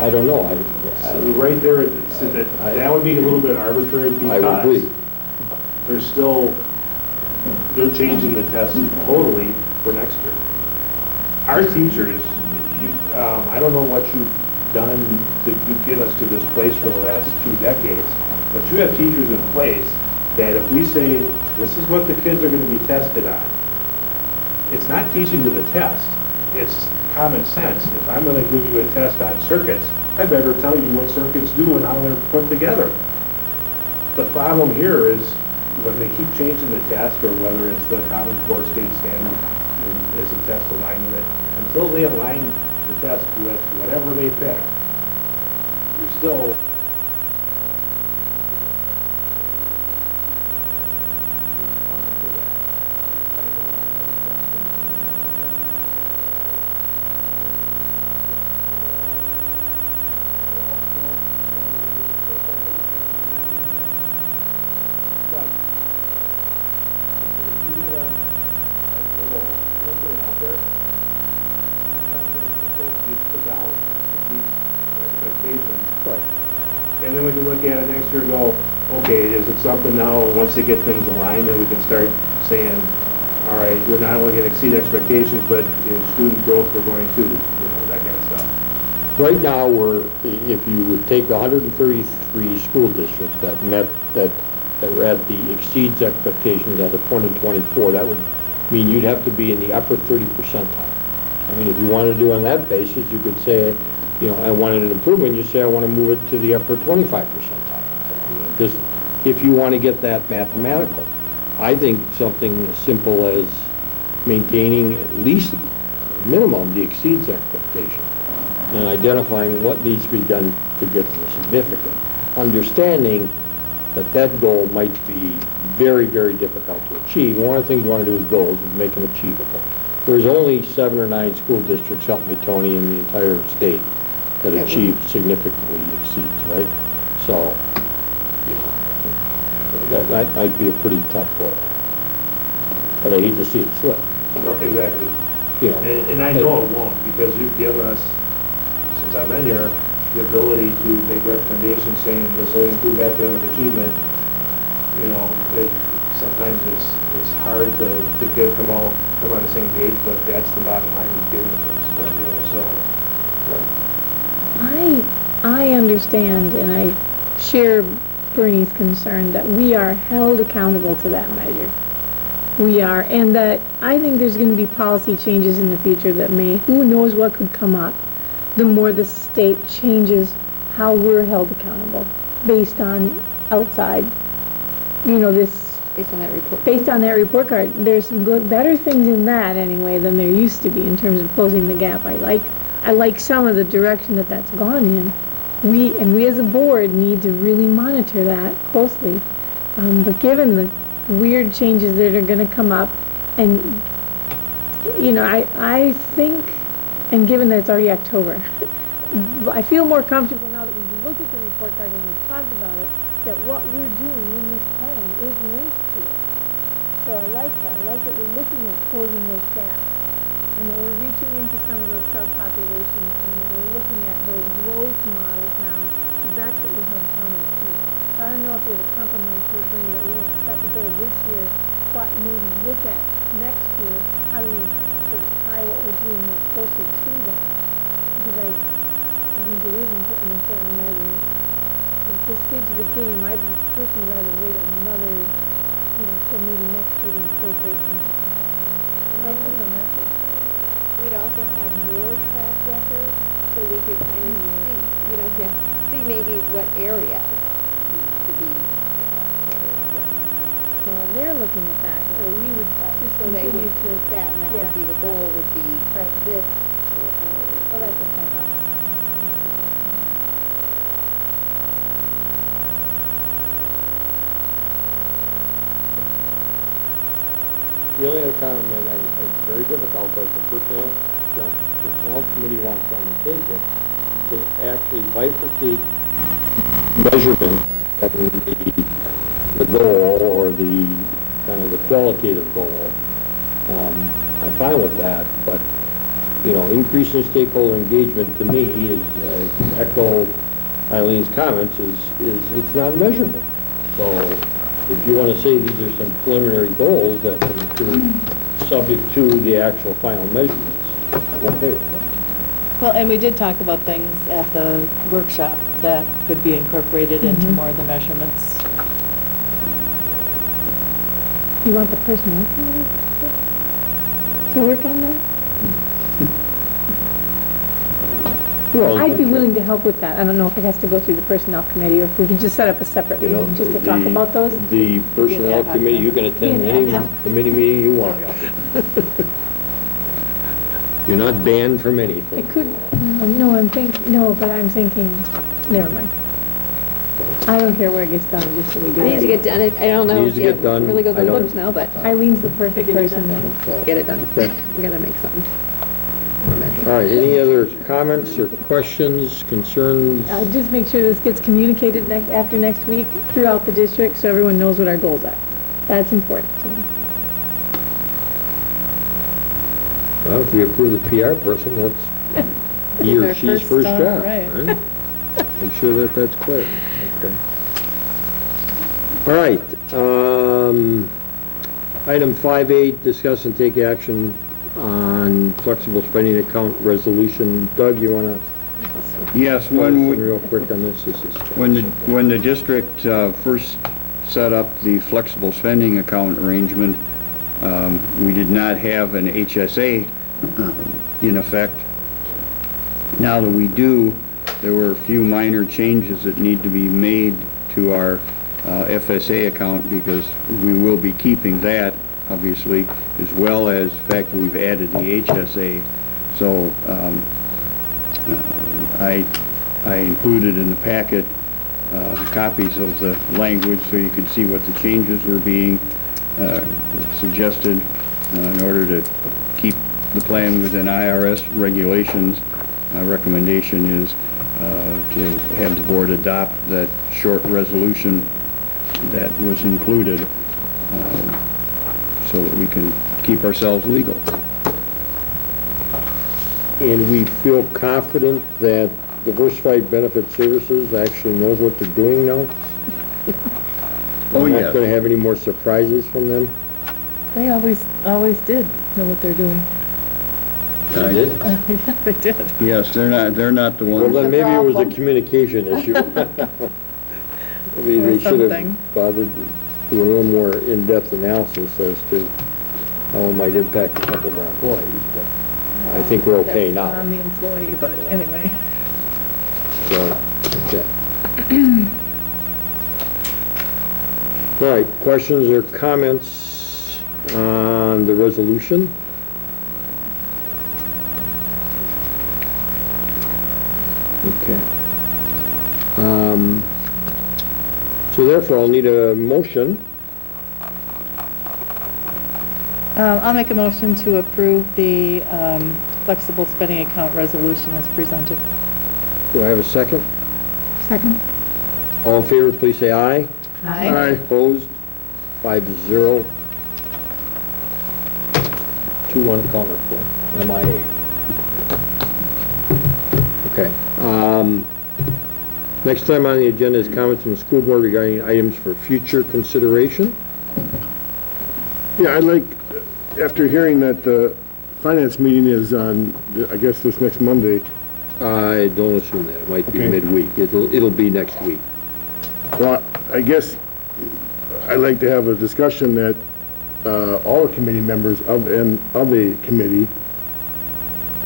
I don't know. so right there, that would be a little bit arbitrary I would agree. because there's still they're changing the test totally for next year. Our teachers, I don't know what you've done to get us to this place for the last 2 decades, but you have teachers in place that if we say, this is what the kids are going to be tested on, it's not teaching to the test, it's common sense. If I'm going to give you a test on circuits, I better tell you what circuits do and how they're put together. The problem here is when they keep changing the test, or whether it's the Common Core state standard as a test aligned with it, until they align the test with whatever they pick, you're still Right. And then we can look at it next year and go, okay, is it something now, once they get things aligned, that we can start saying, all right, we're not only going to exceed expectations, but in student growth, we're going to, that kind of stuff. Right now, if you would take 133 school districts that were at the exceeds expectations at a point in 24, that would mean you'd have to be in the upper 30 percentile. I mean, if you wanted to do on that basis, you could say, I wanted an improvement, you say I want to move it to the upper 25 percentile. Just if you want to get that mathematical. I think something as simple as maintaining at least minimum the exceeds expectation and identifying what needs to be done to get to the significant. Understanding that that goal might be very, very difficult to achieve. And one of the things you want to do with goals is make them achievable. There's only 7 or 9 school districts, help me Tony, in the entire state that achieve significantly exceeds, right? So, that might be a pretty tough goal. But I hate to see it slip. Exactly. And I know it won't, because you've given us, since I've been here, the ability to make recommendations saying this will improve academic achievement. Sometimes it's hard to come on the same page, but that's the bottom line you've given us. I understand and I share Bernie's concern that we are held accountable to that measure. We are, and that I think there's going to be policy changes in the future that who knows what could come up, the more the state changes how we're held accountable based on outside, Based on that report. based on that report card. There's some better things in that anyway than there used to be in terms of closing the gap. I like some of the direction that's gone in. We as a board need to really monitor that closely. But given the weird changes that are going to come up, and I think, and given that it's already October, I feel more comfortable now that we've looked at the report card and we've talked about it, that what we're doing in this plan is linked to it. So I like that. I like that we're looking at closing those gaps, and that we're reaching into some of those subpopulations, and that we're looking at those growth models now, because that's what we have accountable to. So I don't know if there's a compromise here, Bernie, that we don't set the goal this year, but maybe look at next year, how do we sort of tie what we're doing more closely to that? Because I think it is an important measure. At this stage of the game, I'd personally rather wait another, till maybe next year to incorporate something like that. And that was a message. We'd also have more track record, so we could kind of see, see maybe what areas to be Well, they're looking at that, so we would just so they continue would to, that, and that would be the goal, would be this. oh, that's just my thoughts. The only other comment it's very difficult, but the personnel committee wants to undertake it, to actually bifurcate measurement of the goal, or the kind of the qualitative goal. I'm fine with that, but increasing stakeholder engagement to me is echo Eileen's comments, is it's not measurable. So if you want to say these are some preliminary goals that can include subject to the actual final measurements, I'm okay with that. Well, and we did talk about things at the workshop that could be incorporated into more of the measurements. You want the personnel committee to work on that? Well, I'd be willing to help with that. I don't know if it has to go through the personnel committee or if we can just set up a separate You know, meeting just to talk about those. The personnel committee, you can attend any committee meeting you want. You're not banned from anything. It could, no, but I'm thinking, never mind. I don't care where it gets done, just so we do It needs to it. get done. I don't know. Needs to if get done. It really goes I on don't- books now, but Eileen's the perfect person to get it done. We gotta make something. All right, any other comments or questions, concerns? just make sure this gets communicated after next week throughout the district so everyone knows what our goals are. That's important to me. Well, if we approve the PR person, that's he or Their she's first, first job, right. right? Make sure that that's clear, okay. All right, item 5.8, discuss and take action on flexible spending account resolution. Doug, you wanna? Yes, Real quick on this, when the district first set up the flexible spending account arrangement, we did not have an HSA in effect. Now that we do, there were a few minor changes that need to be made to our FSA account because we will be keeping that, obviously, as well as the fact that we've added the HSA. So I included in the packet copies of the language so you could see what the changes were being suggested in order to keep the plan within IRS regulations. My recommendation is to have the board adopt that short resolution that was included so that we can keep ourselves legal. And we feel confident that Diversified Benefit Services actually knows what they're doing now? Oh, We're yeah. not gonna have any more surprises from them? They always did know what they're doing. They did? Yeah, they did. Yes, they're not the Well, ones. then maybe it was a communication issue. Maybe Or they should have something. bothered doing a little more in-depth analysis as to how it might impact a couple of our employees, but I think we're okay That's now. on the employee, but anyway. So, okay. All right, questions or comments on the resolution? Okay. So therefore, I'll need a motion. I'll make a motion to approve the flexible spending account resolution as presented. Do I have a second? Second. All in favor, please say aye. Aye. Opposed? 5-0. 2-1 counter, MIA. Okay. Next time on the agenda is comments from the school board regarding items for future consideration. Yeah, I'd like, after hearing that the finance meeting is on, I guess, this next Monday, I don't assume that. It might be Okay. midweek. It'll be next week. well, I guess I'd like to have a discussion that all the committee members of a committee,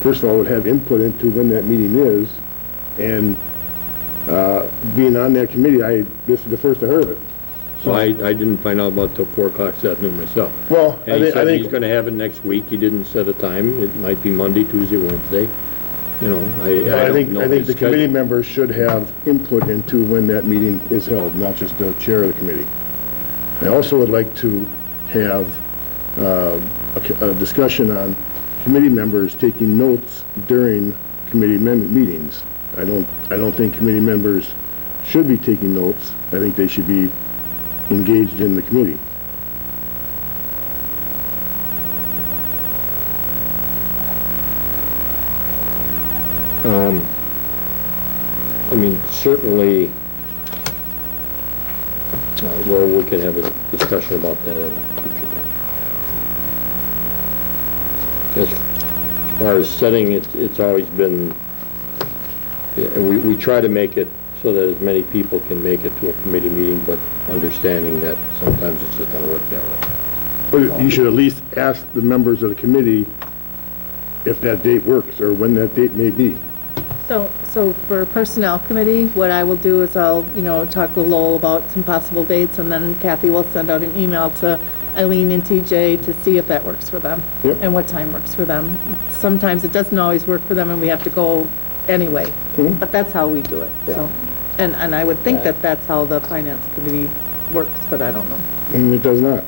first of all, would have input into when that meeting is, and being on that committee, this is the first I heard of it. So I didn't find out about till 4 o'clock this afternoon myself. Well, And he I said he's think, gonna have it next week. He didn't set a time. It might be Monday, Tuesday, Wednesday. You know, I don't know I think his the committee schedule. members should have input into when that meeting is held, not just the chair of the committee. I also would like to have a discussion on committee members taking notes during committee meetings. I don't think committee members should be taking notes. I think they should be engaged in the committee. I mean, certainly, Well, we can have a discussion about that in a future time. As far as setting, it's always been, we try to make it so that as many people can make it to a committee meeting, but understanding that sometimes it's just not work that way. But you should at least ask the members of the committee if that date works, or when that date may be. So for Personnel Committee, what I will do is I'll, talk with Lowell about some possible dates, and then Kathy will send out an email to Eileen and TJ to see if that works for them. Yep. And what time works for them. Sometimes it doesn't always work for them, and we have to go anyway, but that's how we do it, so. And I would think that that's how the Finance Committee works, but I don't know. And it does not.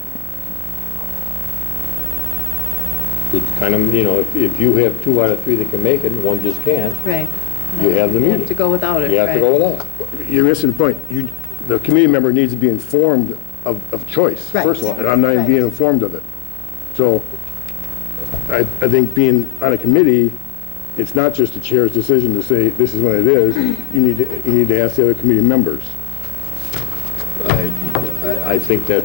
It's kind of, if you have 2 out of 3 that can make it, and one just can't, Right. you have the You meeting. have to go without it, You have to right. go without it. You're missing the point. The committee member needs to be informed of choice, Right. first of all, and I'm not even Right. being informed of it. So I think being on a committee, it's not just the chair's decision to say, this is what it is. You need to ask the other committee members. I think that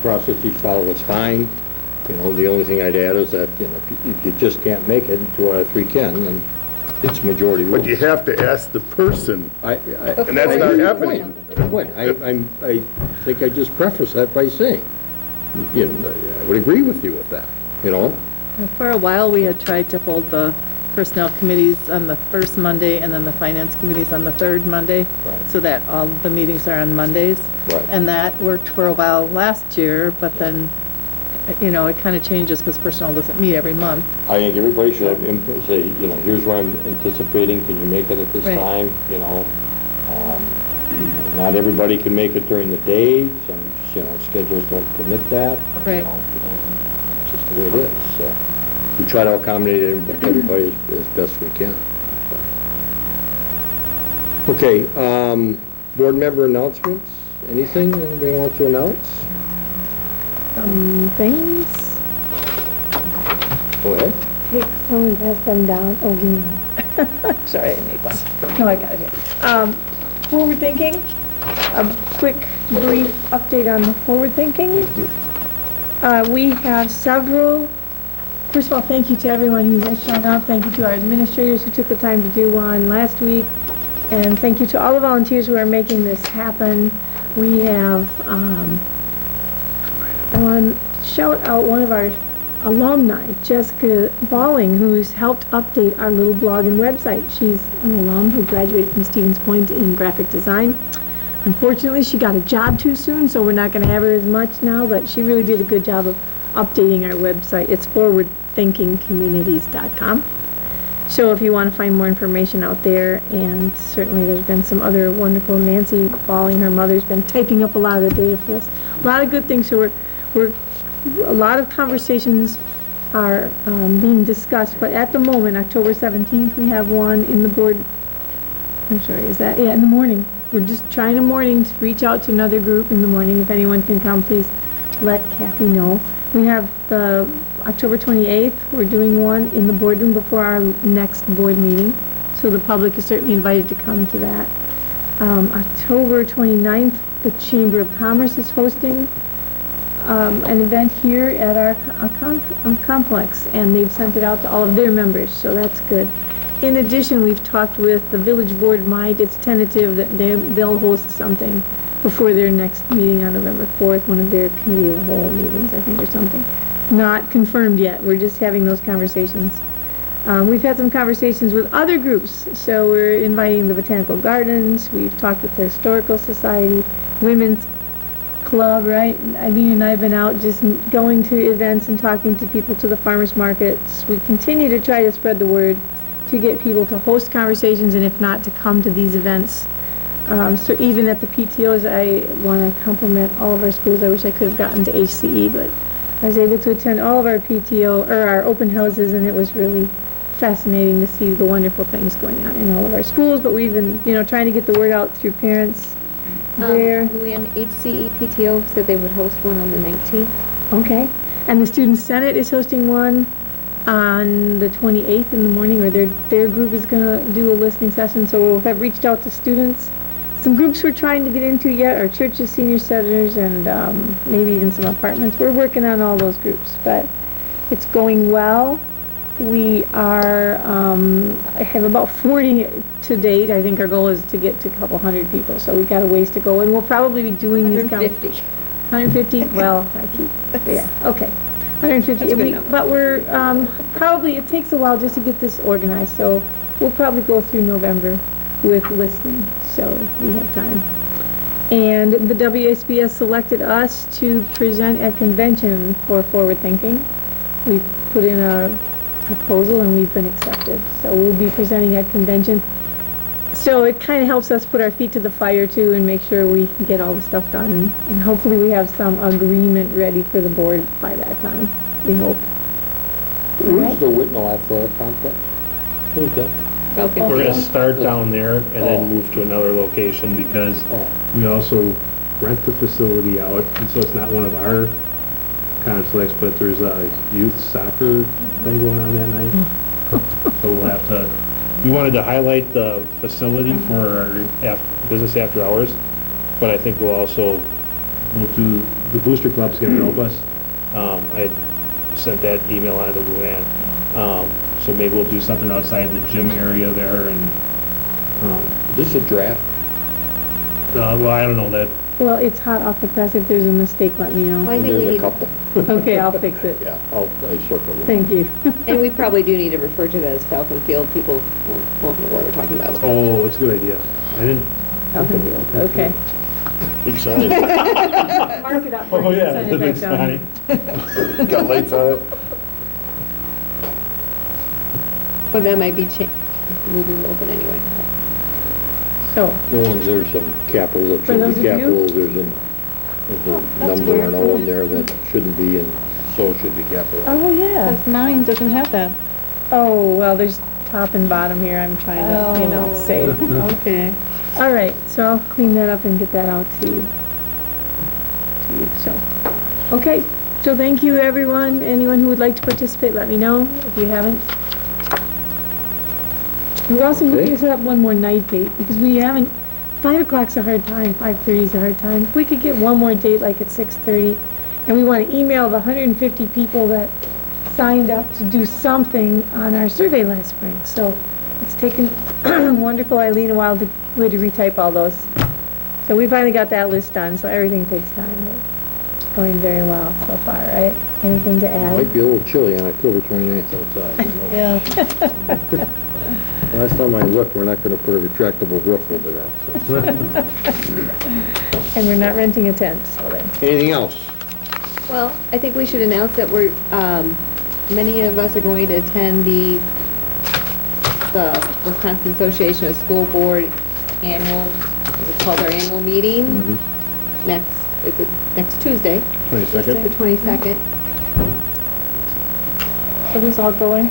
process you follow is fine. The only thing I'd add is that, if you just can't make it, and 2 out of 3 can, then it's majority rule. But you have to ask the person, And and that's not happening. I think I just prefaced that by saying, I would agree with you with that, And for a while, we had tried to hold the Personnel Committees on the first Monday, and then the Finance Committees on the third Monday, Right. so that all the meetings are on Mondays. Right. And that worked for a while last year, but then, it kind of changes because personnel doesn't meet every month. I think everybody should have input, say, here's what I'm anticipating, can you make it at this Right. time, not everybody can make it during the day, some, schedules don't permit that. Right. It's just the way it is, so we try to accommodate everybody as best we can. Okay, board member announcements, anything anybody wants to announce? Some things. Go ahead. Take some and pass them down. Oh, give me one. Sorry, I didn't make one. No, I got it here. Forward thinking, a quick, brief update on the forward thinking. We have several, first of all, thank you to everyone who has shown up. Thank you to our administrators who took the time to do one last week. And thank you to all the volunteers who are making this happen. We have, I want to shout out one of our alumni, Jessica Balling, who's helped update our little blog and website. She's an alum who graduated from Stevens Point in graphic design. Unfortunately, she got a job too soon, so we're not going to have her as much now, but she really did a good job of updating our website. It's forwardthinkingcommunities.com. So if you want to find more information out there, and certainly there's been some other wonderful, Nancy Balling, her mother's been typing up a lot of the data for us. A lot of good things, so a lot of conversations are being discussed, but at the moment, October 17th, we have one in the board, in the morning. We're just trying in the morning to reach out to another group in the morning. If anyone can come, please let Kathy know. We have the October 28th, we're doing one in the boardroom before our next board meeting, so the public is certainly invited to come to that. October 29th, the Chamber of Commerce is hosting an event here at our complex, and they've sent it out to all of their members, so that's good. In addition, we've talked with the village board. It's tentative that they'll host something before their next meeting on November 4th, one of their committee of the whole meetings, I think, or something. Not confirmed yet, we're just having those conversations. We've had some conversations with other groups, so we're inviting the Botanical Gardens, we've talked with the Historical Society, Women's Club, right? Eileen and I have been out just going to events and talking to people, to the farmers markets. We continue to try to spread the word to get people to host conversations, and if not, to come to these events. So even at the PTOs, I want to compliment all of our schools. I wish I could have gotten to HCE, but I was able to attend all of our PTO, or our open houses, and it was really fascinating to see the wonderful things going on in all of our schools, but we've been, trying to get the word out through parents there. Luann, HCE PTO said they would host one on the 19th. Okay, and the Student Senate is hosting one on the 28th in the morning, or their group is going to do a listening session, so we'll have reached out to students, Some groups we're trying to get into yet are churches, senior centers, and maybe even some apartments. We're working on all those groups, but it's going well. We are, I have about 40 to date. I think our goal is to get to a couple hundred people, so we've got a ways to go. And we'll probably be doing these. 150. 150? Well, I keep, yeah, okay. 150. That's a good number. But we're, probably, it takes a while just to get this organized, so we'll probably go through November with listening, so we have time. And the WSBS selected us to present at convention for forward thinking. We put in a proposal and we've been accepted, so we'll be presenting at convention. So it kind of helps us put our feet to the fire too and make sure we get all the stuff done. And hopefully we have some agreement ready for the board by that time, we hope. Where's the Whitnall Athletic Complex? Who's that? Falcon We're gonna Field. start down there and Oh. then move to another location because Oh. we also rent the facility out, and so it's not one of our conflicts, but there's a youth soccer thing going on that night. So we'll have to, we wanted to highlight the facility for our business after hours, but I think we'll do, the Booster Club's gonna help us. I sent that email on to Luann. So maybe we'll do something outside the gym area there and, Is this a draft? well, I don't know that, Well, it's hot off the press. If there's a mistake, let me Well, know. I think we There's a need, couple. Okay, I'll fix it. Yeah, I circled them. Thank you. and we probably do need to refer to that as Falcon Field. People won't know what we're talking about. oh, it's a good idea. I didn't, Falcon Field, okay. Big sign. Mark it up. oh yeah, Send the it big back down. sign. Got lights on it. But that might be moving a little bit anyway. So, No one's, there's some capitals that For should those be of you- capitals, there's a that's number weird. and O in there that shouldn't be, and so it should be capitalized. oh, yeah. That's mine doesn't have that. Oh, well, there's top and bottom here. I'm trying to, Oh. save. Okay. All right, so I'll clean that up and get that out to you, so. Okay, so thank you, everyone. Anyone who would like to participate, let me know if you haven't. We're also looking to set up one more night date, because we haven't, 5 o'clock's a hard time, 5:30's a hard time. If we could get one more date, like at 6:30, and we want to email the 150 people that signed up to do something on our survey last spring. So it's taken wonderful Eileen a while to, we had to retype all those. So we finally got that list done, so everything takes time, but it's going very well so far, right? Anything to add? Might be a little chilly on October 29th outside, you know. Yeah. Last time I looked, we're not gonna put a retractable roof over that, so. And we're not renting a tent, so there. Anything else? Well, I think we should announce that we're, many of us are going to attend the Wisconsin Association of School Board annual, it's called our annual meeting. Next Tuesday? 22nd? The 22nd. So who's all going?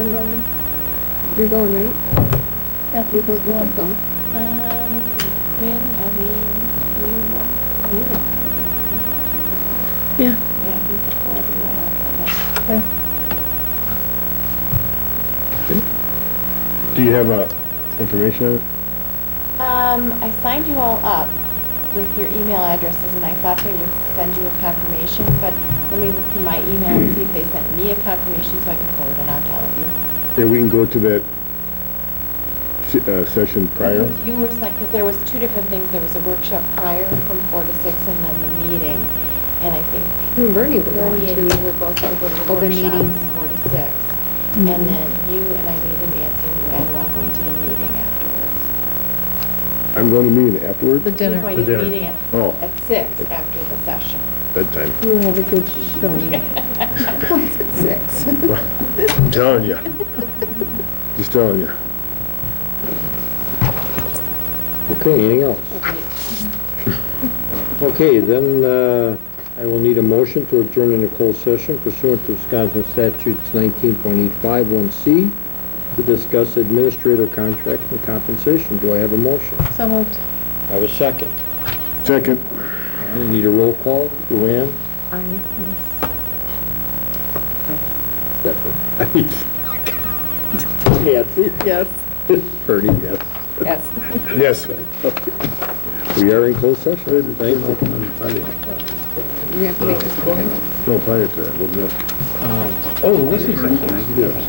I'm going. You're going, right? Yeah, You're both going. Lynn, Eileen, Yeah. yeah, he's the coordinator. Do you have, information on it? I signed you all up with your email addresses, and I thought they would send you a confirmation, but let me look through my email and see if they sent me a confirmation so I can forward it on to all of you. Yeah, we can go to that session prior. Because you were, because there was two different things. There was a workshop prior from 4 to 6, and then the meeting. And I think You and Bernie were going Bernie and to. you were both going to go to the Open workshop meetings. from 4 to 6. Mhm. And then you and Eileen and Nancy and Luann were all going to the meeting afterwards. I'm going to meet afterwards, The dinner. You're going The to the dinner. meeting Oh. at 6 after the session. bedtime. We'll have a good showing. It's at 6. I'm telling you. Just telling you. Okay, anything else? Okay, then, I will need a motion to adjourn in a closed session pursuant to Wisconsin statutes 19.851C to discuss administrator contracts and compensation. Do I have a motion? So moved. I have a second. Second. I need a roll call. Luann? Yes. Stephanie? Nancy? Yes. Bernie, yes. Yes. Yes. We are in closed session. Thank you. You have to make this. No, prior to that, wasn't it? Oh, this is. Yes.